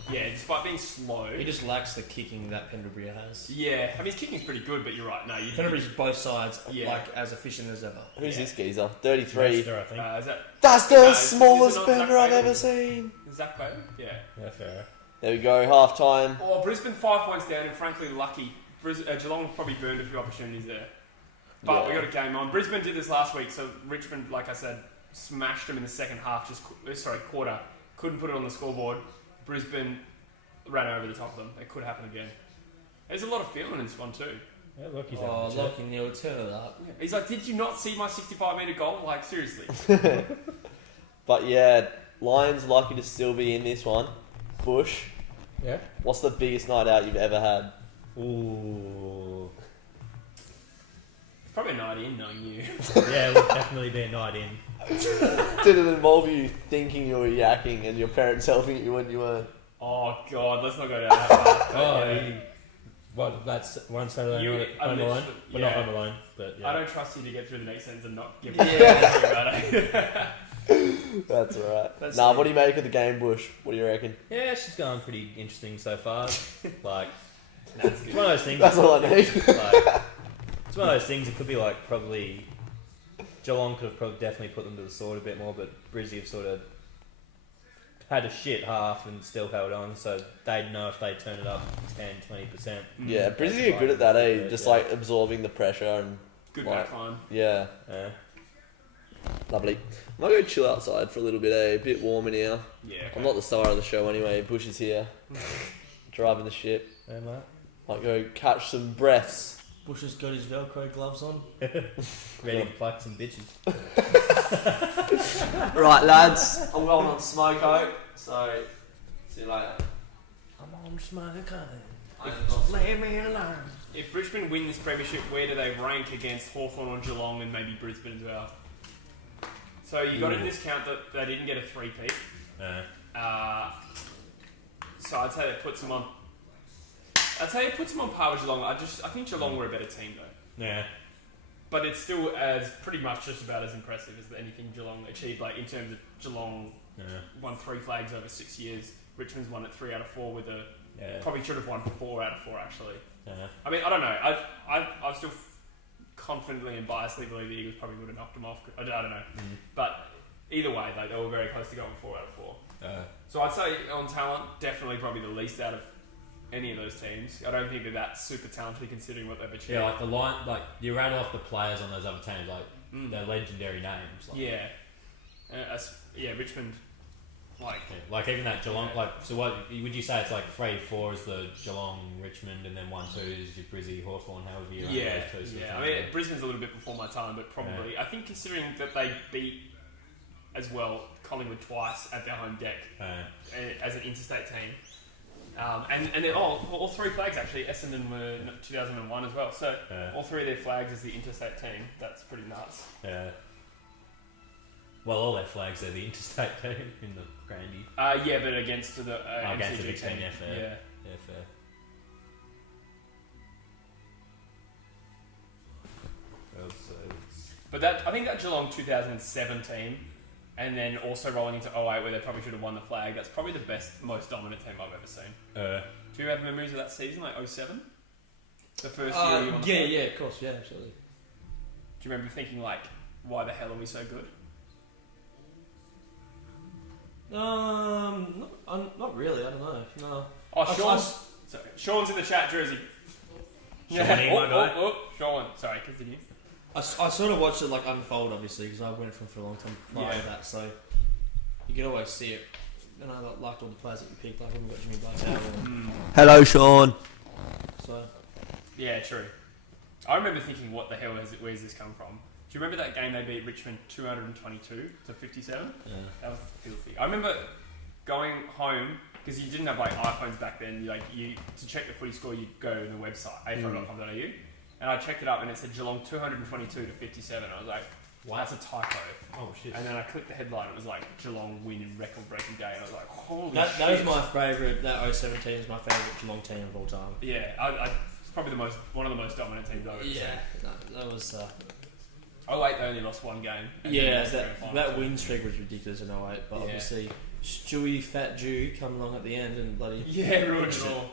despite being slow. He just lacks the kicking that Pendlebury has. Yeah, I mean his kicking's pretty good, but you're right. No, Pendlebury's both sides Yeah. like as efficient as ever. Who's Yeah. this geezer? 33. Leicester, I think. is that That's the No, is it smallest not Zach bender I've Bailey? ever seen. Zach Bailey? Yeah. Yeah, fair. There we go, half time. Oh, Brisbane 5 points down and frankly lucky. Geelong probably burned a few opportunities there. But we got a game on. Brisbane did this last week, so Richmond, like I said, smashed them in the second half, quarter. Couldn't put it on the scoreboard. Brisbane ran over the top of them. It could happen again. There's a lot of feeling in this one too. Yeah, look, he's Oh, having a chat. Lockie Neal, turn it up. He's like, did you not see my 65-metre goal? Like, seriously. But yeah, Lions lucky to still be in this one. Bush, Yeah. what's the biggest night out you've ever had? Ooh. It's probably a night in, knowing you. Yeah, it would definitely be a night in. Did it involve you thinking you were yakking and your parents helping you when you weren't? Oh, God, let's not go down that path. Oh, Yeah. that's one Saturday You night Home Alone. alleged- Well, not Home Alone, but yeah. I don't trust you to get through the next sentence and not give me Yeah. about it. That's alright. That's Nah, it. what do you make of the game, Bush? What do you reckon? Yeah, she's going pretty interesting so far. Like, That's it's good. one of those things. That's all I need. Like, it's one of those things. It could be like probably Geelong could have probably definitely put them to the sword a bit more, but Brizzy have sort of had a shit half and still held on, so they'd know if they turn it up 10-20%. Yeah, That's Brizzy are good at that, eh? right, Just yeah. like absorbing the pressure and Good Like- back line. yeah, Yeah. lovely. I might go chill outside for a little bit, eh? A bit warmer now. Yeah. I'm not the star of the show anyway. Bush is here, driving the ship. Yeah, mate. Might go catch some breaths. Bush has got his Velcro gloves on. Ready to pluck some bitches. Right, lads. I'm going on smoko, so see you later. I'm on smoke. I am not. Leave me alone. if Richmond win this premiership, where do they rank against Hawthorn or Geelong and maybe Brisbane as well? So you got to discount that they didn't get a three-peat. So I'd say that puts them on. I'd say it puts them on par with Geelong. I think Geelong were a better team though. Yeah. But it's still pretty much just about as impressive as anything Geelong achieved. Like in terms of Geelong won 3 flags over 6 years. Richmond's won it 3 out of 4 with a probably should have won 4 out of 4 actually. Yeah. I mean I don't know. I still confidently and biasedly believe the Eagles probably would have knocked them off. I don't know. But either way, they were very close to going 4 out of 4. So I'd say on talent, definitely probably the least out of any of those teams. I don't think they're that super talented considering what they've achieved. Yeah, like the line, like you rattle off the players on those other teams, like they're legendary names. Like, Richmond, like even that Geelong, like so what would you say? It's like 3-4 is the Geelong, Richmond, and then 1-2 is your Brizzy, Hawthorn, however you run those two. I mean Brisbane's a little bit before my time, but probably I think considering that they beat as well Collingwood twice at their home deck as an interstate team. And then all 3 flags actually. Essendon were 2001 as well. So all 3 of their flags as the interstate team. That's pretty nuts. Yeah. Well, all their flags are the interstate team in the Grandy. But against the against the MCG big team. team. Yeah, fair. Yeah. Yeah, fair. But I think that Geelong 2007 team, and then also rolling into 08 where they probably should have won the flag. That's probably the best, most dominant team I've ever seen. Do you have memories of that season, like 07? The first year you won the flag? Yeah, of course, yeah, absolutely. Do you remember thinking like, why the hell are we so good? Not really. I don't know. No. Oh, Sean's in the chat, Jersey. Sean, my guy. Sean. Sorry, continue. I sort of watched it like unfold, obviously, because I went from for a long time prior to that, so you could always see it. And I liked all the players that you picked. Like I haven't got Jimmy Bartel. Hello, Sean. So yeah, true. I remember thinking, what the hell where's this come from? Do you remember that game they beat Richmond 222 to 57? yeah. That was filthy. I remember going home because you didn't have like iPhones back then. You to check the footy score, you'd go to the website afl.com.au, and I checked it up and it said Geelong 222 to 57. I was like, wow, that's a typo. Oh shit! And then I clicked the headline. It was like Geelong win in record-breaking day, and I was like, holy That shit! was my favourite. That 07 team is my favourite Geelong team of all time. Yeah, it's probably one of the most dominant teams I've ever seen. That was. 08 they only lost 1 game. And then Yeah, lost the grand final. that win streak was ridiculous in 08, but Yeah. obviously Stewie Fat Jew come along at the end and bloody ruined it all.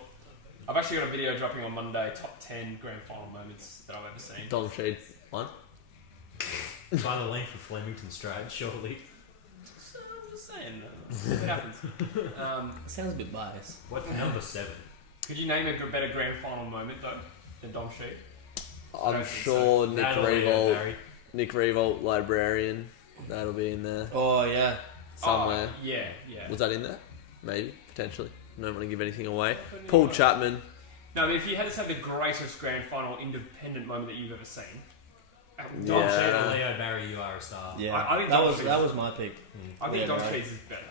I've actually got a video dropping on Monday, top 10 grand final moments that I've ever seen. Dog shade 1. Find the link for Flemington Stride, surely. So I'm just saying, it happens. sounds a bit biased. What's number 7? Could you name a better grand final moment though than Dom Sheet? I'm don't think sure Nick That'll be it, Revolt, Barry. Nick Revolt, Librarian, that'll be in there Oh yeah, somewhere. Oh, yeah. Was that in there? Maybe, potentially. I don't want to give anything away. Paul Chapman. No, but if you had to say the greatest grand final independent moment that you've ever seen, Dom Yeah. Sheet. Or Leo Barry, you are a star. yeah. I think that Dom was Sheet- that was my pick. I think Yeah, Dom right. Sheet's is better.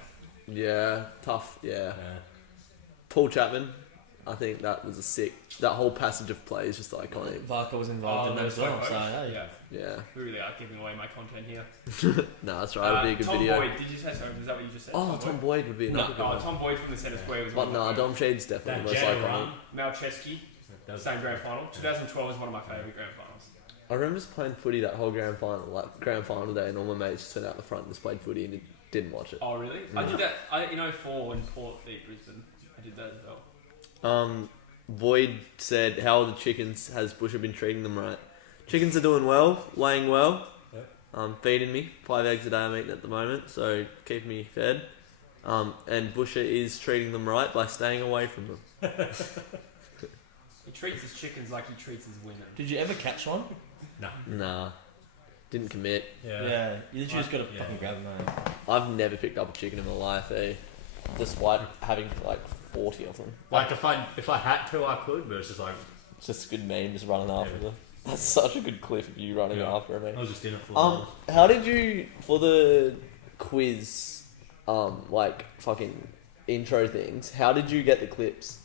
Yeah, tough. Yeah. Yeah. Paul Chapman. I think that was a sick. That whole passage of play is just iconic. Varka was involved in that as well. So hey. yeah. Yeah. We really are giving away my content here. No, that's right. It'll be a good Tom video. Boyd, did you say so? Is that what you just said? Oh, Tom Boyd would be another good one. Tom Boyd from the centre square was But one no, of my Dom Shade's definitely That the most Jenna iconic. run. Malcheski, That was- same grand final. 2012 is one of my favourite grand finals. I remember just playing footy that whole grand final, like grand final day, and all my mates just went out the front and just played footy and didn't watch it. Oh, really? I did that in 04 when Port beat Brisbane. I did that as well. Void said, "How are the chickens? Has Busher been treating them right? Chickens are doing well, laying well, feeding me 5 eggs a day I'm eating at the moment, so keep me fed. And Busher is treating them right by staying away from them. He treats his chickens like he treats his women. Did you ever catch one? Nah, didn't commit. Yeah, you literally just got to fucking grab them. Man. I've never picked up a chicken in my life, despite having like 40 of them. Like if I had to, I could, but it's just like It's just a good meme, just running after them. That's such a good clip of you running after a I meme. was just in it for the love. How did you, for the quiz, like fucking intro things, how did you get the clips?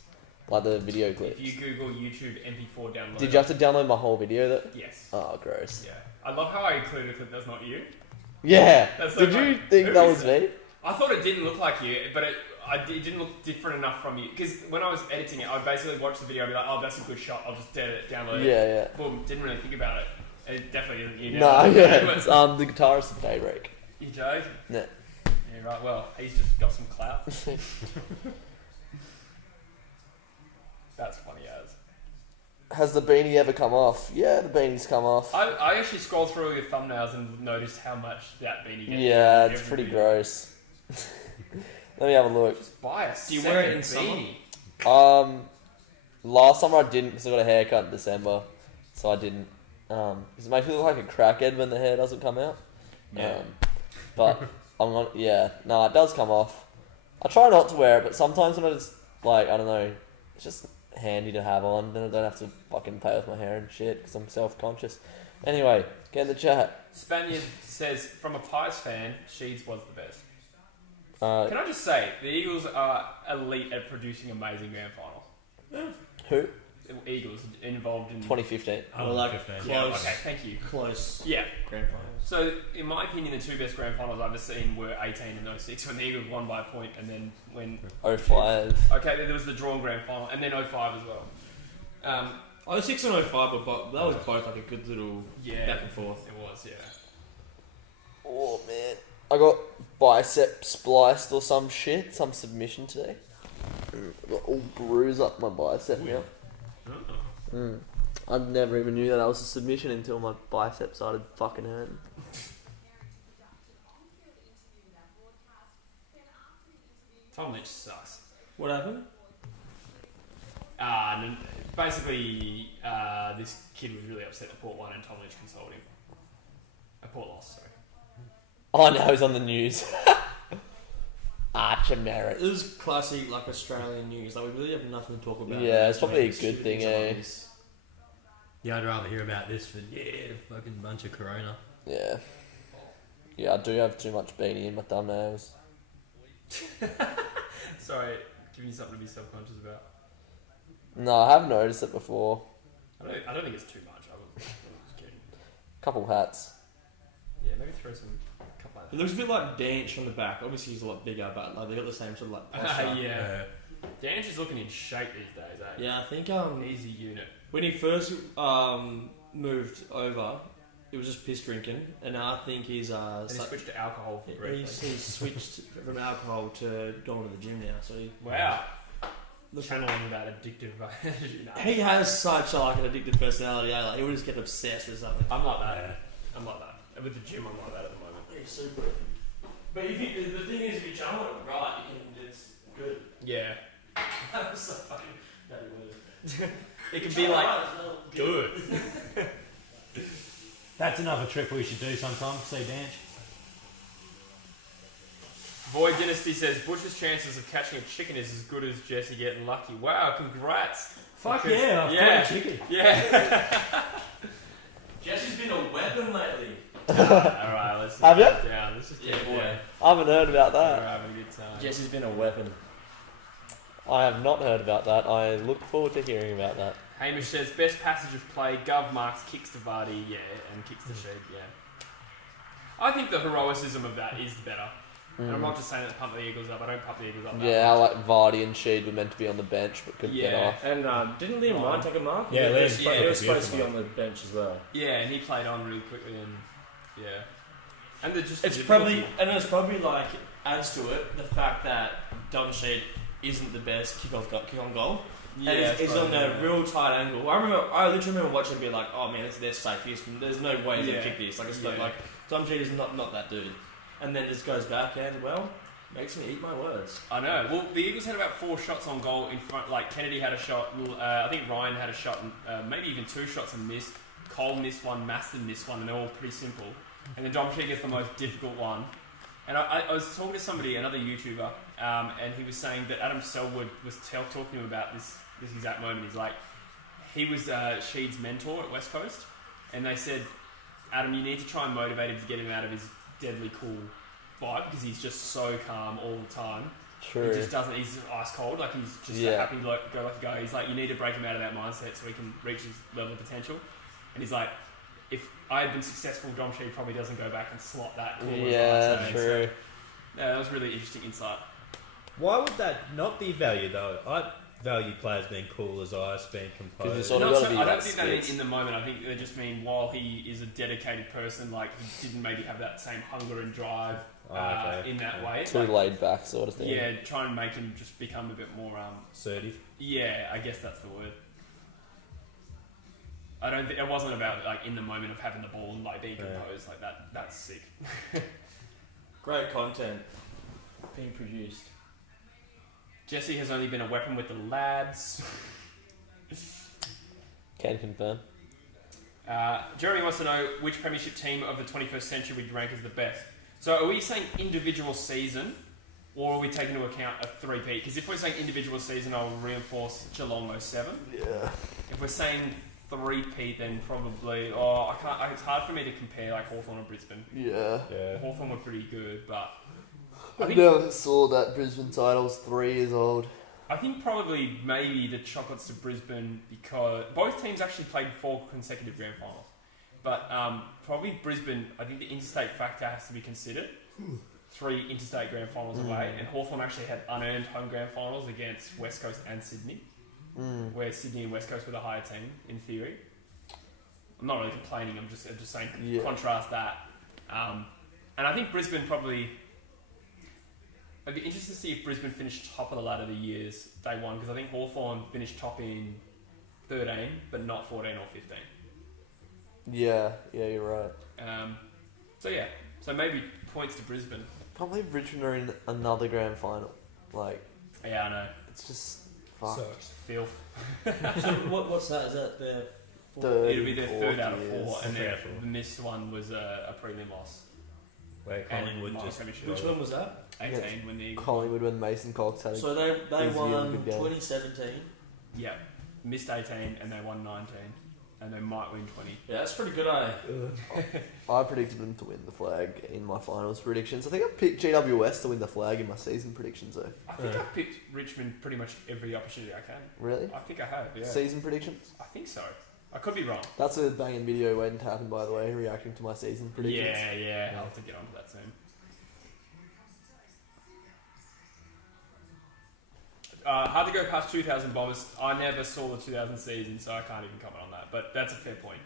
Like the video clips. If you Google YouTube MP4 download. Did you have to download my whole video though? Yes. Oh, gross. Yeah. I love how I included a clip that's not you. Yeah. That's so Did funny. you think Who that is was it? me? I thought it didn't look like you, but it didn't look different enough from you. Because when I was editing it, I would basically watch the video and be like, oh, that's a good shot. I'll just download it. Yeah, Boom. Didn't really think about it. It definitely isn't you yeah. now. No, yeah. But- It's, the guitarist of Daybreak. You joking? No. Yeah, right. Well, he's just got some clout. That's funny as. Has the beanie ever come off? Yeah, the beanie's come off. I actually scrolled through all your thumbnails and noticed how much that beanie gets. Yeah, in it's every pretty video. gross. Let me have a look. Just buy a Do you wear it in second summer? beanie. Last summer I didn't because I got a haircut in December, so I didn't. Because it makes me look like a crackhead when the hair doesn't come out. Yeah. But I'm not. Yeah, no, it does come off. I try not to wear it, but sometimes when I just I don't know, it's just handy to have on. Then I don't have to fucking play with my hair and shit because I'm self-conscious. Anyway, get in the chat. Spaniard says, from a Pies fan, Sheeds was the best. Uh, Can I just say, the Eagles are elite at producing amazing grand finals. who? Eagles involved in 2015. I Well, like like 15. Yeah, Close. okay, thank you. Close Yeah. grand finals. So, in my opinion, the two best grand finals I've ever seen were 18 and 06 when the Eagles won by a point, and then when 05. okay, there was the drawn grand final, and then 05 as well. 06 and 05 were both, that was both like a good little Yeah, back and forth. it was. Yeah. Oh man, I got bicep spliced or some shit, some submission today. I got all bruise up my bicep now. I never even knew that was a submission until my bicep started fucking hurting. Tom Lynch sucks. What happened? Basically, this kid was really upset that Port won and Tom Lynch consoled him. Port lost, sorry. Oh no, he's on the news. Archer merit. It was classic like Australian news. Like we really have nothing to talk about. Yeah, it's probably a Just good thing, stupid eh? like this. Yeah, I'd rather hear about this for fucking bunch of corona. Yeah. Yeah, I do have too much beanie in my thumbnails. Sorry, giving you something to be self-conscious about. No, I have noticed it before. I don't think it's too much. I was just kidding. Couple hats. Yeah, maybe throw some couple It looks a bit like Danch from the back. Obviously, he's a lot bigger, but like they got the same sort of like posture. Yeah. Danch is looking in shape these days, eh? Yeah, I think Easy unit. when he first moved over, it was just piss drinking, and now I think he's And he switched to alcohol for briefly. he's switched from alcohol to going to the gym now. So he Wow. looks Channeling that addictive energy. No. He has such like an addictive personality. Like he would just get obsessed with something. I'm like that. I'm like that. With the gym, I'm like that at the moment. He's super. But if you, the thing is, if you channel it right, you can. It's good. Yeah. That was so fucking dirty word. It can be like good. That's another trip we should do sometime. See Danch. Void Dynasty says Butcher's chances of catching a chicken is as good as Jesse getting lucky. Wow, congrats. Fuck Because- yeah! I've yeah. caught a chicken. Yeah. Jesse's been a weapon lately. Alright, let's just Have get ya? it down. Let's just get it boy. down. I haven't heard about We're that. having a good time. Jesse's been a weapon. I have not heard about that. I look forward to hearing about that. Hamish says best passage of play. Gov marks kicks to Vardy, yeah, and kicks to Sheed, yeah. I think the heroicism of that is the better. And I'm not just saying that pump the Eagles up. I don't pump the Eagles up. that Yeah, much. like Vardy and Sheed were meant to be on the bench but couldn't get Yeah. off. And didn't Liam Ryan take a mark? Yeah, he was, Liam he was took a supposed to be beautiful on the bench as well. Yeah, and he played on really quickly, and yeah, and just It's probably like adds to it the fact that Don Sheed isn't the best kick on goal. yeah, And he's on a real tight angle. I literally remember watching and be like, oh man, they're safe. There's no way he's Yeah. gonna kick this. Like it's Yeah. not like Don Sheed is not that dude. And then just goes back and well, makes me eat my words. I know. Well, the Eagles had about 4 shots on goal in front. Like Kennedy had a shot. I think Ryan had a shot, and maybe even 2 shots and missed. Cole missed one. Maston missed one, and they're all pretty simple. And then Domchik gets the most difficult one. And I was talking to somebody, another YouTuber, and he was saying that Adam Selwood was talking to him about this exact moment. He's like, he was Sheed's mentor at West Coast, and they said, Adam, you need to try and motivate him to get him out of his deadly cool vibe because he's just so calm all the time. True. He just doesn't. He's ice cold. Like he's just a happy go lucky guy. He's like, you need to break him out of that mindset so he can reach his level of potential. And he's like, if I had been successful, Dom Sheed probably doesn't go back and slot that. Yeah, true. So, yeah, that was really interesting insight. Why would that not be valued though? I value players being cool as ice, being composed. it's sort of Not gotta so- be I don't that think they mean split. in the moment. I think they just mean while he is a dedicated person, like he didn't maybe have that same hunger and drive in that way. Too Like, laid back sort of thing. yeah, try and make him just become a bit more. Assertive. Yeah, I guess that's the word. I don't think it wasn't about like in the moment of having the ball and like being composed like that. That's sick. Great content being produced. Jesse has only been a weapon with the lads. Can confirm. Jeremy wants to know which premiership team of the 21st century would you rank as the best. So are we saying individual season, or are we taking into account a three-peat? Because if we're saying individual season, I'll reinforce Geelong 07. Yeah. If we're saying three-peat, then probably... I can't. It's hard for me to compare like Hawthorn and Brisbane. Yeah. Hawthorn were pretty good, but... I never saw that Brisbane title's 3 years old. I think probably maybe the chocolates to Brisbane because both teams actually played 4 consecutive grand finals. But probably Brisbane, I think the interstate factor has to be considered. 3 interstate grand finals away, and Hawthorn actually had unearned home grand finals against West Coast and Sydney, where Sydney and West Coast were the higher team in theory. I'm not really complaining. I'm just saying contrast that. And I think Brisbane probably. I'd be interested to see if Brisbane finished top of the ladder the years they won, because I think Hawthorn finished top in 13, but not 14 or 15. Yeah, you're right. So maybe points to Brisbane. Can't believe Richmond are in another grand final. Like, Yeah, I know. it's just fuck. Sucks. Filth. So what's that? Is that their Third, It'll be their third out of years. 4, and Third then out of 4. the missed one was a prelim loss. Where Collingwood just... Which one was that? 18 Yeah. when the Eagles Collingwood when Mason Cox had So they It was a really won good game. 2017. Yeah, missed 18 and they won 19, and they might win 20. Yeah, that's pretty good, eh? I predicted them to win the flag in my finals predictions. I think I picked GWS to win the flag in my season predictions though. I think I've picked Richmond pretty much every opportunity I can. Really? I think I have, yeah. Season predictions? I think so. I could be wrong. That's a banging video waiting to happen, by the way, reacting to my season predictions. Yeah, I'll have to get onto that soon. Hard to go past 2000 Bombers. I never saw the 2000 season, so I can't even comment on that. But that's a fair point.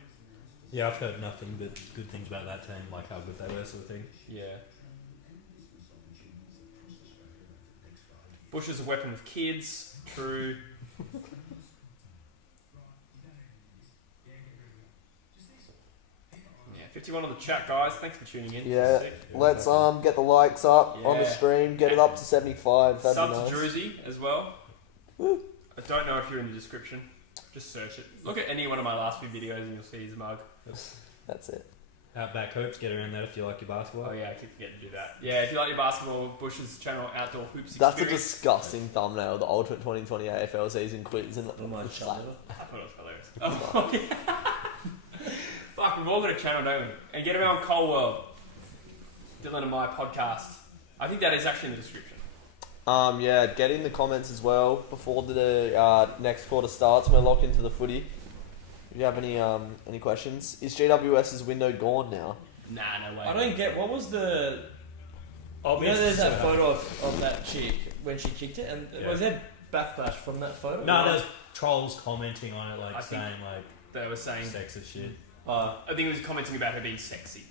Yeah, I've heard nothing but good things about that team, like how good they were, sort of thing. Yeah. Bush is a weapon with kids. True. Yeah, 51 on the chat, guys. Thanks for tuning in. Yeah. Sick. Let's get the likes up on the Yeah. stream, get it up to 75. That'd Sub be to nice. Druzy as well. Woo. I don't know if you're in the description. Just search it. Look at any one of my last few videos and you'll see his mug. That's it. Outback Hoops, get around that if you like your basketball. Oh yeah, I keep forgetting to do that. Yeah, if you like your basketball, Bush's channel Outdoor Hoops That's a Experience. disgusting thumbnail. The Ultimate 2020 AFL season quiz and Oh my the flag. God. I thought it was hilarious. Oh yeah. Fuck, we've all got a channel, don't we? And get around Coal World. Dylan and my podcast. I think that is actually in the description. Yeah, get in the comments as well before the next quarter starts. We're locked into the footy. If you have any questions, is GWS's window gone now? Nah, no way. I don't get what was the. there's that photo of that chick when she kicked it, and Yeah. was there backlash from that photo? No, there's trolls commenting on it, like I think- saying like They were saying. sexist shit. I think it was commenting about her being sexy.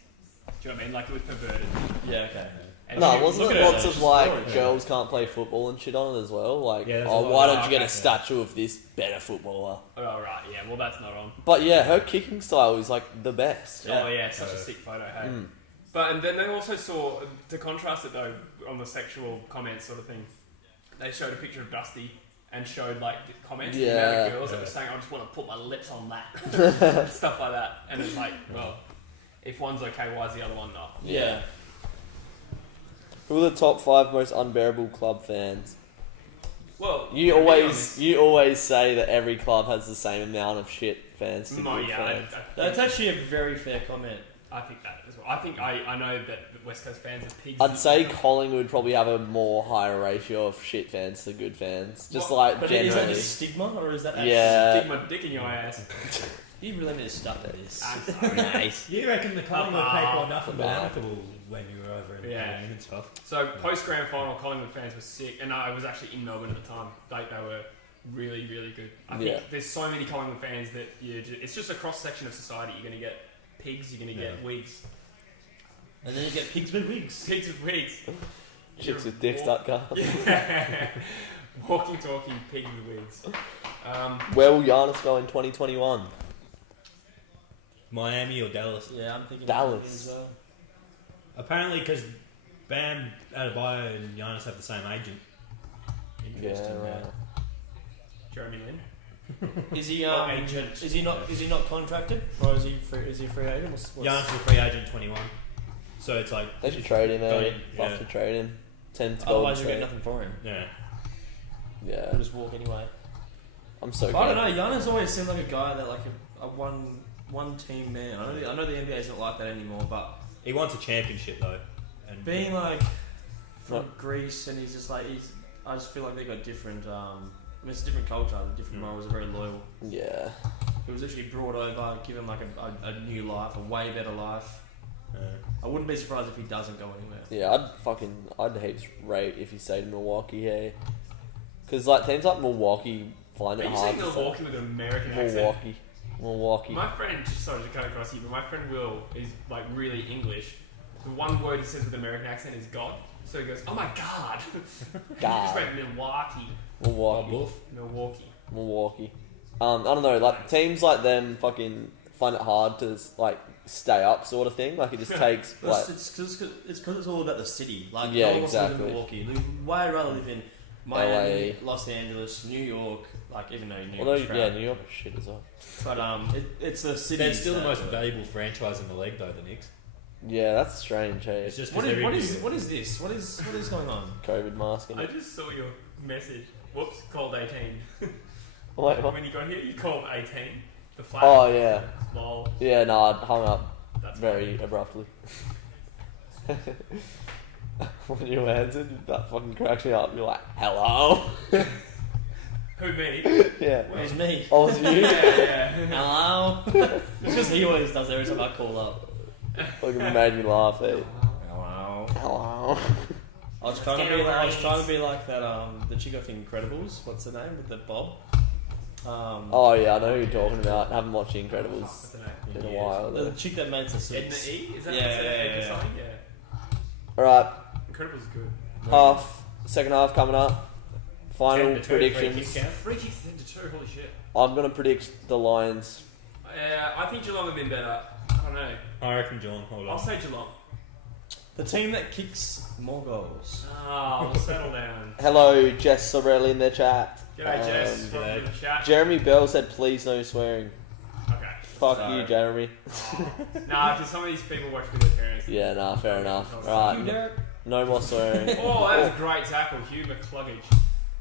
Do you know what I mean? Like it was perverted. Yeah, okay. And No, she- wasn't look it at her, lots of she's like boring. girls can't play football and shit on it as well? Like, Yeah, there's a oh, lot why of don't you get a that, statue of this better footballer? Oh right, yeah. Well, that's not on. But yeah, her kicking style is like the best. Oh yeah, such a sick photo. Hey. Mm. But and then they also saw, to contrast it though, on the sexual comments sort of thing, they showed a picture of Dusty and showed like the comments, the amount Yeah. of girls that were saying, "I just want to put my lips on that," stuff like that. And it's like, well, if one's okay, why is the other one not? Yeah. Who are the top 5 most unbearable club fans? Well, You to be always say that every club has the same amount of shit fans. To honest, good yeah, fans. That's actually a very fair comment. I think that as well. I think I know that the West Coast fans are pigs. I'd say Collingwood probably have a more higher ratio of shit fans to good fans. Just like But is that generally. just stigma, or is that actually... Yeah. Stick my dick in your ass. You really need to start with this. I'm sorry. Nice. You reckon the Collingwood people are nothing but Nah. amicable when you were over in Yeah. Melbourne and stuff? So post grand final, Collingwood fans were sick, and I was actually in Melbourne at the time. They were really, really good. I think Yeah. there's so many Collingwood fans that it's just a cross section of society. You're going to get pigs, you're going to get wigs, And then you get pigs with wigs. pigs with wigs, Chicks You're with dicks, walk- that car. Yeah. Walking, talking, pig with wigs. Where will Giannis go in 2021? Miami or Dallas? Yeah, I'm thinking Dallas. as well. Apparently, because Bam Adebayo and Giannis have the same agent. Interesting. Yeah, right. Jeremy Lin. Is he Or agent. Is he not contracted, or is he a free agent? Giannis is a free agent 21. So it's like, They should trade him, Got eh? him, Fuck yeah. to trade him. 10 to Otherwise, you Golden get State. nothing for him. yeah. Yeah. He'll just walk anyway. I'm so I don't glad. know. Giannis always seemed like a guy that like a one team man. I know the NBA's not like that anymore, but He wants a championship though. And being like from What? Greece and he's just like I just feel like they got different. I mean, it's a different culture, different morals. Are very loyal. Yeah. He was actually brought over, given like a new life, a way better life. I wouldn't be surprised if he doesn't go anywhere. Yeah, I'd heaps rate if he stayed in Milwaukee, hey. Because, like, teams like Milwaukee find Are it you hard saying to Milwaukee with an American accent? Milwaukee. My friend, just sorry to cut across you, but my friend Will is like really English. The one word he says with American accent is God. So he goes, "Oh my God!" He just went Milwaukee. Milwaukee. I don't know, like, teams like them fucking find it hard to, like, stay up sort of thing. Like, it just takes, like... It's because it's all about the city. Like, Yeah, no one wants to live exactly. in Milwaukee. They'd way rather live in Miami, Los Angeles, New York. Like, even though New Although, York's crap. yeah, New York is shit as well. But it's the city. They're still the most valuable franchise in the league though, the Knicks. Yeah, that's strange, hey. It's just What 'cause is this? What is going on? COVID mask. I just saw your message. Whoops, called 18. Wait, what? When you got here, you called 18. The flag. Oh, yeah. Lol. Yeah, no, I hung up That's very abruptly. When you answered, that fucking cracks me up. You're like, hello? Who, me? Yeah. It was me. Oh, was you? Yeah. Hello. It's because he always does every time I call up. Fucking made me laugh, eh? Hello. Hello? I was trying to be like that. The chick off Incredibles. What's her name with the bob? Oh, yeah, I know who you're talking about. Haven't watched The Incredibles What's the name? in a while. The chick that makes the Edna suits. E? Is that Yeah, what's her yeah, name? yeah. Something? Yeah. Alright, Incredible's good. second half coming up. Final 10-2 predictions. free kick Free kicks 10-2. Holy shit. I'm going to predict the Lions. Yeah, I think Geelong have been better. I don't know. I reckon Geelong. Hold I'll on. say Geelong. The team that kicks more goals. Oh, we'll settle down. Hello, Jess Sorelli in their chat. G'day, Jess. g'day. Welcome to the chat. Jeremy Bell said, please no swearing. Okay. Fuck Sorry. you, Jeremy. Nah, because some of these people watch with their parents. Yeah, nah, fair enough. Fuck Right, You, Derek? no more swearing. Oh, that was a great tackle. Hugh McCluggage.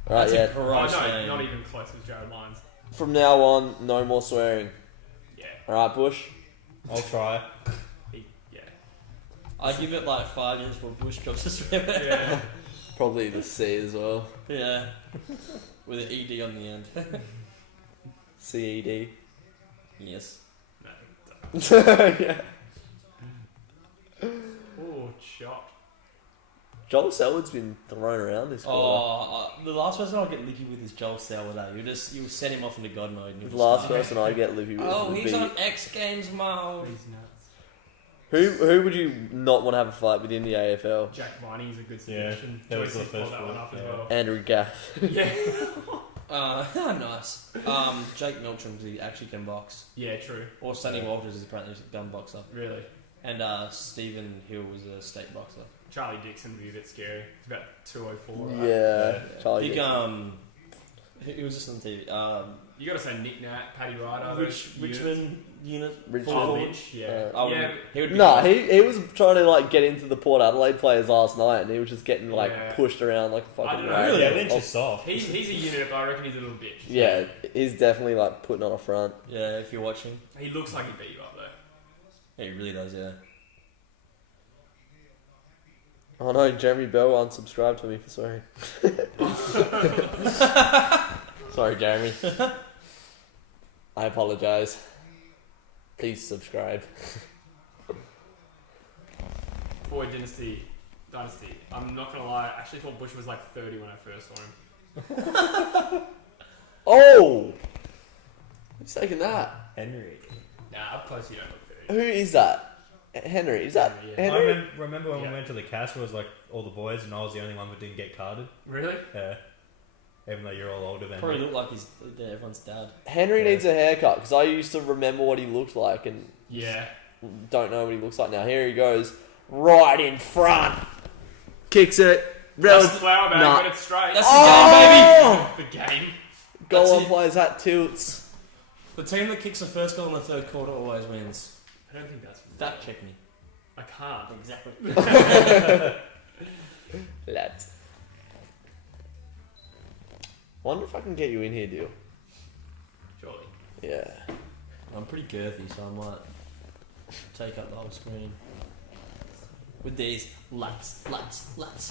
Right, That's yeah. a gross Oh, no, name. not even close with Jared Lyons. From now on, no more swearing. Yeah. Alright, Bush? I'll try. Yeah. I give it like 5 years for Bush drops to swear. Yeah. Probably the C as well. Yeah. With an ED on the end. CED. Yes. No. Yeah. Oh, shot. Joel Selwood's been thrown around this quarter. Oh, the last person I'll get licky with is Joel Selwood. You'll send him off into God mode. And The he'll last just start. person I'd get lippy with Oh, would he's be... on X Games mode. He's nuts. Who would you not want to have a fight with in the AFL? Jack Viney is a good Yeah, suggestion. that was Joyce the pulled first that one one, up as yeah. well. Andrew Gaff. Yeah. Nice. Jake Miltram, he actually can box. Yeah, true. Or Sonny Walters is apparently a gun boxer. Really. And Stephen Hill was a state boxer. Charlie Dixon would be a bit scary. It's about 204. Right? Yeah, Charlie. Big, Dixon. he was just on TV. You got to say Nick Nat, Paddy Ryder. those units. Richmond unit. Richmond. Oh, forward. Lynch. Yeah. Oh, yeah. he would be No, good. he was trying to like get into the Port Adelaide players last night, and he was just getting like Yeah. pushed around like a I fucking don't know. rag. Really? Yeah, Lynch is soft. He's a unit, but I reckon he's a little bitch. Yeah, he's definitely like putting on a front. Yeah, if you're watching. He looks like he'd beat you up though. Yeah, he really does, yeah. Oh no, Jeremy Bell unsubscribed to me for swearing. Sorry, Jeremy. I apologise. Please subscribe. Forward Dynasty. I'm not gonna lie, I actually thought Bush was like 30 when I first saw him. Oh! Who's taking that? Henry. Nah, up close you don't look 30. Who is that? Henry. Is that Henry, yeah. Henry? I remember when Yeah. we went to the Castle, it was like all the boys, and I was the only one that didn't get carded. Really? Yeah. Even though you're all older than Probably me. look like he's everyone's dad. Henry Yeah. needs a haircut because I used to remember what he looked like and Yeah. don't know what he looks like now. Here he goes, right in front, kicks it. That's the flower bag, Nah. but it's straight. That's Oh! the game. Goal That's on it. players hat tilts. The team that kicks the first goal in the third quarter always wins. I don't think that's Fact check me. I can't. Exactly. Lads. Wonder if I can get you in here, deal. Surely. Yeah. I'm pretty girthy, so I might take up the whole screen. With these lats.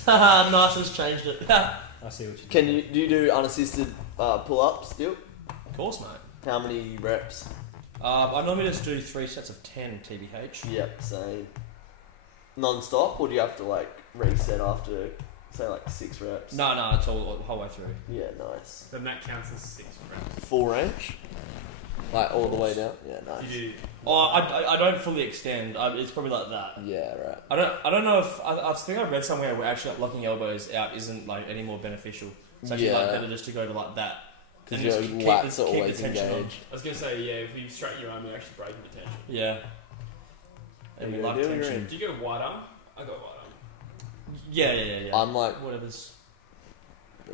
Haha, nice, has changed it. I see what you Can you do you do unassisted pull-ups still? Of course, mate. How many reps? I normally just do 3 sets of 10 TBH. Yep, same. Non-stop, or do you have to like reset after, say, like 6 reps? No, it's all the whole way through. Yeah, nice. Then that counts as 6 reps. Full range? Like all the way down? Yeah, nice. You do. Oh, I don't fully extend. It's probably like that. Yeah, right. I don't know if I think I read somewhere where actually like, locking elbows out isn't like any more beneficial. It's actually like Yeah. better just to go to like that. Because And your just keep lats the are always tension on. engaged. I was gonna say, yeah, if you straighten your arm, you're actually breaking the tension. Yeah. And we Yeah, like do your tension. own. Do you go wide arm? I got wide arm. Yeah. I'm like, Whatever's.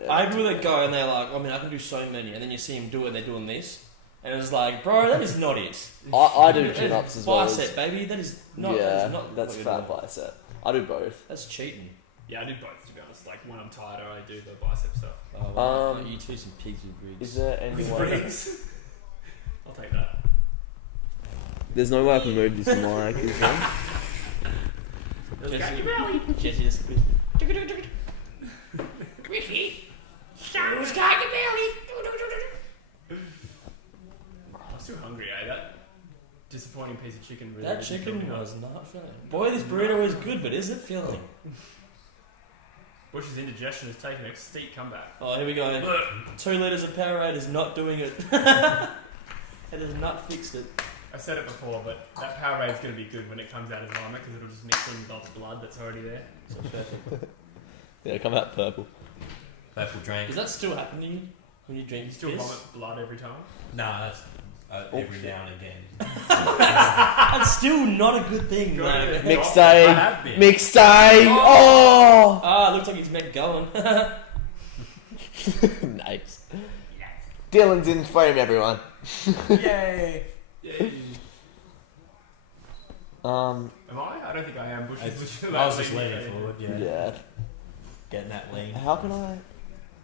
yeah. I have people that go and they're like, I mean, I can do so many, and then you see them do it, and they're doing this, and it's like, bro, that is not it. I do That is chin-ups as well. Bicep, baby. That is not. yeah, that is not that's what you're fat doing. bicep. I do both. That's cheating. Yeah, I do both to be honest. Like when I'm tired, I do the bicep stuff. Oh, well, Um, you two some pigs with rigs. Is there any With way? rings. I'll take that. There's no way I can move this mic, is there? Got your belly. Jesse, just I'm still hungry, eh? That disappointing piece of chicken. Really that didn't chicken fill me up. was not filling. Boy, this burrito is good, but is it filling? Bush's indigestion has taken a steep comeback. Oh, here we go. Look. 2 litres of Powerade is not doing it. It has not fixed it. I said it before, but that Powerade is going to be good when it comes out of vomit because it'll just mix in with all the blood that's already there. So perfect. Yeah, come out purple. Purple drink. Does that still happen to you when you drink You still piss? vomit blood every time. No, that's every shit. now and again. That's still not a good thing, Go mate. ahead. Mixed I day. have been. Mixed day. Oh! Ah, looks like he's meant going. Nice. Dylan's in frame, everyone. Yay! Yay! Um, Am I? I don't think I am. Bush is I was just leaning forward, yeah. yeah. Getting that lean. How can I?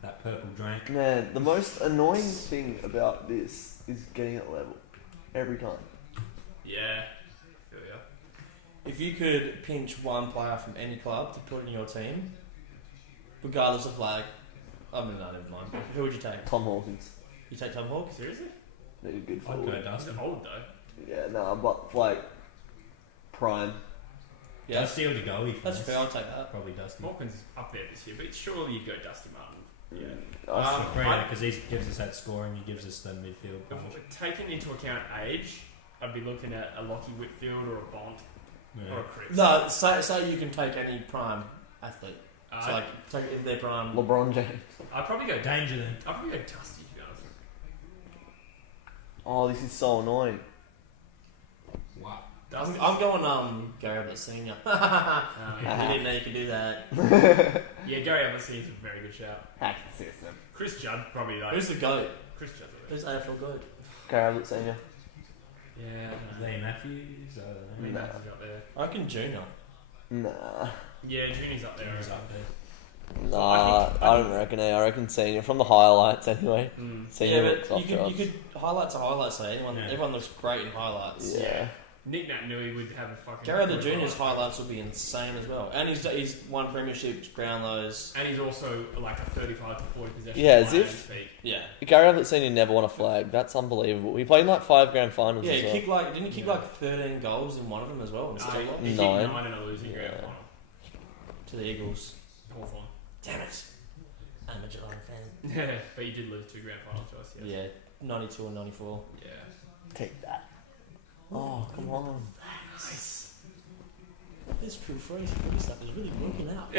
That purple drink. Man, the most annoying thing about this is getting it level. Every time. Yeah. Feel ya. If you could pinch one player from any club to put in your team, regardless of flag, I mean, no, never mind. Who would you take? Tom Hawkins. You take Tom Hawks? Seriously? They're good I'd forward. go He's Dustin. old though. Yeah, no, but like prime. Yeah, Dusty or DeGoey for that's this. fair. I'll take that. Probably Dusty. Hawkins is up there this year, but surely you'd go Dusty Martin. Yeah. I Because he gives us that scoring, he gives us the midfield. If we're taking into account age, I'd be looking at a Lockie Whitfield or a Bont or a Cripps. No, say you can take any prime athlete. So I'd, like, take it in their prime. LeBron James. I'd probably go. Danger then. I'd probably go Dusty to be honest. Oh, this is so annoying. Wow. I'm going Gary Ablett Senior. Yeah, You didn't know you could do that. yeah, Gary Ablett is a very good shout. Hack the system. Chris Judd probably like. Who's the goat? Chris Judd? Who's AFL goat? Gary Ablett Senior. Yeah, I don't know. Zane Matthews. I I don't mean, know. Nah. Matthews up there. I reckon Junior. Nah. Yeah, Junior's up there. He's up there. Nah, I don't reckon. I reckon Senior from the highlights anyway. Mm. Senior Yeah, looks but off you jobs. could highlights are highlights. So Yeah. everyone looks great in highlights. Yeah. Nick Nat knew he would have a fucking... Gary the Junior's highlights will be insane as well. And he's won premierships, Brownlows. And he's also like a 35 to 40 possession. Yeah, as if- Yeah. Gary Ablett Senior never won a flag. That's unbelievable. He played in like 5 grand finals Yeah, as he well. kicked like, didn't he kick like 13 goals in one of them as well? And still lost He kicked 9. 9 in a losing grand Yeah. final. to the Eagles. Hawthorn. Damn it. I'm a Geelong fan. Yeah, but you did lose 2 grand finals to us, yeah. Yeah, 92 and 94. Yeah. Take that. Oh, come on. Nice. This True Footy stuff is really working out.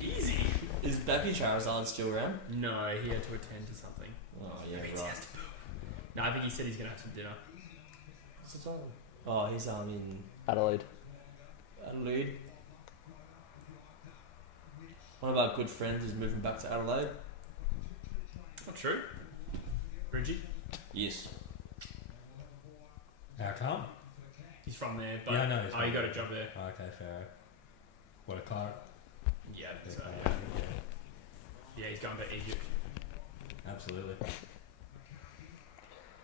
Easy. Is Bappy Charizard still around? No, he had to attend to something. Oh, yeah, That means he right. has to poop. No, I think he said he's going to have some dinner. What's the time? Oh, he's in Adelaide. Adelaide. One of our good friends is moving back to Adelaide. Not true. Bridgie? Yes. How come? He's from there, but Yeah, I know he's he from got a job there. Okay, fair. What a car. Yeah, I think so, yeah. Yeah, he's going to Egypt. Absolutely.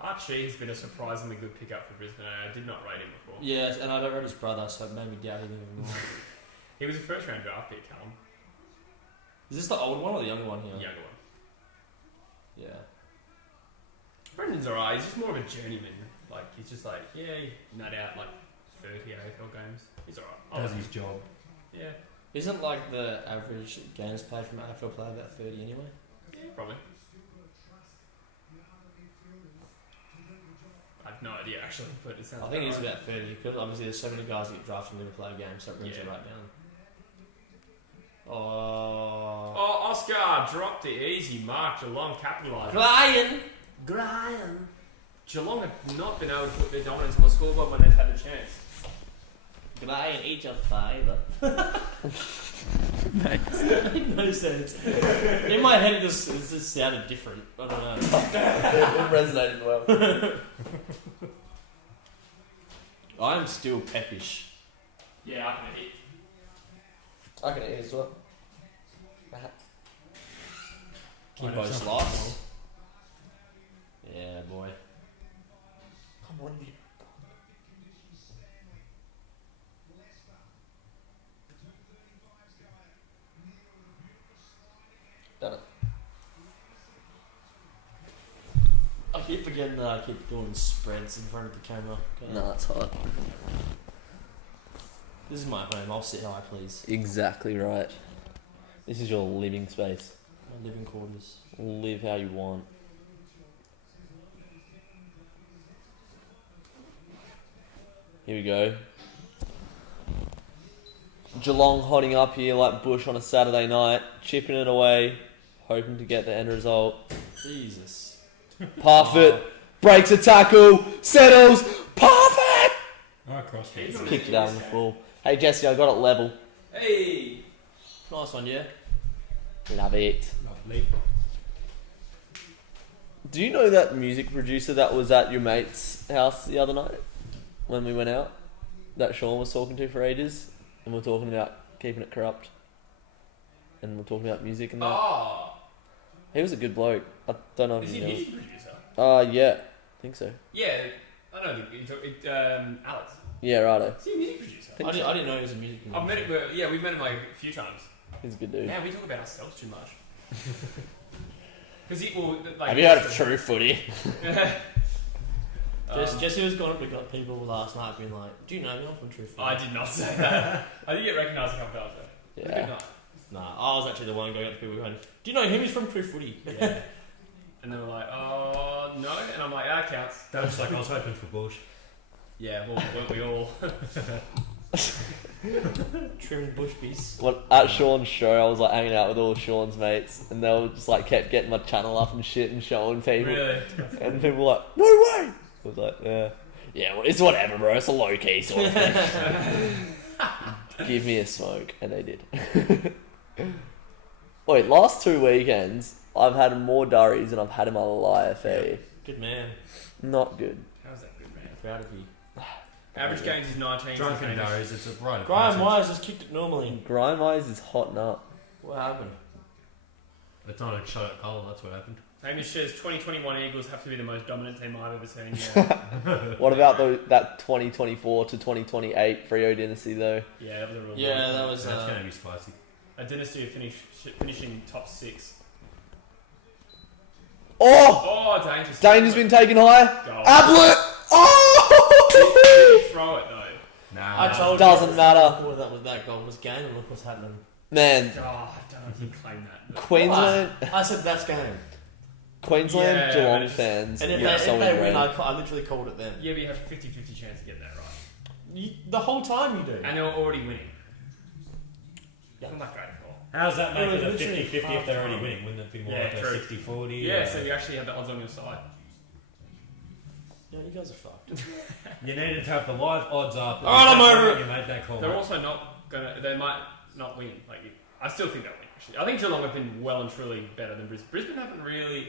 Archie has been a surprisingly good pickup for Brisbane. I did not rate him before. Yes, and I don't read his brother, so it made me doubt him even more. He was a first round draft pick, Callum. Is this the old one or the younger one here? Younger one. Yeah. Brendan's alright. He's just more of a journeyman. Like, he's just like, yeah, he nut out like 30 AFL games. He's alright. Does his job. Yeah. Isn't like the average games played from an AFL player about 30 anyway? Yeah, probably. I have no idea actually, but it sounds I think it is right. about 30 because obviously there's so many guys that get drafted and never play a game, so it brings it Yeah. right down. Oh. Oh, Oscar dropped it easy. Mark Geelong capitalised. Brian! Geelong have not been able to put their dominance on the scoreboard when they've had the chance. Brian, eat your fibre. No sense. In my head, it just sounded different. I don't know. It resonated well. I'm still peppish. Yeah, I can eat. I can eat as well. Kimbo slice. Yeah, boy. Come on, you. Done it. I keep forgetting that I keep doing spreads in front of the camera. No, it's hot. This is my home. I'll sit high, please. Exactly right. This is your living space. My living quarters. Live how you want. Here we go. Geelong hotting up here like Bush on a Saturday night, chipping it away, hoping to get the end result. Jesus. Parfitt breaks a tackle, settles, Parfitt! Right across here. Kicked it out on the floor. Hey Jesse, I got it level. Hey! Nice one, yeah. Love it. Lovely. Do you know that music producer that was at your mate's house the other night when we went out? That Sean was talking to for ages, and we're talking about keeping it corrupt, and we're talking about music and that. Oh! He was a good bloke. I don't know if Is he you a know. music producer? Yeah, I think so. Yeah, I know. Alex. Yeah, righto. Is he a music producer? Think I didn't know he was a music I've met him. Yeah, we've met him like a few times. He's a good dude. Yeah, we talk about ourselves too much. Because he will like. Have you heard of True Footy? Jesse was going up with people last night being like, do you know me? I'm from True Footy. I did not say that. I did get recognised a couple times though. Good Yeah. night. Nah, I was actually the one going up to people going, do you know him? He's from True Footy. Yeah. And they were like, oh no, and I'm like, that counts. That was like I was hoping for Bush. Yeah, well, weren't we all? Trimmed bush bees. Well, at Sean's show, I was like hanging out with all Sean's mates, and they were just like kept getting my channel up and shit and showing people. Really? And people were like, no way! I was like, yeah, well, it's whatever, bro. It's a low key sort of thing. Give me a smoke, and they did. Wait, last 2 weekends, I've had more durries than I've had in my life. Eh? Good man. Not good. How's that good, man? Proud of you. Average gains is 19. Drunken Durries, it's a right. Graham Myers just kicked it normally. Grime eyes is hotting up. What happened? It's not a shot at Cole, that's what happened. Hamish says 2021 Eagles have to be the most dominant team I've ever seen. Yeah, What about that 2024 to 2028 Freo dynasty though? yeah, that was a real Yeah, that was. That's going to be spicy. a dynasty of finishing top 6. Oh! Oh, dangerous. Danger's been taken high. Goal. Ablett! Oh! Did he throw it though? Nah, I told Doesn't you matter. that goal was game, and look what's happening. Man, Oh, I don't know if you claim that. but- Queensland, I said that's game. Queensland Yeah, Geelong but it's- fans. And if look they, so if they ingrained. win, I literally called it then. Yeah, but you have 50-50 chance of getting that right. The whole time you do. And they were already winning. Yeah. I'm not great at all. How's that make It was it a literally 50-50 if they're already half-time. winning? Wouldn't it be more Yeah, like a true. 60-40? Yeah, or- so you actually have the odds on your side. Yeah, you guys are fucked. You needed to have the live odds up. Alright, I'm over it. You made that call. They're also not gonna. They might not win. Like, I still think they'll win. Actually, I think Geelong have been well and truly better than Brisbane. Brisbane haven't really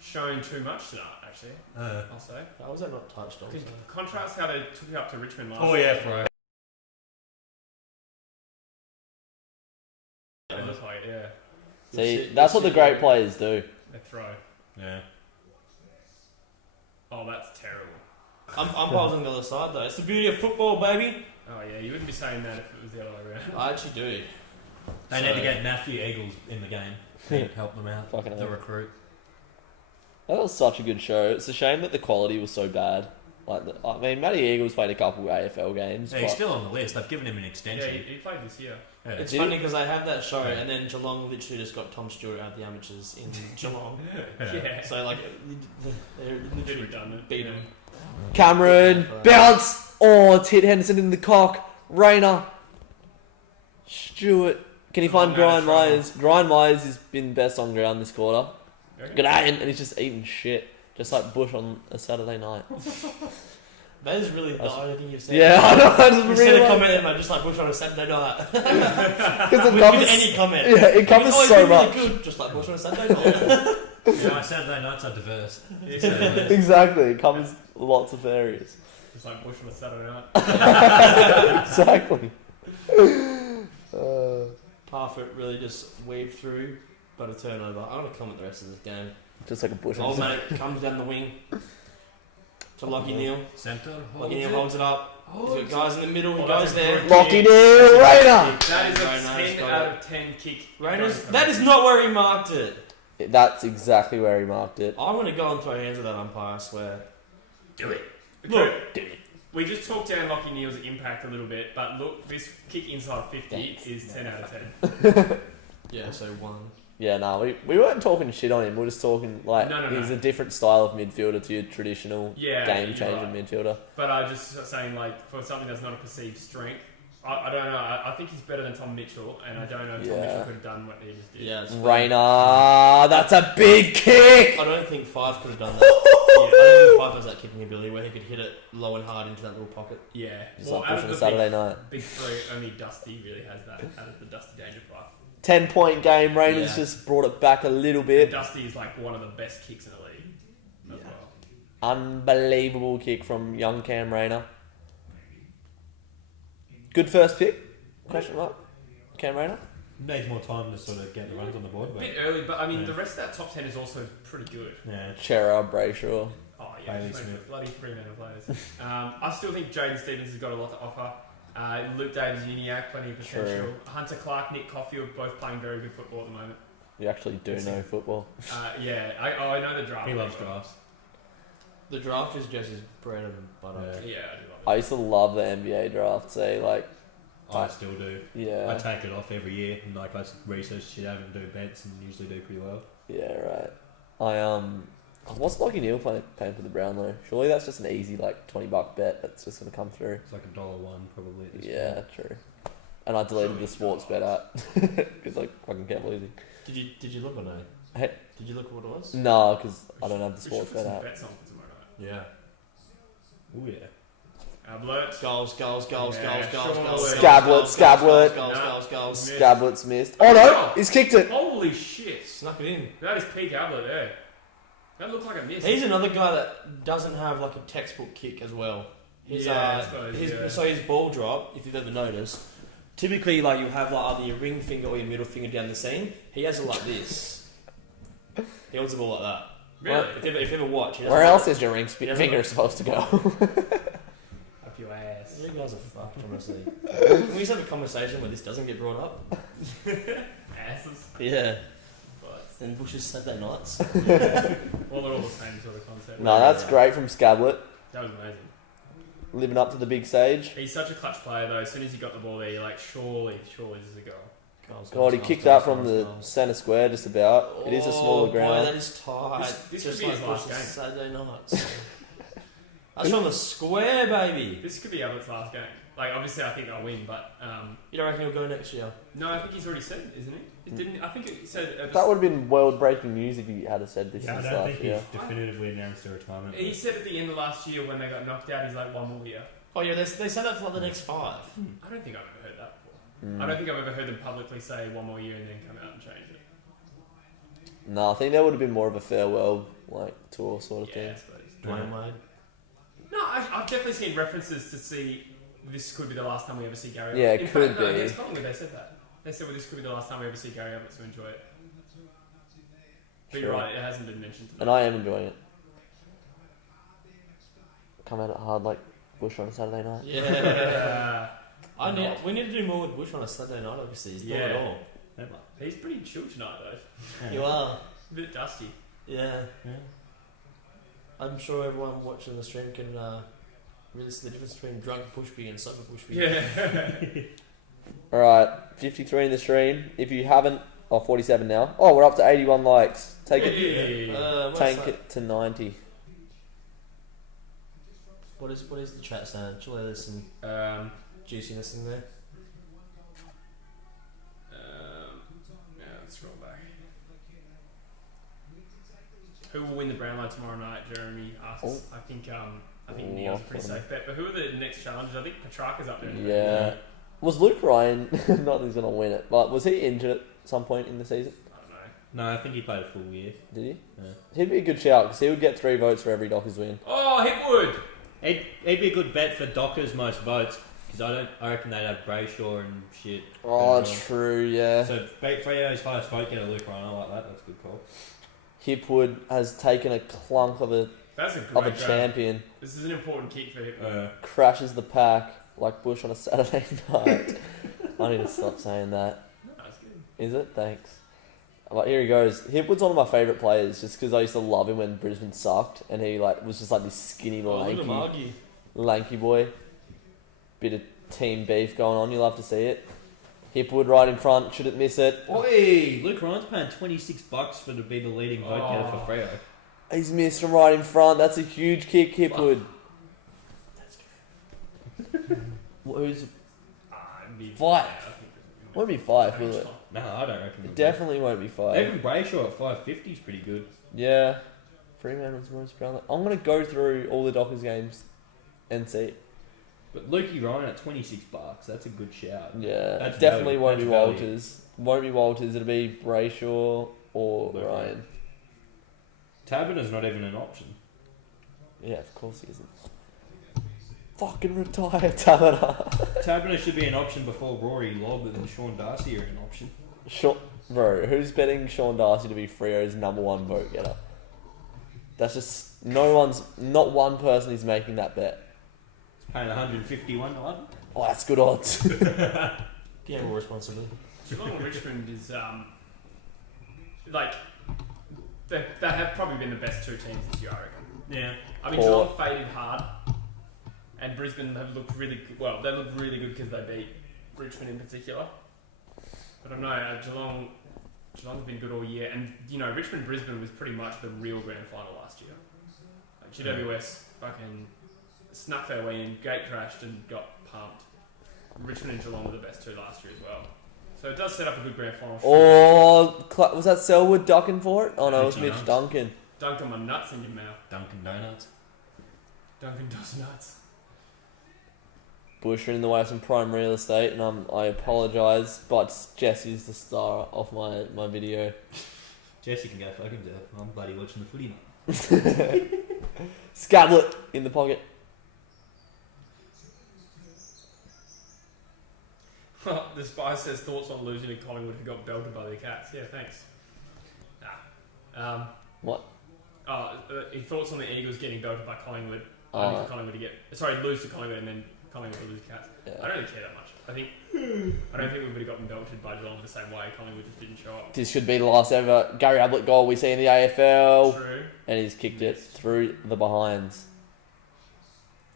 shown too much tonight. Actually, I'll say. How was that not touched on? Because contrast how they took it up to Richmond last. Oh yeah, bro. It looks like it, yeah. See, that's what the great players do. They throw. Yeah. Oh, that's terrible. I'm pausing the other side though. It's the beauty of football, baby. Oh yeah, you wouldn't be saying that if it was the other way around. I actually do. They need to get Matthew Eagles in the game. He'd help them out. Fucking The hell. recruit. That was such a good show. It's a shame that the quality was so bad. I mean, Matty Eagles played a couple AFL games. Yeah, he's but still on the list. They've given him an Yeah, extension. he played this year. Yeah. It's Did funny he? because they have that show, and then Geelong literally just got Tom Stewart out of the amateurs in Geelong. Yeah. So like, they're Did literally redundant. beat him. Cameron, bounce! Oh, it's hit Henderson in the cock. Rayner. Stewart. Can he find Oh, Brian man, trouble. Myers? Brian Myers has been best on ground this quarter. You reckon? Good and he's just eating shit. Just like Bush on a Saturday night. That is really the only thing you've said. Yeah, I know. I You just said really a comment in just like Bush on a Saturday night. because it With covers, any comment. yeah, it covers Oh, he's so been really much. good, just like Bush on a Saturday night. Yeah, my Saturday nights are diverse. Exactly, it covers lots of areas. Just like Bush on a Saturday night. Exactly. Parfitt really just weaved through, but a turnover. I'm going to comment the rest of this game. Just like a Bush. Old mate comes down the wing to Lockie Neal. Centre. Lockie Neal holds it up. He's got guys in the middle. He Oh, goes that's a there. good Lockie Neal, Rayner. That is a Rayner's 10 got out it. of 10 kick. Raiders. That is not where he marked it. That's exactly where he marked it. I'm going to go and throw hands at that umpire. I swear. Do it. Look. We just talked down Lockie Neal's impact a little bit, but look, this kick inside 50 is 10 out of 10. Yeah. So 1. Yeah, no, we weren't talking shit on him. We were just talking like No. he's a different style of midfielder to your traditional Yeah, game you're changing right. midfielder. But I just saying, like, for something that's not a perceived strength, I don't know. I think he's better than Tom Mitchell, and I don't know if Tom Yeah. Mitchell could have done what he just did. Yeah. It's Rayner, that's a big kick. I don't think Five could have done that. I don't think Five has that kicking ability where he could hit it low and hard into that little pocket. Yeah. Just Well, like out pushing of a the Saturday big, night. big three, only Dusty really has that. Out of the Dusty Dangerfield. 10-point game. Rayner's Yeah. just brought it back a little bit. Dusty is like one of the best kicks in the league as Yeah. well. Unbelievable kick from young Cam Rayner. Good first pick? Question mark. Cam Rayner. Needs more time to sort of get the runs on the board. A But bit early, but I mean, Yeah. the rest of that top 10 is also pretty good. yeah. Chera, Brayshaw. Oh, yeah, Bailey just Smith. bloody Fremantle players. I still think Jaden Stevens has got a lot to offer. Luke Davis, Uniac, plenty of potential. True. Hunter Clark, Nick Caulfield, both playing very good football at the moment. You actually do know football. Yeah, I know the draft. He loves pretty well. drafts. The draft is just his bread and butter. Yeah. Yeah, I do love I used to love the NBA draft. Say like, I still do. I yeah, take it off every year and like I research shit out and do bets and usually do pretty well. yeah, right. What's Lockie Neal paying for the Brown though? Surely that's just an easy like $20 bet that's just gonna come through. It's like $1 probably at this Yeah, point. true. And I deleted the sports bet app because I fucking can't believe it. Did you look or no? Hey. Did you look at what it was? No, because I don't have the it. We should sports put bet some app. bets on for tomorrow night. Yeah. Oh yeah. Ablett. Goals. Yeah, goals. Scablet, Scablet. Goals. Missed. Scablet's missed. Oh no, he's kicked it. Holy shit! Snuck it in. That is peak Ablett there. That looked like a miss. He's another guy that doesn't have like a textbook kick as well. His, Yeah, I suppose, his yeah. so his ball drop, if you've ever noticed, typically like you have like either your ring finger or your middle finger down the seam. He has it like this. He holds the ball like that. Really? If you ever watch, he Where doesn't- else is your ring He doesn't finger look- supposed to go? Up your ass. You guys are fucked, honestly. Can we just have a conversation where this doesn't get brought up? Asses. Yeah. But, And Bush's Saturday nights. well, they're all the same sort of concept. No, that's great from Scablet. That was amazing. Living up to the big stage. He's such a clutch player though. As soon as he got the ball there, you're like, surely this is a goal. God, he kicked that from the centre square just about. It is a smaller Boy, ground. that is tight. This Just could be his like last Bush's game. Saturday nights. That's from the square, baby. This could be Albert's last game. Like, obviously, I think they'll win, but You don't reckon he'll go next year? no, I think he's already said, isn't he? It didn't. I think it said. That would have been world-breaking news if he had said this Yeah, I is don't last think year. he's definitively announced a retirement. He said at the end of last year when they got knocked out, he's like, one more year. Oh yeah, they said that for like the next 5. I don't think I've ever heard that before. Mm. I don't think I've ever heard them publicly say one more year and then come out and change it. No, I think that would have been more of a farewell like tour sort of Yeah, thing. I suppose. Dwayne Wade. No, I've definitely seen references to see this could be the last time we ever see Gary. Yeah, In it could fact, no, be. against Collingwood they said that. They said, well, this could be the last time we ever see Gary Ablett, so enjoy it. But you're Sure. right, it hasn't been mentioned to me. And I am enjoying it. Come at it hard like Bush on a Saturday night. Yeah. Uh, We need to do more with Bush on a Saturday night. Obviously, he's doing Yeah. it all. he's pretty chill tonight, though. You are. A bit dusty. Yeah. Yeah. I'm sure everyone watching the stream can really see the difference between drunk Bushby and sober Bushby. Yeah. Alright, 53 in the stream. If you haven't, 47 now. Oh, we're up to 81 likes. Take it, Hey. What's tank that? it to 90. What is the chat saying? Surely there's some juiciness in there. Yeah, let's scroll back. Who will win the Brownlow tomorrow night? Jeremy asks. Oh. I think Neil's a pretty safe bet. But who are the next challengers? I think Petrarca's up there. Yeah. Was Luke Ryan, not that he's going to win it, but was he injured at some point in the season? I don't know. No, I think he played a full year. Did he? Yeah. He'd be a good shout because he would get 3 votes for every Dockers win. Oh, Hipwood! He'd be a good bet for Dockers most votes because I reckon they'd have Brayshaw and shit. Oh, But, true, yeah. So Freyo's highest vote, get a Luke Ryan. I like that. That's a good call. Hipwood has taken a clunk of a That's a of a great grab. champion. This is an important kick for Hipwood. Crashes the pack like Bush on a Saturday night. I need to stop saying that. No, that's good. Is it? Thanks. But here he goes. Hipwood's one of my favourite players just because I used to love him when Brisbane sucked and he like was just like this skinny, Oh, look at him lanky, argue. lanky boy. Bit of team beef going on. You'll have to see it. Hipwood right in front. Shouldn't miss it. Oi! Luke Ryan's paying $26 for to be the leading vote getter for Freo. He's missed him right in front. That's a huge kick, Hipwood. Who's It'd be- Five. yeah, I think Brisbane won't be 5, will it? No, I don't reckon. It definitely won't be 5. Even Brayshaw at 550 is pretty good. Yeah. Fremantle's most Brownlow. I'm gonna go through all the Dockers games and see. But Lukey Ryan at $26, that's a good shout. Yeah, That's definitely value. won't be That's value. Walters. Won't be Walters. It'll be Brayshaw or Luke Ryan. Taberner's not even an option. Yeah, of course he isn't. Fucking retire, Taberner. Taberner should be an option before Rory Lobb and Sean Darcy are an option. Bro, who's betting Sean Darcy to be Freo's #1 vote getter? That's just not one person is making that bet. He's paying 151 to 11. Oh, that's good odds. Gamble responsibly. Geelong and Richmond is like they have probably been the best 2 teams this year, I reckon. Yeah. I mean, Poor. Geelong faded hard, and Brisbane have looked really good. Well, they looked really good because they beat Richmond in particular. But I don't know, Geelong's been good all year, and you know, Richmond Brisbane was pretty much the real grand final last year. Like GWS fucking snuck their way in, gate crashed, and got pumped. Richmond and Geelong were the best 2 last year as well. So it does set up a good grand final. Was that Selwood ducking for it? Oh no, it was Mitch Mitch Duncan. Dunking my nuts in your mouth. Dunkin' Donuts. Dunkin' does nuts. Bush are in the way of some prime real estate, and I apologise, but Jesse's the star of my video. Jesse can go fuck himself. I'm bloody watching the footy now. Scablet in the pocket. The Spy says thoughts on losing to Collingwood who got belted by the Cats. Yeah, thanks. What? His thoughts on the Eagles getting belted by Collingwood. Oh. Only for Collingwood to lose to Collingwood and then Collingwood to lose to Cats. Yeah. I don't really care that much. I don't think we would have gotten belted by Geelong the same way. Collingwood just didn't show up. This should be the last ever Gary Ablett goal we see in the AFL. True. And he's kicked it through the behinds.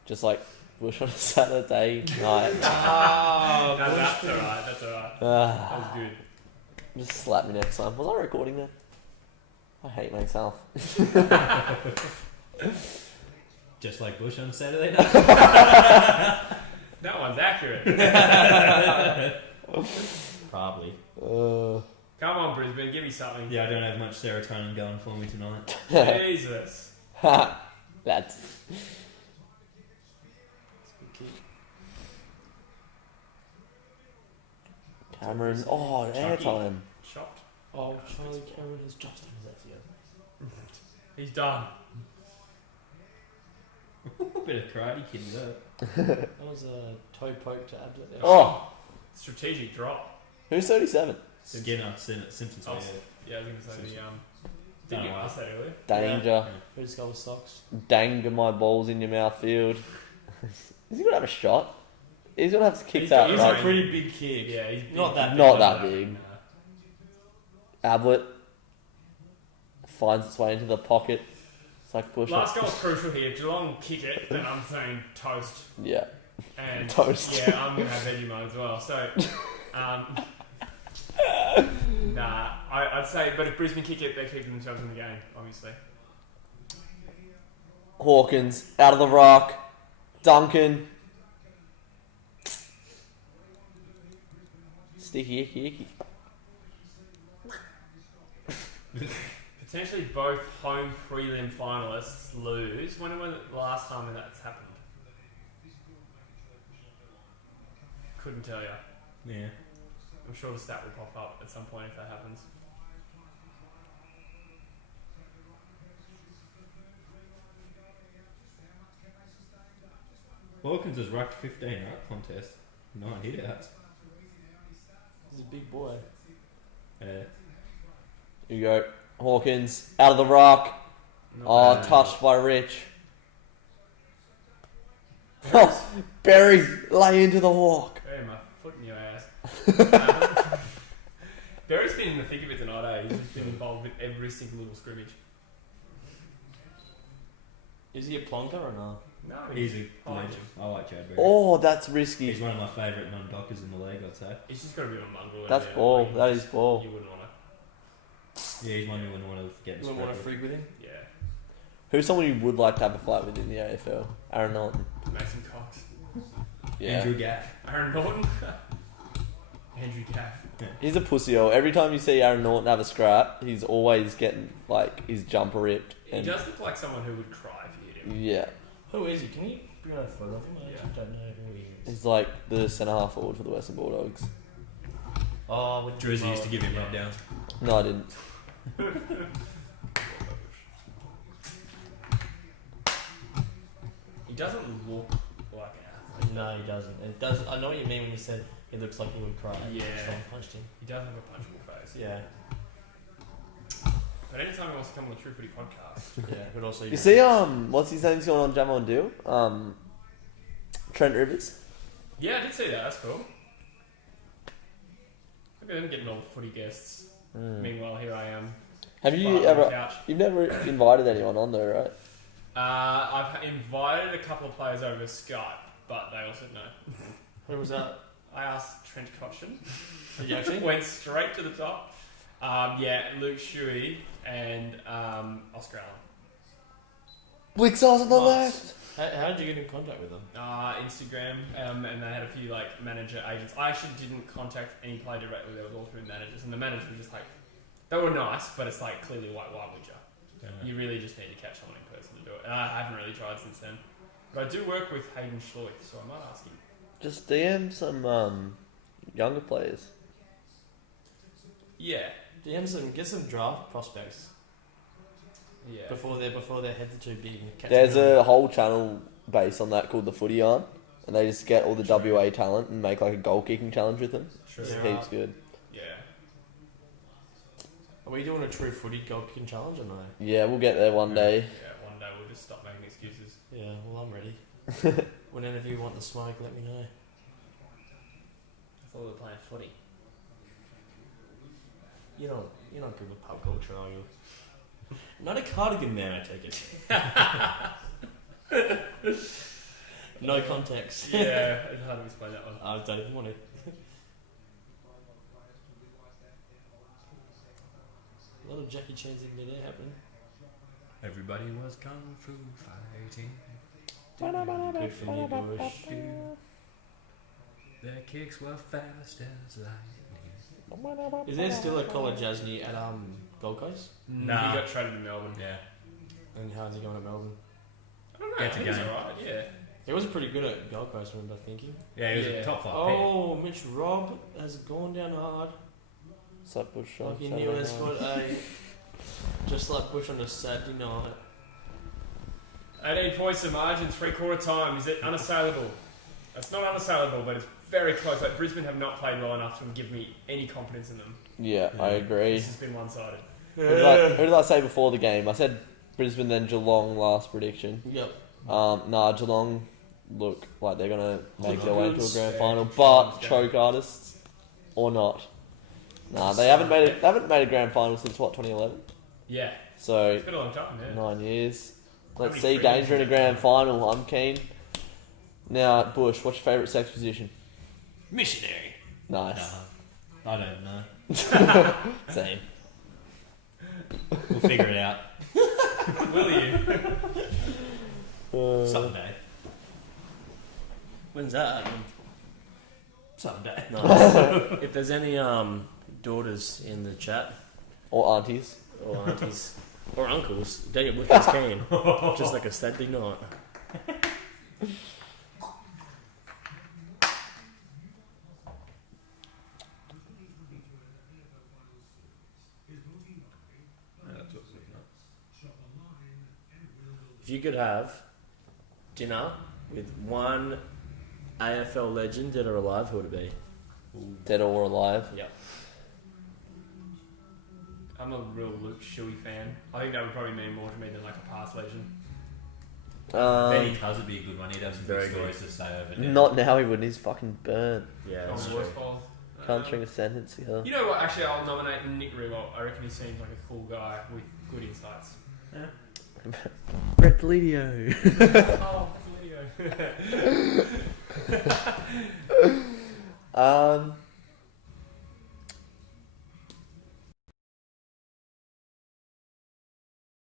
Just like Bush on a Saturday night. That's alright. That was good. Just slap me next time. Was I recording that? I hate myself. Just like Bush on Saturday night. That one's accurate. Probably. Come on, Brisbane, give me something. Yeah, I don't have much serotonin going for me tonight. Jesus. Lads. Cameron. Oh, airtime. Shocked. Oh, Charlie Cameron has just done that here. He's done. Bit of karate kid though. That was a toe poke to Ablett there. Oh, Strategic drop. who's 37? Skinner, Simpsons. Oh, yeah, I was going to say the did you Oh, wow. ask that earlier? Danger. Who just got with socks? Danger my balls in your mouth field. Is he going to have a shot? He's going to have to kick He's that. got- He's Right? a pretty big kick. Yeah, he's big. Not that big. Not that big. Nah. Ablett finds its way into the pocket. It's like push Last goal's crucial here. If Geelong kick it, then I'm saying toast. Yeah. And Toast. Yeah, I'm going to have Vegemite as well. So, I'd say, but if Brisbane kick it, they're keeping themselves in the game, obviously. Hawkins out of the rock. Duncan. Sticky, icky, icky. Potentially both home prelim finalists lose. When was the last time that's happened? Couldn't tell you. Yeah. I'm sure the stat will pop up at some point if that happens. Hawkins has rucked 15 ruck contest. 9 hit outs. He's a big boy. Here you go. Hawkins out of the rock. Not bad. Touched by Rich. Oh, Berry lay into the hawk. Hey, my foot in your ass. Barry's been in the thick of it tonight, eh? He's just been involved with every single little scrimmage. Is he a plonker or not? No, He's a fine. legend. I like Chad Berry. Oh, that's risky. He's one of my favourite non-dockers in the league, I'd say. He's just got to be a mongrel. That's yeah, ball. like, That is ball. You wouldn't want to. Yeah, he's one you wouldn't want to get You wouldn't want to disrespected. freak with him? Yeah. Who's someone you would like to have a fight with in the AFL? Aaron Norton. Mason Cox. Yeah. Andrew Gaff. Aaron Norton. Andrew Gaff. He's a pussy. Every time you see Aaron Norton have a scrap, he's always getting like his jumper ripped. He And does look like someone who would cry if you hit him. yeah, Who is he? Can you bring out a photo of him? I Yeah. actually don't know who he is. he's like the centre half forward for the Western Bulldogs. Oh, with Drizzy used to give him rub-downs. No, I didn't. He doesn't look like an athlete. No, he doesn't. It doesn't. I know what you mean when you said he looks like he would cry. Yeah. Someone punched him. He does have a punchable face. Yeah. But anytime he wants to come on the True Footy podcast, Yeah, but also You see, what's his name's going on Jamo and Deal? Trent Rivers. yeah, I did see that. That's cool. Look at them getting all the footy guests. Meanwhile, here I am. Have you farting on the ever? couch. You've never invited anyone on there, right? I've invited a couple of players over Skype, but they all said no. Who was that? I asked Trent Cotchin. Did you actually? Went straight to the top. Yeah, Luke Shuey and Oscar Allen. Blick size on the Nice. left. How did you get in contact with them? Instagram, and they had a few like manager agents. I actually didn't contact any player directly. They were all through managers, and the managers were just like, they were nice, but it's like clearly why would you? You really just need to catch someone in person to do it. And I haven't really tried since then. But I do work with Hayden Schloith, so I might ask him. Just DM some younger players. Yeah. DM some, get some draft prospects Yeah. before their heads are too big. And catch There's them. a whole channel based on that called the Footy Yarn, and they just get all the WA talent and make like a goal kicking challenge with them. True. It's Yeah. heaps good. Yeah. we doing a True Footy goal kicking challenge or no? Yeah, we'll get there one day. Yeah, one day we'll just stop making excuses. Yeah, well, I'm ready. Whenever you want the smoke, let me know. I thought we were playing footy. You're not good with pub culture, are you? Not a cardigan man, I take it. No context. Yeah, it's hard to explain that one. I don't even want to. A lot of Jackie Chan's in there happening. Everybody was kung fu fighting. Good for me, Bush. Their kicks were fast as lightning. Is there still a college Jasny at Gold Coast? Nah. He got traded to Melbourne. Yeah. And how's he going at Melbourne? I don't know. Gets I a think he's game. alright. Yeah. He was pretty good at Gold Coast, I remember thinking. Yeah, he was Yeah. a top 5 pick. Oh, Mitch Robb has gone down hard. It's like Bush on Like he Saturday knew he night. scored a. Just like Bush on a Saturday night. 18 points to margin, 3/4 time. Is it unassailable? It's not unassailable, but it's very close. Like Brisbane have not played well enough to give me any confidence in them. Yeah, I agree. This has been one-sided. Who did I say before the game? I said Brisbane, then Geelong last prediction. Yep. Nah, Geelong look like they're going to make their way into a grand Yeah, final, good but times, choke artists or not. Nah, they haven't made a grand final since what, 2011? Yeah, So it's been a long time, yeah. 9 years. Let's many see freedoms danger in a is grand that? final. I'm keen. Now, Bush, what's your favourite sex position? Missionary. Nice. Nah, I don't know. Same. We'll figure it out Will you? someday. When's that happening? Someday. Nice. If there's any daughters in the chat, Or aunties. or aunties, or uncles, they get Bush's cane. Just like a Saturday night. If you could have dinner with one AFL legend, dead or alive, who would it be? Dead or alive. Yep. I'm a real Luke Shuey fan. I think that would probably mean more to me than like a past legend. Benny Cuz would be a good one. He'd have some Very good stories to say over there. Not now, he wouldn't. He's fucking burnt. Yeah, Oh, that's true. Worsfold. Can't string a sentence here. You know what? Actually, I'll nominate Nick Riewoldt. I reckon he seems like a cool guy with good insights. Brett Polidio. Oh, video.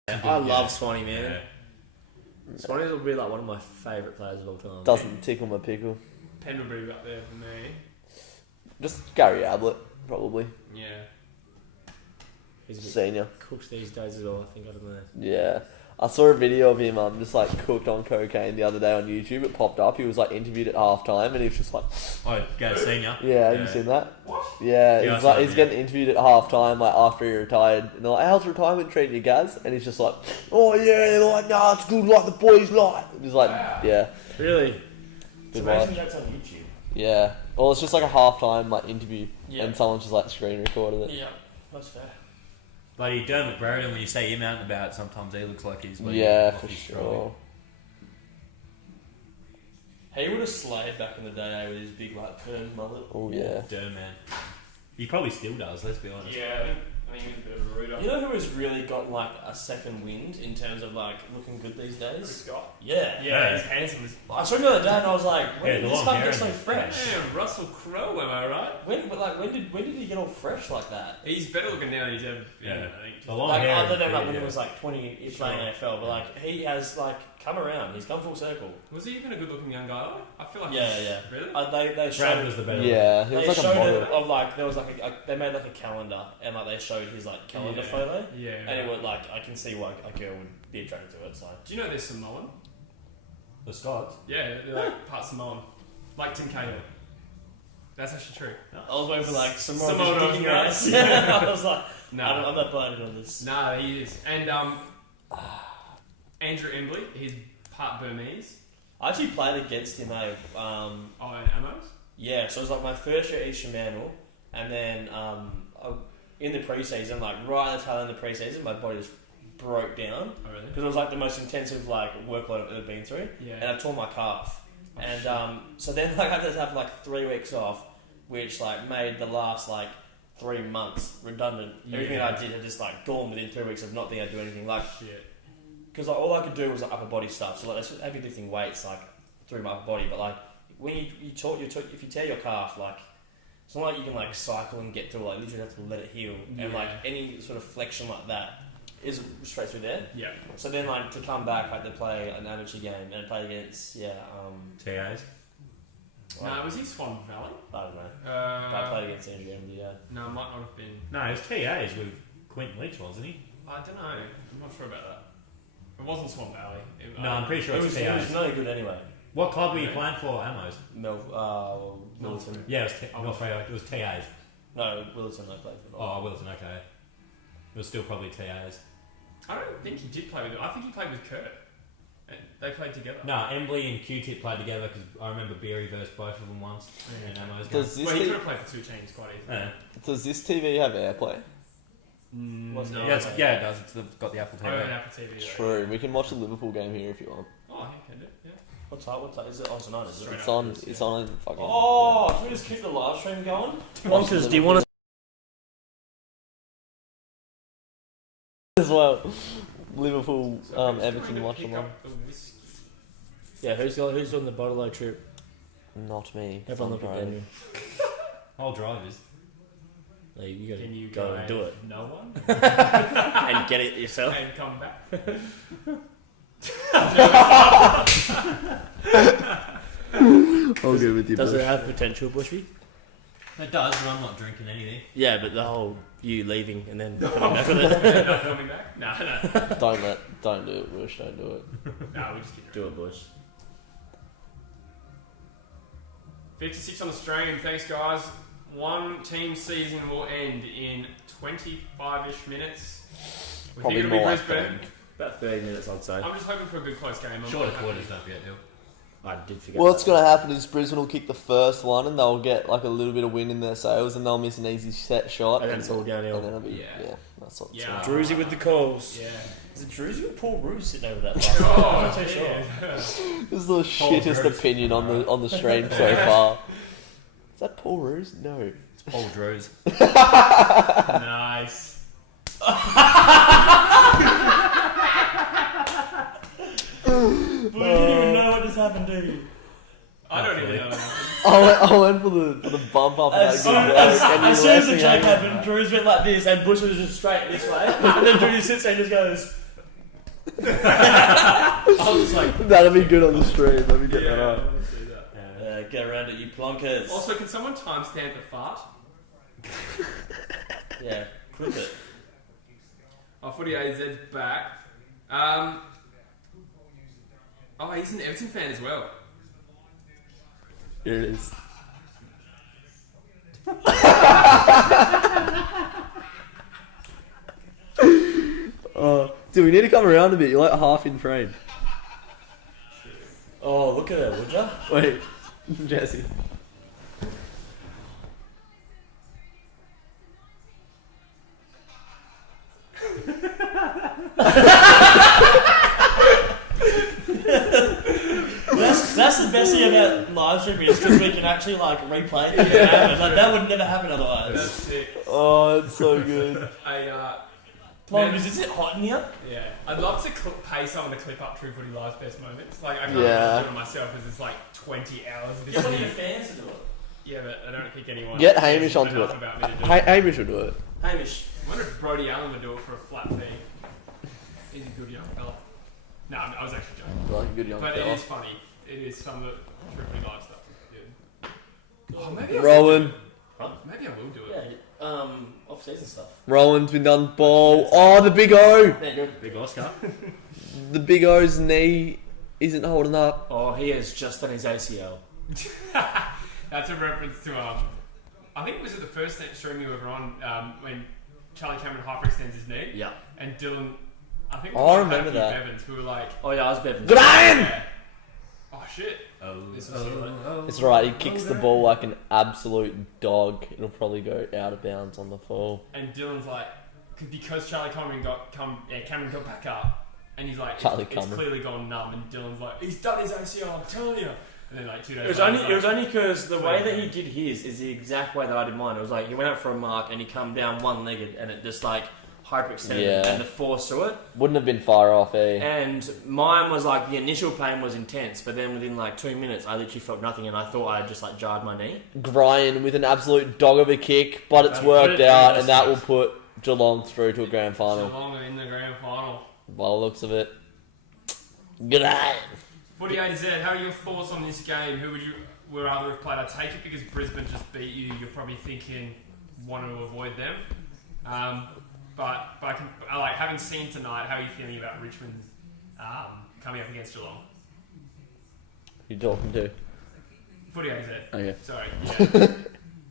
I love Swanee, man. Yeah. Swanee will be like one of my favourite players of all time. Doesn't tickle my pickle. Pendlebury up there for me. Just Gary Ablett, probably. Yeah. He's a bit Senior. cooked these days as well, I think. I don't know. Yeah. I saw a video of him just like cooked on cocaine the other day on YouTube. It popped up. He was like interviewed at half time and he was just like, Oh, go senior. yeah, have you seen that? Yeah, Yeah, I he's saw like it, he's yeah. getting interviewed at half time like after he retired. And they're like, how's retirement treating you, Gaz? And he's just like, oh yeah, they're like, nah, it's good like the boys like. He's like, yeah, Really? good Imagine watch. that's on YouTube. Yeah. Well, it's just like a half time like interview Yeah. and someone's just like screen recorded it. Yeah, that's fair. Bloody Dermot Brereton, when you see him out and about, sometimes he looks like he's bloody Yeah, off for his sure. trolley. He would have slayed back in the day with his big like perm mullet. Oh yeah. Derm, man. He probably still does, let's be honest. Yeah, I think he's a bit of a rude. You know who has really got like a second wind in terms of like looking good these Chris days? Scott. Yeah. Yeah, he's handsome as I saw him the other day and I was like, when Yeah, did the this long guy hair get so and- fresh? Damn, Russell Crowe, am I right? When did he get all fresh like that? He's better looking now than he's ever been, Yeah. I think. The long Like hair. other than and like when beard, he was like 20 playing AFL, but like he has like come around. He's come full circle. Was he even a good looking young guy? I feel like Yeah, yeah. Really? They Brad showed was the better Yeah, he they was like a showed model. it of like there was like they made like a calendar and like they showed his like calendar Yeah. photo Yeah. and it would like I can see why a girl would be attracted to it. So Do you know they're Samoan? The Scots. Yeah, they're like part Samoan. Like Tim Cahill. That's actually true. I was waiting for like some more Samoan just digging Australians. around. I was like, No. I'm not buying it on this. Nah, he is. And Andrew Embley, he's part Burmese. I actually played against him, Oh, and Amos? yeah, so it was like my first year at East Fremantle, and then in the preseason, like right at the tail end of the preseason, my body just broke down Oh, really? because it was like the most intensive like workload I've ever been through, Yeah. and I tore my calf. Oh, And shit. so then like, I had to have like 3 weeks off, which like made the last like 3 months redundant. Everything Yeah. I did had just like gone within 3 weeks of not being able to do anything. Like, Shit. because like, all I could do was like upper body stuff. So like that's heavy lifting weights like through my upper body. But like when if you tear your calf, like it's not like you can like cycle and get through. Like literally have to let it heal. And Yeah. like any sort of flexion like that is straight through there. Yeah. So then like to come back, I had to play an amateur game and play against TAs. No, was he Swan Valley? I don't know. But I Uh, played against Andrew Gamble, yeah. no, it might not have been. No, it was TAs with Quentin Leach, wasn't he? I don't know. I'm not sure about that. It wasn't Swan Valley. No, I'm pretty sure It it was, was it was TAs. no good anyway. What club were you Okay. playing for, Amos? Wilton. Yeah, it was, it was TAs. No, Wilton I played for. Oh, Wilson, okay. It was still probably TAs. I don't think he did play with. I think he played with Kurt. And they played together. No, Embley and Q-Tip played together because I remember Beery versed both of them once. And Amos Does this Well, he t- could have played for 2 teams quite easily. Yeah. does this TV have AirPlay? What's No. the- Yeah, yeah, it does. It's got the Apple I own TV. Apple TV. though. True. We can watch the Liverpool game here if you want. Oh, he can do. Yeah. What time is it? Oh, tonight, is it? Straight It's on. after this, It's yeah. on fucking. Oh, can we just keep the live stream going? Bonkers, do you want as well? Liverpool, So who's Everton going to watch pick along. up the whiskey? Yeah, who's on the Bottle trip? Not me. Everyone look I'm at driving. Daniel. All drivers. Like, you gotta Can you go and do it. No one. And get it yourself. And come back. I'll go with you. Does it have potential, Bushby? It does, but I'm not drinking anything. Yeah, but the whole you leaving and then coming back with it. Not coming back. No. Don't do it, Bush. Don't do it. No, we just keep Do it, Bush. 56 on the stream. Thanks, guys. One team season will end in 25-ish minutes. We Probably think it'll be more, I Brisbane. About 30 minutes, I'd say. I'm just hoping for a good close game. I'm Shorter not happy. quarters, don't forget, Neil. I did forget. What's that. going to happen is Brisbane will kick the first one and they'll get like a little bit of wind in their sails and they'll miss an easy set shot. And then it's all downhill. And then it'll be, Yeah. that's what it's Yeah. gonna Druzy with the calls. Yeah. Is it Druzy or Paul Roos sitting over that? Oh, I'm not too sure. yeah. be. This is the Paul shittest Drews. opinion on the stream so far. Is that Paul Roos? No. Paul Drews. Nice. You didn't even know what just happened, do you? I don't even know. I went for the bump up. And As soon as the joke happened, Drew's went like this, and Bush was just straight this way, and then Drew sits there and just goes. I was just like, That'll be good on the stream. Let me get that Yeah, up. let's do that. get around it, you plonkers. Also, can someone timestamp the fart? Yeah, clip it. Footy AZ's back. He's an Everton fan as well. Here it is. Dude, we need to come around a bit. You're like half in frame. Oh, look at her, would ya? Wait, Jesse. That's the best thing about live streaming is because we can actually like replay it. Yeah. Like, that would never happen otherwise. That's sick. Oh, it's so good. Plonkers, is it hot in here? Yeah, I'd love to pay someone to clip up True Footy Live's best moments. Like, I can't Yeah. do it myself because it's like 20 hours of this. Get one of your fans to do it. Yeah, but I don't think anyone. Get cares Hamish onto enough it. About me to do it. Hamish will do it. Hamish. I wonder if Brody Allen would do it for a flat fee. He's a good young fella. No, I was actually joking. Like a good young But fella. it is funny. It is some of the True Footy Live stuff. Is good. Oh, maybe I will Rowan. do it. Maybe I will do it. Yeah, off-season stuff. Rowan's been done ball. Oh, the big O. There you go. Big Oscar. The big O's knee isn't holding up. Oh, he has just done his ACL. That's a reference to I think it was at the first stream you were on when Charlie Cameron hyperextends his knee. Yeah. And Dylan, I think Oh, I we had a remember few that. Bevans who were like, Oh yeah, I was Bevan. Good iron! oh shit. This was it. It's alright, he kicks the ball like an absolute dog. It'll probably go out of bounds on the fall. And Dylan's like, because Charlie Cameron got back up, and he's like, it's clearly gone numb, and Dylan's like, he's done his ACL, I'm telling you. And then like 2 days It was only because the way that he did his is the exact way that I did mine. It was like he went out for a mark and he come down one-legged and it just like hyperextended and the force through it. Wouldn't have been far off, eh? And mine was like the initial pain was intense, but then within like 2 minutes I literally felt nothing and I thought I just like jarred my knee. Brian with an absolute dog of a kick, but it's worked out, and that will put Geelong through to a grand final. Geelong are in the grand final. By the looks of it. Good night. Footy A to Z, how are your thoughts on this game? Who would you rather have played? I take it because Brisbane just beat you, you're probably thinking want to avoid them. But I like having seen tonight, how are you feeling about Richmond coming up against Geelong? Who you talking to? Footy A to Z. Okay. Sorry,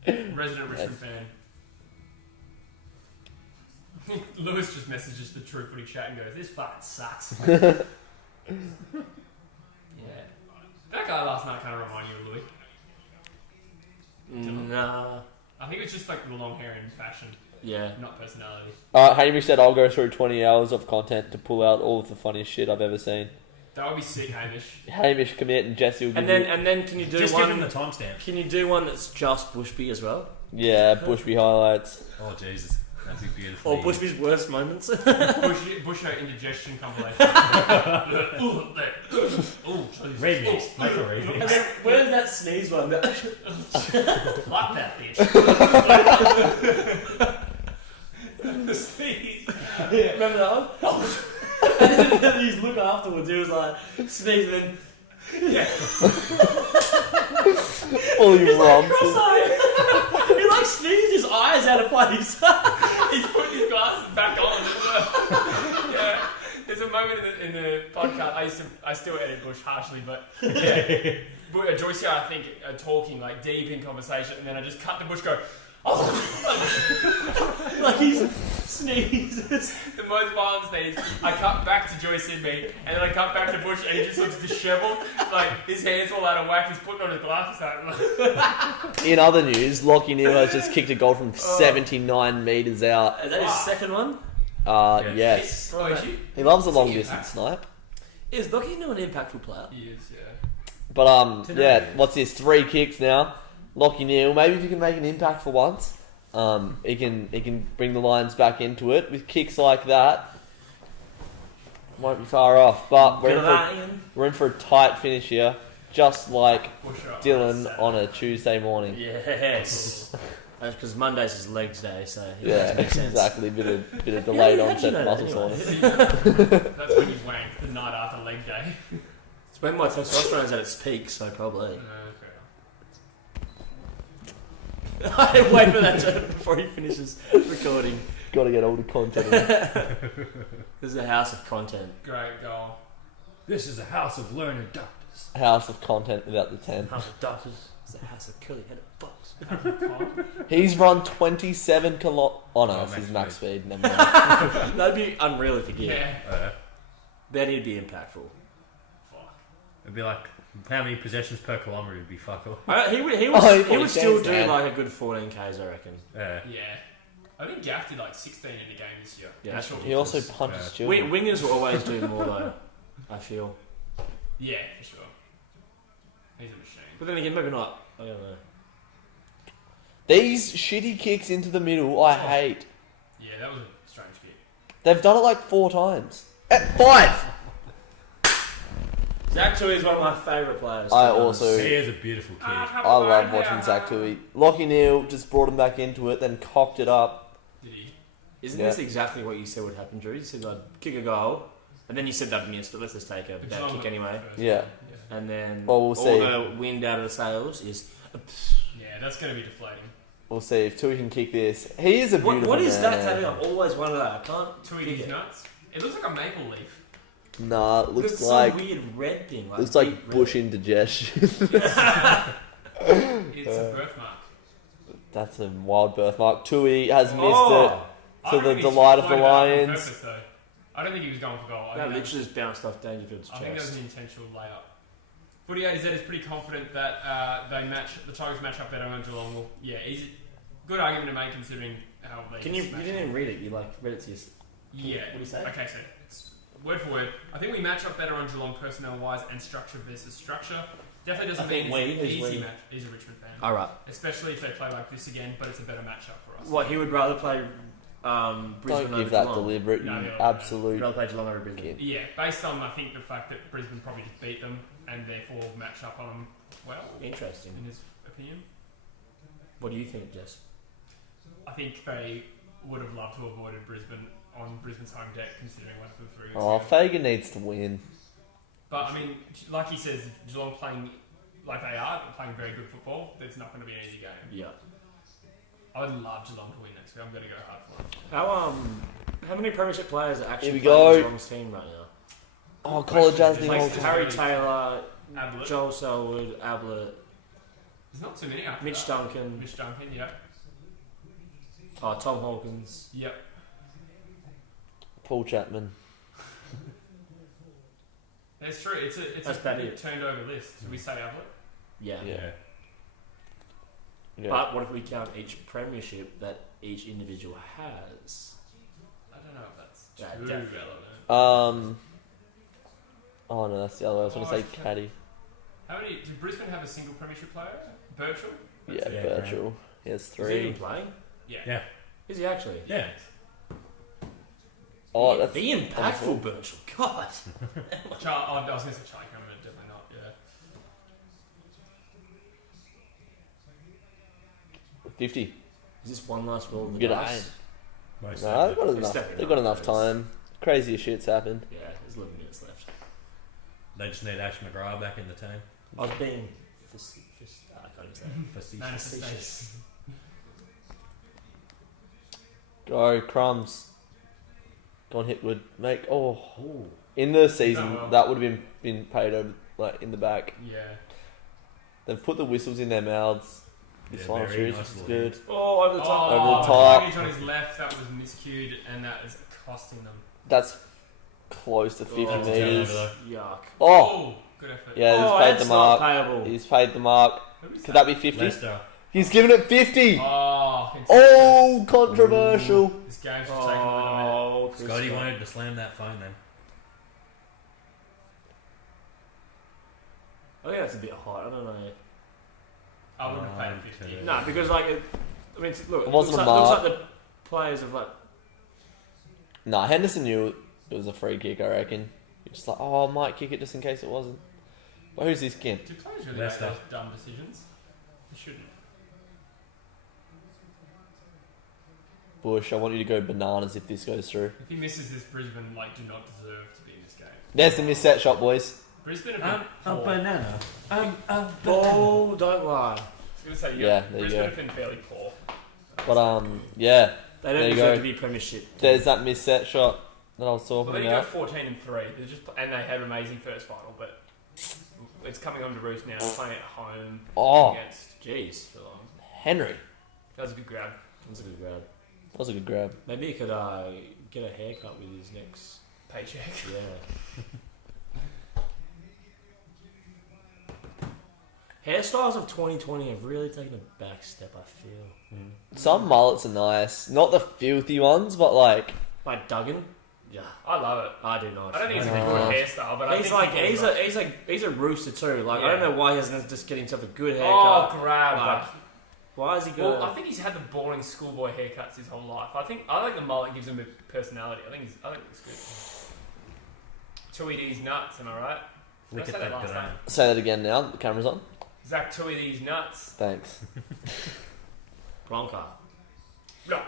yeah. Resident Richmond fan. Lewis just messages the True Footy chat and goes, this fucking sucks. Yeah. That guy last night kind of reminded you of Louis. Nah. I think it was just like the long hair and fashion, Yeah. not personality. Hamish said I'll go through 20 hours of content to pull out all of the funniest shit I've ever seen. That would be sick, Hamish. Hamish, commit, and Jesse will give And then can you do Just one? give him the timestamp. Can you do one that's just Bushby as well? Yeah, Bushby highlights. Oh Jesus, that'd be beautiful. Or Bushby's worst moments? Busher indigestion compilation. Remix. Make a remix. And then where's that sneeze one? Like that bitch. The sneeze. Remember that one? And then his look afterwards, he was like, sneeze, and then Fully robbed. cross-eyed. He like sneezed his eyes out of place. He's putting his glasses back on. Yeah. There's a moment in the podcast. I still edit Bush harshly, but yeah. Joyce and I think are talking like deep in conversation, and then I just cut to Bush go. Like he sneezes. The most violent sneeze. I cut back to Joyce and me, and then I cut back to Bush, and he just looks dishevelled. Like his hair's all out of whack. He's putting on his glasses. In other news, Lockie Neal has just kicked a goal from 79 metres out. Is that his second one? Yes. Oh, is he? He loves a long distance snipe. Is Lockie now an impactful player? He is, yeah. But what's this? 3 kicks now. Lockie Neal, maybe if he can make an impact for once, he can bring the Lions back into it with kicks like that. Won't be far off, but we're in for a tight finish here, just like Dylan on a Tuesday morning. Yes. That's because Monday's his legs day, so Yeah, makes sense. exactly. Bit of delayed how'd you onset know muscle that soreness. That's when you wank the night after leg day. It's when my testosterone's at its peak, so probably. I wait for that term before he finishes recording. Got to get all the content in. This is a house of content. Great goal. This is a house of learned doctors. House of content without the 10. House of doctors. It's a house of curly-headed fucks. He's run 27 Oh no, that's his max speed. Never mind. That'd be unreal if he did. Yeah. Then he'd be impactful. Fuck. It'd be like how many possessions per kilometre would be fuck all. He would he still can do stand. like a good 14 Ks, I reckon. Yeah. I think Gaff did like 16 in the game this year. Yeah, that's He also punches Yeah. children. Wingers will always do more though, I feel. Yeah, for sure. He's a machine. But then again, maybe not. I don't know. These shitty kicks into the middle, I hate. Yeah, that was a strange kick. They've done it like 4 times. 5! Zach Tui is one of my favourite players. I to be also- honest. He is a beautiful kid. I love watching Zach Tui. Lockie Neal just brought him back into it, then cocked it up. Did he? Isn't Yeah. this exactly what you said would happen, Drew? You said I'd kick a goal, and then you said that missed, but let's just take But that Geelong kick got anyway. first. Yeah. And then Well, we'll all see. the wind out of the sails is... Yeah, that's going to be deflating. We'll see if Tui can kick this. He is a beautiful What is that man. tattoo? I've always wondered that. I can't... Tweeting kick his it. nuts. It looks like a maple leaf. Nah, it looks It's like some weird red thing. Like looks like deep bush red. indigestion. It's a birthmark. That's a wild birthmark. Tui has missed Oh! I To don't the think he's delight of the floated out on Lions. purpose, though. I don't think he was going for goal. I That think literally just bounced off Dangerfield's I think that was chest. an intentional layup. Footy AZ is pretty confident that the Tigers match up better on Geelong. Well, yeah, easy. Good argument to make considering how they. You didn't even read it. You read it to your. Yeah. What do you say? Okay, so it's word for word. I think we match up better on Geelong personnel-wise and structure versus structure. Definitely doesn't mean it's an easy match. He's a Richmond fan. All right. Especially if they play like this again, but it's a better matchup for us. What he would rather play Brisbane Don't over give that Geelong. deliberate, No, you no, no. He'd absolute rather play Geelong over Brisbane. kid. Yeah, based on I think the fact that Brisbane probably just beat them and therefore match up on them well, Interesting. in his opinion. What do you think, Jess? I think they would have loved to have avoided Brisbane on Brisbane's home deck, considering what happened 3 weeks Oh, ago. Fagan needs to win. But I mean, like he says, Geelong playing like they are, playing very good football. It's not going to be an easy game. Yeah. I would love Geelong to win next week. I'm going to go hard for it. How many Premiership players are actually Here we playing go. Geelong's team right now? Oh, college has the Like whole this- time. Harry Taylor, Ablett. Joel Selwood, Ablett, There's not too many after Mitch that. Duncan, Mitch Duncan, yeah. Tom Hawkins. Yep. Paul Chapman. That's true. It's That's a bad, bit yeah. turned over list. Did we say Ablett? Yeah. Yeah. Yeah. But what if we count each premiership that each individual has? I don't know if that's Yeah, too definitely. relevant. Oh no, that's the other. I was going to say Oh, Caddy. How many? Did Brisbane have a single premiership player? Birchall? Yeah, Yeah, Virtual. He has Is he even 3. playing? Yeah. Yeah. Is he actually? Yeah. Oh, that's The impactful Birchall. God. I was going to say Charlie Cameron, definitely not. Yeah. 50. Is this one last roll of the Good dice? aim. Most No, they've got They're enough. stepping They've got up, enough guys. time. Crazier shit's happened. Yeah, there's 11 minutes left. They just need Ash McGrath back in the team. I was being I can't even say it. Facetious. Manifestation. Go crumbs. Go on, Hitwood. Make Ooh. in the season Oh, well. that would have been paid over in the back. Yeah. They've put the whistles in their mouths. This Yeah, final very series nice is little good. Oh, over the top. Over the top. Package on his left, that was miscued, and that is costing them. That's close to 50 Oh, That's a meters. turnover, Yuck. Oh, Good effort. yeah, Oh, he's paid that's the not mark. payable. He's paid the mark. Who was Could that be 50? Leicester. He's given it 50. Oh, Oh, controversial. This game's just taking a little minute. Oh, Chris Scotty Scott. wanted to slam that phone then. I think that's a bit hot. I don't know. I wouldn't have paid 50. Okay. No, because like, I mean, look, It wasn't a looks mark. like the players have like. Nah, Henderson knew it was a free kick, I reckon. He's just like, oh, I might kick it just in case it wasn't. But who's this kid? Do players really Leicester. make those dumb decisions? They shouldn't. Bush, I want you to go bananas if this goes through. If he misses this, Brisbane do not deserve to be in this game. There's the missed set shot, boys. Brisbane have been poor. banana. Oh, don't lie. I was going to say, Yeah, yeah, there you Brisbane go. have been fairly poor. But yeah, They There don't you deserve go. to be premiership. there's that missed set shot that I was Well, talking then you go about. 14-3. They're just, and they had an amazing first final, but it's coming home to roost now. They're playing at home Oh, against Jeez, Geelong. Henry. That was a good grab. that's a good grab. That was a good grab. Maybe he could get a haircut with his next. Paycheck. Yeah. Hairstyles of 2020 have really taken a back step, I feel. Some mullets are nice. Not the filthy ones, but like, Like Duggan? Yeah. I love it. I do not. I don't think it's a No. good hairstyle, but I He's think like people he's a rooster too. Like I Yeah. don't know why he doesn't just get himself a good Oh, haircut. grab. Like, why is he good? Well, I think he's had the boring schoolboy haircuts his whole life. I like the mullet gives him a personality. I think it's good. 2ED's nuts, am I right? Did I Look say at that that last banana. time? say that again now. The camera's on. Zach 2ED's nuts. Thanks. Blanca. No.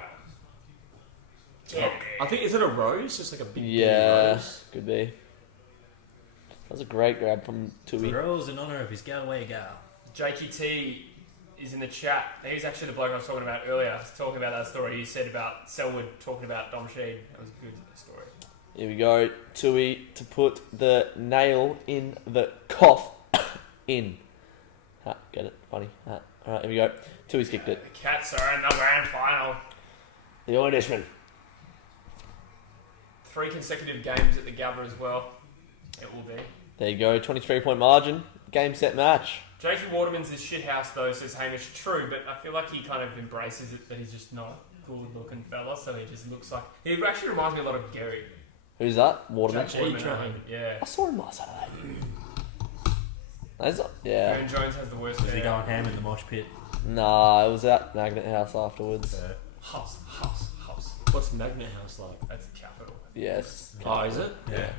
I think is it a rose? Just like a big Yeah, rose. could be. That was a great grab from Tui. Rose in honour of his Galway gal. JQT is in the chat. He's actually the bloke I was talking about earlier. I was talking about that story he said about Selwood talking about Dom Sheed. That was a good story. Here we go. Tui to put the nail in the cough in. Ha, get it? Funny. Ha. Alright, here we go. Tui's kicked it. The Cats are in the grand final. The Irishman. 3 consecutive games at the Gabba as well. It will be. There you go, 23-point margin. Game, set, match. Jakey Waterman's this shithouse though, says Hamish. True, but I feel like he kind of embraces it that he's just not a good-looking fella, so he just looks like... He actually reminds me a lot of Gary. Who's that? Waterman? Jack Waterman, yeah. I saw him last Saturday. Yeah. Aaron Jones has the worst Was he hair. going ham in the mosh pit? Nah, it was at Magnet House afterwards. House. What's Magnet House like? That's the capital. Yes. Oh, is it? Yeah.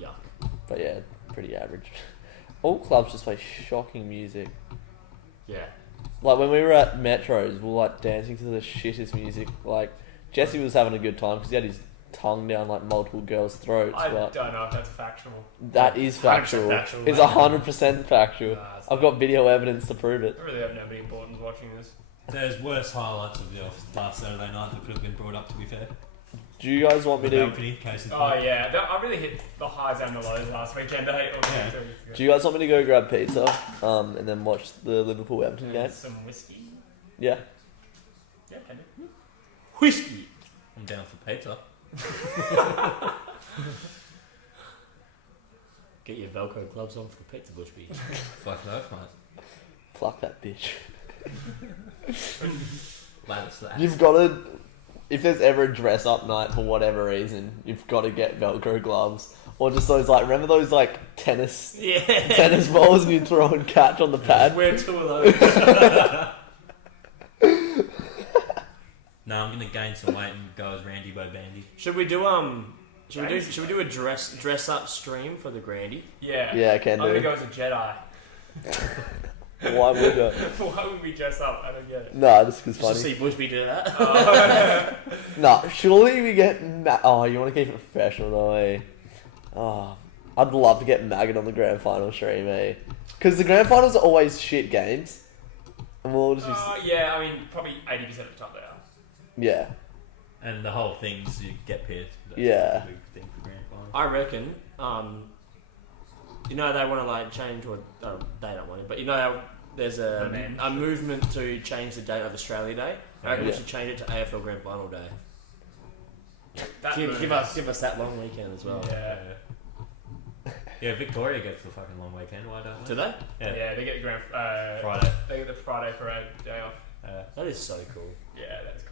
Yuck. But yeah, pretty average. All clubs just play shocking music. Yeah. Like when we were at Metros, we were like dancing to the shittest music. Like Jesse was having a good time because he had his tongue down like multiple girls' throats. I But don't know if that's factual. that is 100% factual. factual, It's mate. 100% factual. Nah, it's I've got video evidence to prove it. I really have nobody important watching this. There's worse highlights of the last Saturday night that could have been brought up, to be fair. Do you guys want me The to? balcony, case in Oh point. yeah, I really hit the highs and the lows last weekend. I hate all Yeah. the Do you guys want me to go grab pizza, and then watch the Liverpool Everton game? Some whiskey. Yeah. Yeah, can do. Whiskey. I'm down for pizza. Get your Velcro gloves on for Pizza Bushby. Fuck no, mate. Fuck that bitch. Lather slash. You've got to. If there's ever a dress up night for whatever reason, you've got to get Velcro gloves. Or just those like, remember those like tennis balls and you throw and catch on the pad? Wear 2 of those. No, I'm gonna gain some weight and go as Randy Bo Bandy. Should we do a dress up stream for the Grandy? Yeah. Yeah, I can I'm gonna do. go as a Jedi. Why would you? Why would we dress up? I don't get it. Nah, just because Just to funny. see Bushby do that. Nah, surely we get. Oh, you want to keep it professional though, eh? Oh, I'd love to get Maggot on the grand final stream, eh? Because the grand finals are always shit games. And we'll just. Yeah, I mean, probably 80% of the time they are. Yeah. And the whole thing's you get pissed. That's Yeah. a big thing for grand final. I reckon, you know, they want to like change, or they don't want it, but you know, there's a movement to change the date of Australia Day. I reckon we should change it to AFL Grand Final Day. Give us that long weekend as well. Yeah. Yeah, Victoria gets the fucking long weekend. Why don't Do they? they? Yeah, they get the grand Friday. They get the Friday parade day off. That is so cool. Yeah, that's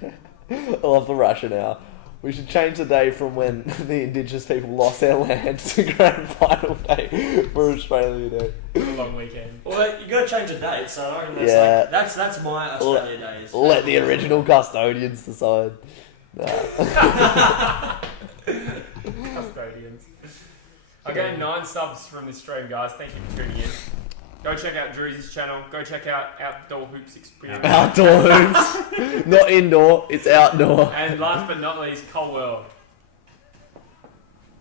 cool. I love the rationale. We should change the day from when the Indigenous people lost their land to grand final day for Australia Day. A long weekend. Well, you got to change the date, so I reckon that's that's my Australia Day. Is Let the original custodians decide. Nah. Custodians. I gained 9 subs from this stream, guys. Thank you for tuning in. Go check out Drew's channel. Go check out Outdoor Hoops Experience. Outdoor hoops. Not indoor, it's outdoor. And last but not least, Cole World.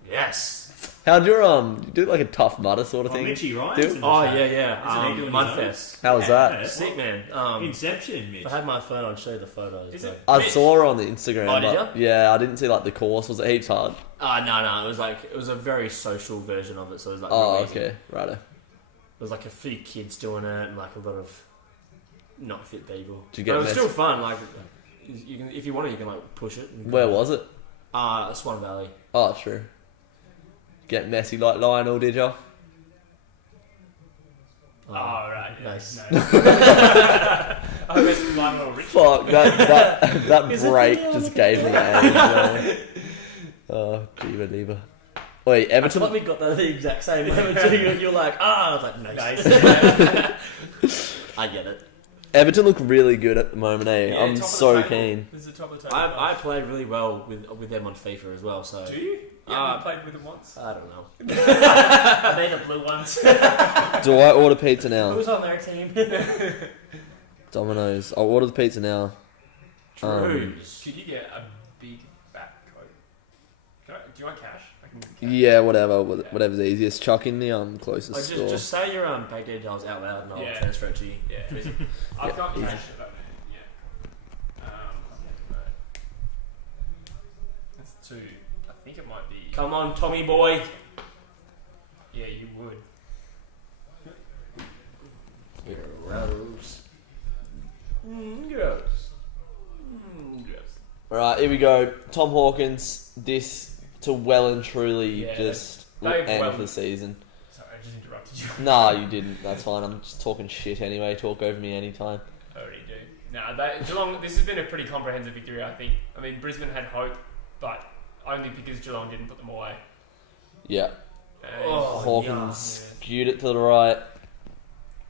Yes. How'd your you do like a tough mudder sort of thing? Mitchy Ryan's Dude. in the Oh chat. yeah. Isn't he doing his Mudfest. How was that? Yeah. Sick, man. Inception, Mitch. If I had my phone, I'd show you the photos. Is but- it? I Mitch? saw her on the Instagram. Oh, did but yeah, I didn't see like the course. Was it heaps hard? No. It was a very social version of it. So it was like. Oh, real easy. okay, righto. There was like a few kids doing it, and like a lot of not fit people. Did you get but it was messed- still fun. Like, you can, if you want to, you can like push it. And Where was it? Swan Valley. Oh, true. Get messy like Lionel, did ya? Oh, right. Yeah. Nice. I guess we might not rich. Fuck, that Is it break real? just gave me an Oh, Diva Diva. Wait, I feel Everton. like we got that at the exact same moment too. You're like, I was like, nice. I get it. Everton look really good at the moment, eh? Yeah, I'm top of the so table. keen. This is the top of the table. I played really well with them on FIFA as well. So Do you? Yeah, you played with them once. I don't know. Are they the blue ones? Do I order pizza now? Who's on their team? Domino's. I'll order the pizza now. Trues. Could you get a big fat coat? Do you want cash? I can give you cash. Yeah, whatever. Whatever's easiest. Chuck in the closest store. Just say your bank details out loud and I'll Yeah. transfer it to you. Yeah. I've got easy. cash. Yeah. That's 2. I think it might be. Come on, Tommy boy. Yeah, you would. Gross. Gross. Gross. Alright, here we go. Tom Hawkins, this to well and truly Yeah, just they've end well- the season. Sorry, I just interrupted you. Nah, you didn't. That's fine. I'm just talking shit anyway. Talk over me anytime. I already do. Geelong, this has been a pretty comprehensive victory, I think. I mean, Brisbane had hope, but only because Geelong didn't put them away. Yeah. And Hawkins yeah. skewed it to the right.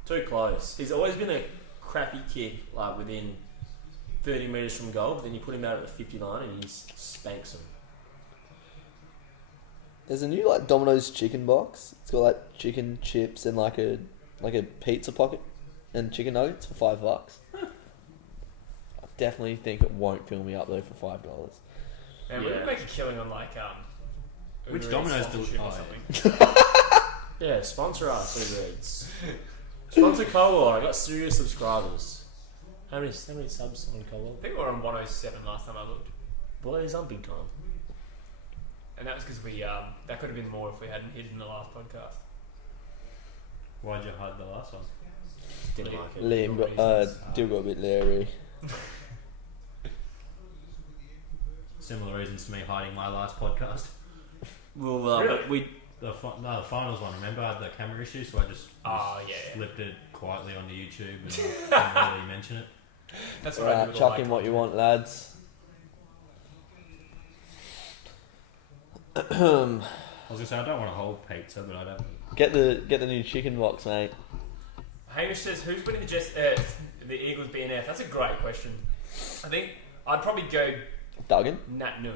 Too close. He's always been a crappy kick, like within 30 metres from goal. Then you put him out at the 50 line and he spanks him. There's a new like Domino's chicken box. It's got like chicken chips and like a pizza pocket and chicken nuggets for $5. I definitely think it won't fill me up though for $5. And we Yeah. would make a killing on like Which Uber Domino's Eats do? sponsorship or Oh, something. Yeah, sponsor us, Uber Eats. Sponsor Color. I got serious subscribers. How many subs on Color? I think we were on 107 last time I looked, Boys, I'm big time. and that was because we that could have been more if we hadn't hidden the last podcast. Why'd you hide the last one? Didn't like it. Liam got Dill got a bit leery. Similar reasons to me hiding my last podcast. Well, Really? but we The finals one, remember? I had the camera issue, so I just slipped it quietly onto YouTube and didn't really mention it. That's what I do Alright, with chuck all in my what you content. want, lads. I was gonna say I don't want a whole pizza, but I don't. Get the new chicken box, mate. Hamish says, "Who's winning the Eagles BNF?" That's a great question. I think I'd probably go Duggan? Nat Nui.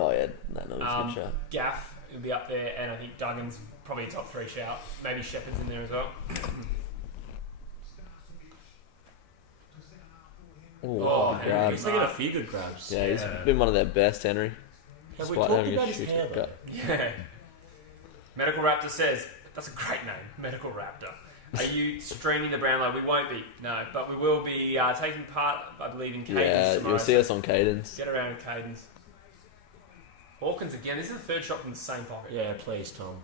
Oh yeah, no, it's a good show. Gaff will be up there, and I think Duggan's probably a top 3 shout. Maybe Shepherd's in there as well. Ooh, Oh, good Henry. grab. he's taking a few good grabs. Yeah, he's Yeah. been one of their best, Henry. Have we Despite talked having a about his shit hair, though? cut. Yeah. Medical Raptor says, that's a great name, Medical Raptor. Are you streaming the Brownlow? We won't be, no, but we will be taking part, I believe, in Cadence Yeah, tomorrow. you'll see us on Cadence. Get around with Cadence. Hawkins again. This is the third shot from the same pocket. Yeah, please, Tom.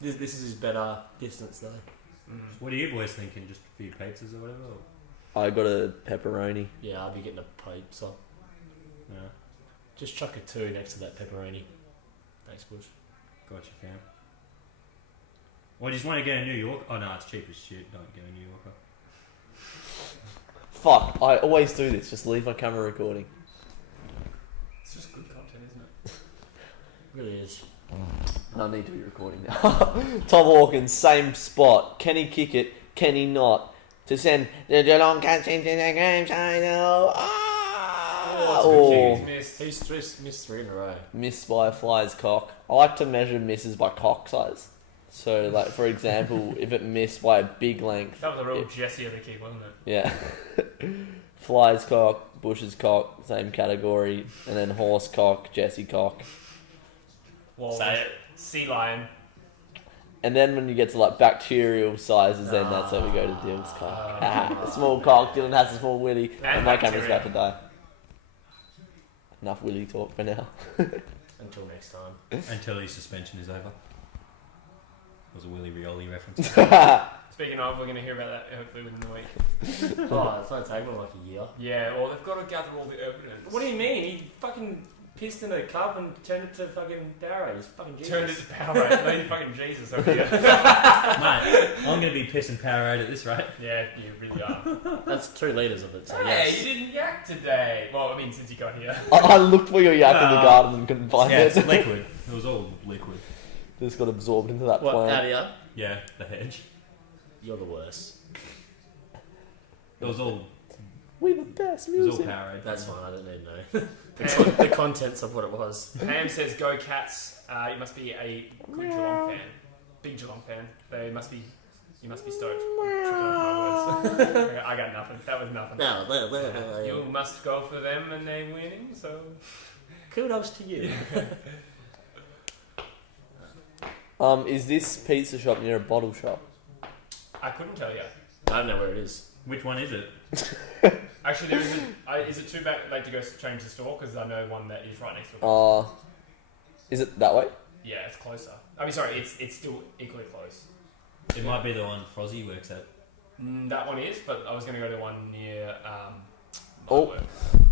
This is his better distance, though. What are you boys thinking? Just a few pizzas or whatever? Or? I got a pepperoni. Yeah, I'll be getting a pizza. No, Just chuck a 2 next to that pepperoni. Thanks, Bush. gotcha, fam. Or just want to get a New York? Oh no, it's cheap as shit. Don't get a New Yorker. Fuck, I always do this. Just leave my camera recording. It's just good content, isn't it? Really is. I need to be recording now. Tom Hawkins, same spot. Can he kick it? Can he not? To send the Geelong Cats into the game final. Oh, it's He's missed 3 in a row. Missed by a fly's cock. I like to measure misses by cock size. So, like, for example, if it missed by a big length, That was a real Jesse of the kick, wasn't it? yeah. Fly's cock, Bush's cock, same category. And then horse cock, Jesse cock. Well, Say it. Sea lion. And then when you get to, like, bacterial sizes, then that's where we go to Dylan's cock. Small cock, Dylan has a small willy. And my camera's about to die. Enough willy talk for now. Until next time. Until his suspension is over. Was a Willy Rioli reference. Speaking of, we're going to hear about that hopefully within the week. Oh, it's only taken like a year. Yeah, well, they've got to gather all the evidence. What do you mean? He fucking pissed in a cup and turned it to fucking Darrow. He's fucking Jesus. Turned it to Powerade. No, you fucking Jesus over here. Mate, I'm going to be pissing Powerade at this rate. Yeah, you really are. That's 2 litres of it, so Hey, yes. you didn't yak today. Well, I mean, since you got here. I looked for your yak in the garden and couldn't find Yeah, it. it's liquid. It was all liquid. Just got absorbed into that What, plant. out here? Yeah, the hedge. You're the worst. It was all. We the best It was all music. Powerade. That's fine, I don't need to know. Pam, The contents of what it was. Pam says, go Cats. You must be a good Geelong fan. Big Geelong fan. You must be stoked. Triple my words. Okay, I got nothing. That was nothing. No, You must go for them and they're winning, so... kudos to you. Is this pizza shop near a bottle shop? I couldn't tell you. I don't know where it is. Which one is it? Actually, there isn't... is it too late to go change the store? Because I know one that is right next to it. Is it that way? Yeah, it's closer. I mean, sorry, it's still equally close. It might be the one Frozzy works at. That one is, but I was going to go to one near... Oh. work.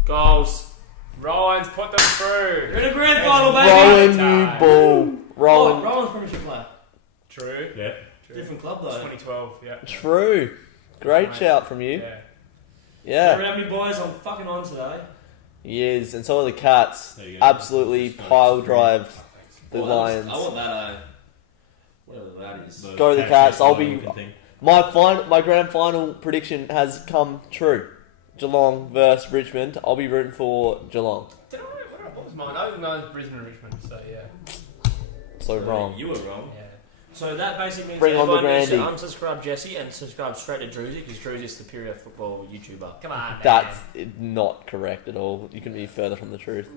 Goals. Rowland's put them through. You're in a grand It's final, baby. Rowan, you time. ball. Rowan. Rowan's premiership player. True. Yeah. True. Different club though. 2012. Yeah. True. Great Mate. shout from you. Yeah. Yeah. Remember how many boys I'm fucking on today? He is. And so are the Cats. There you go. Absolutely pile drived the Well, Lions. I want that. Whatever that is. Go to the Cats. I'll be- looking thing. My grand final prediction has come true. Geelong versus Richmond. I'll be rooting for Geelong. What was mine? I think mine was Brisbane and Richmond. So yeah. So wrong. You were wrong. Yeah. So that basically means Bring on the everyone needs to Grandy. unsubscribe Jesse and subscribe straight to Druzy because Druzy's a superior football YouTuber. Come on. That's not correct at all. You couldn't be further from the truth.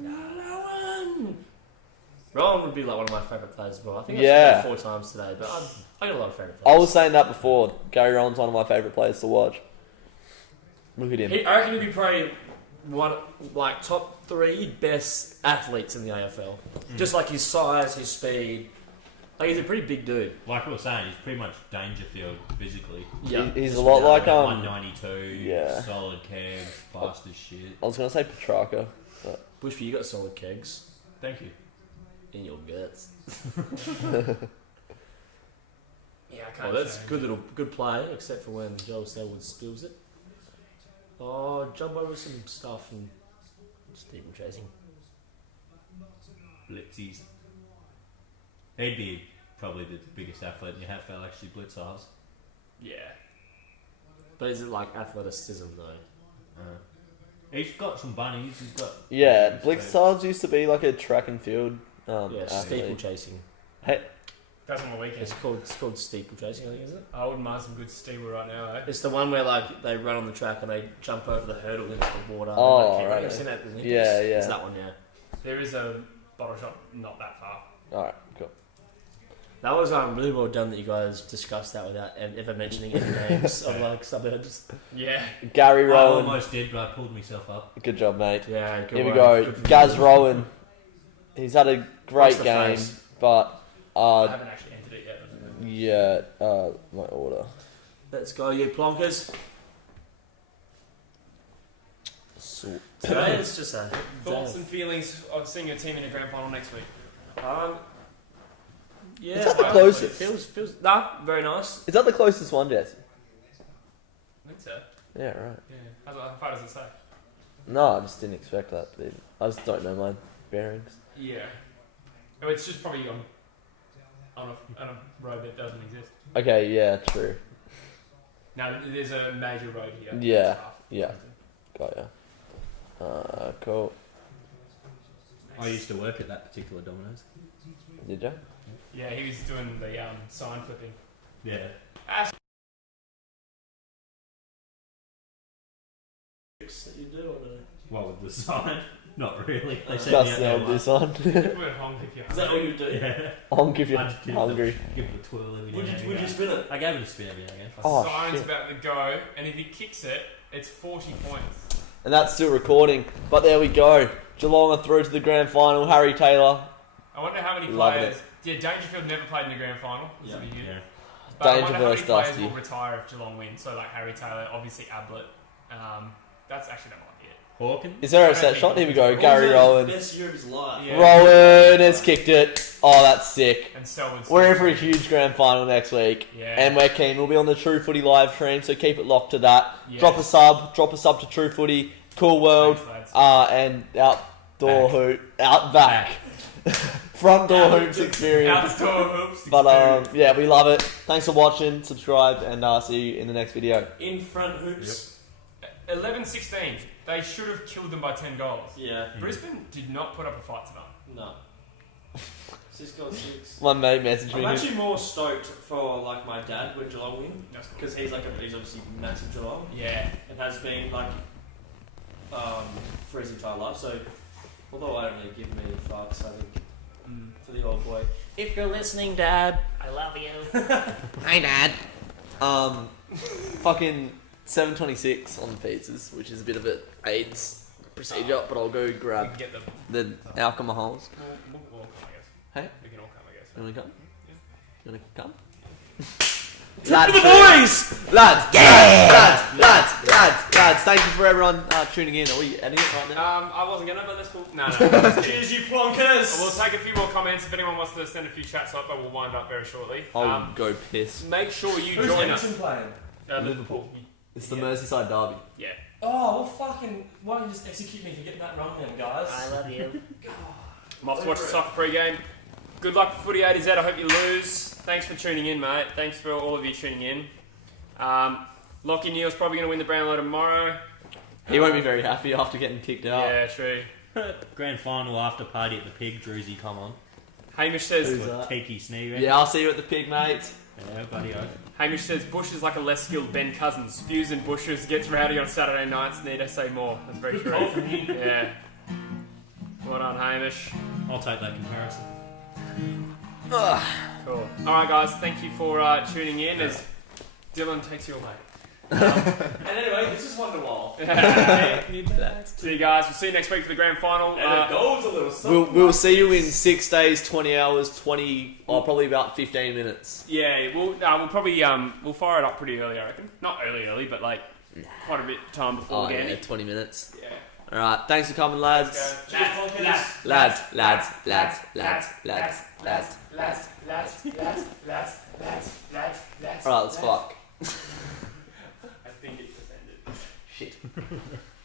Rowan would be like one of my favourite players as well. I think Yeah. I've said it 4 times today, but I got a lot of favourite I players. was saying that before. Gary Rowland's one of my favourite players to watch. Look at him. I reckon he'd be probably one like top 3 best athletes in the AFL. Just like his size, his speed. Like he's a pretty big dude. Like we were saying, he's pretty much Dangerfield physically. He's a lot like 192, yeah. solid kegs, fast as shit. I was gonna say Petrarca. Bushby, you got solid kegs Thank you. in your guts. Yeah, I can't. Oh, that's change. good play, except for when Joel Selwood spills it. Oh, jump over some stuff and steeple chasing. Blitzies. He'd be probably the biggest athlete in your AFL, actually, blitzers. Yeah. But is it like athleticism though? He's got some bunnies. He's got. Yeah, Blitzards used to be like a track and field Yeah, athlete. steeple chasing. That's on the weekend. It's called steeple chasing, I think, is it? I wouldn't mind some good steeple right now, eh? It's the one where like they run on the track and they jump over the hurdle into the water. Oh, and they right. You've seen that at the Olympics? Yeah, yeah. It's that one, yeah. There is a bottle shop not that far. Alright, cool. That was really well done that you guys discussed that without ever mentioning any names of like suburbs. Yeah. Gary I Rowland. almost did, but I pulled myself up. Good job, mate. Yeah, good Here we one. go. Good for Gaz you. Rowland. He's had a great Across the game, face. but I haven't actually entered it yet. But yeah, my order. Let's go, you plonkers. So, Today it's just a thoughts and feelings of seeing your team in a grand final next week. Yeah, Is that the well, closest? Feels very nice. is that the closest one, Jesse? I think so. Yeah, right. Yeah. How far does it say? No, I just didn't expect that. Dude. I just don't know my bearings. Yeah. Oh, it's just probably on a road that doesn't exist. Okay, yeah, true. No, there's a major road here. Yeah, It's half. yeah. Got ya. Cool. I used to work at that particular Domino's. Did you? Yeah, he was doing the sign flipping. Yeah. That you do or no? What with the sign? Not really. They sent Just me the out there this on. People would honk if you're Is that all you do? Yeah. I'll give you I just give hungry. Give it a twirl every Would now and you again. spin it? I gave it a spin every now and again. Oh, Sign's shit. about to go, and if he kicks it, it's 40 points. And that's still recording. But there we go. Geelong are through to the grand final. Harry Taylor. I wonder how many Loving players. Yeah, Dangerfield never played in the grand final. This will be good. Yeah. But I Danger wonder how many versus players Dusty. will retire if Geelong wins. So like Harry Taylor, obviously Ablett. That's actually that might be it. Hawkins? Is there I a don't set think shot? Here we go. Hawkins Gary Rowland. Best year of his life. Yeah. Rowland has kicked it. Oh, that's sick. And Selwood's. We're in for a huge grand final next week. Yeah. And we're keen. We'll be on the True Footy live stream, so keep it locked to that. Yes. Drop a sub to True Footy. Cool World. Thanks, lads. And outdoor hoop. Out back. Front door hoops experience. Outdoor hoops. But experience. yeah, we love it. Thanks for watching. Subscribe and see you in the next video. In front hoops. 11-16. They should have killed them by 10 goals. Yeah. Brisbane did not put up a fight tonight. No. 6 goals 6. One mate messaged I'm me. actually more stoked for like my dad with Geelong win That's cool. because he's obviously massive Geelong Yeah. and has been like for his entire life. So although I don't really give many fucks, I think for the old boy. If you're listening, Dad, I love you. Hey, Dad. Fucking 7:26 on the pizzas, which is a bit of an AIDS procedure, but I'll go We grab can get them. the alcohols. We'll come, I guess. Hey? We can all come, I guess. You wanna come? Yeah. You wanna come? Lads, For the boys! lads, lads. Thank you for everyone tuning in. Are we ending it right now? I wasn't gonna, but that's cool. No. Cheers, you plonkers! We'll take a few more comments. If anyone wants to send a few chats up, but we'll wind up very shortly. I'll go piss. Make sure you Who's join us. Everton playing? Liverpool. It's the Merseyside derby. Yeah. Oh, well, fucking. Why don't you just execute me for getting that wrong then, guys? I love you. I'm off to watch the soccer pre-game. Good luck for Footy A to Z. I hope you lose. Thanks for tuning in, mate. Thanks for all of you tuning in. Lockie Neal's probably going to win the Brownlow tomorrow. He won't be very happy after getting kicked out. Yeah, true. Grand final after party at the Pig. Druzy, come on. Hamish says. Who's that? Tiki Snee. Yeah, I'll see you at the Pig, mate. Yeah, buddy. Hamish says Bush is like a less skilled Ben Cousins. Spews and bushes, gets rowdy on Saturday nights. Need I say more? That's very true. Yeah. Well done, Hamish. I'll take that comparison. Cool. All right, guys. Thank you for tuning in. As Dylan takes you away. And anyway, this is Wonderwall. See you guys. We'll see you next week for the grand final. And it goes a little something. We'll see you in 6 days, 20 hours, probably about 15 minutes. Yeah, we'll probably we'll fire it up pretty early, I reckon. Not early, but like quite a bit of time before Oh, the game. yeah, 20 minutes. Yeah. Alright, thanks for coming, lads. Lads. Alright, let's fuck. I think it's offended. Shit.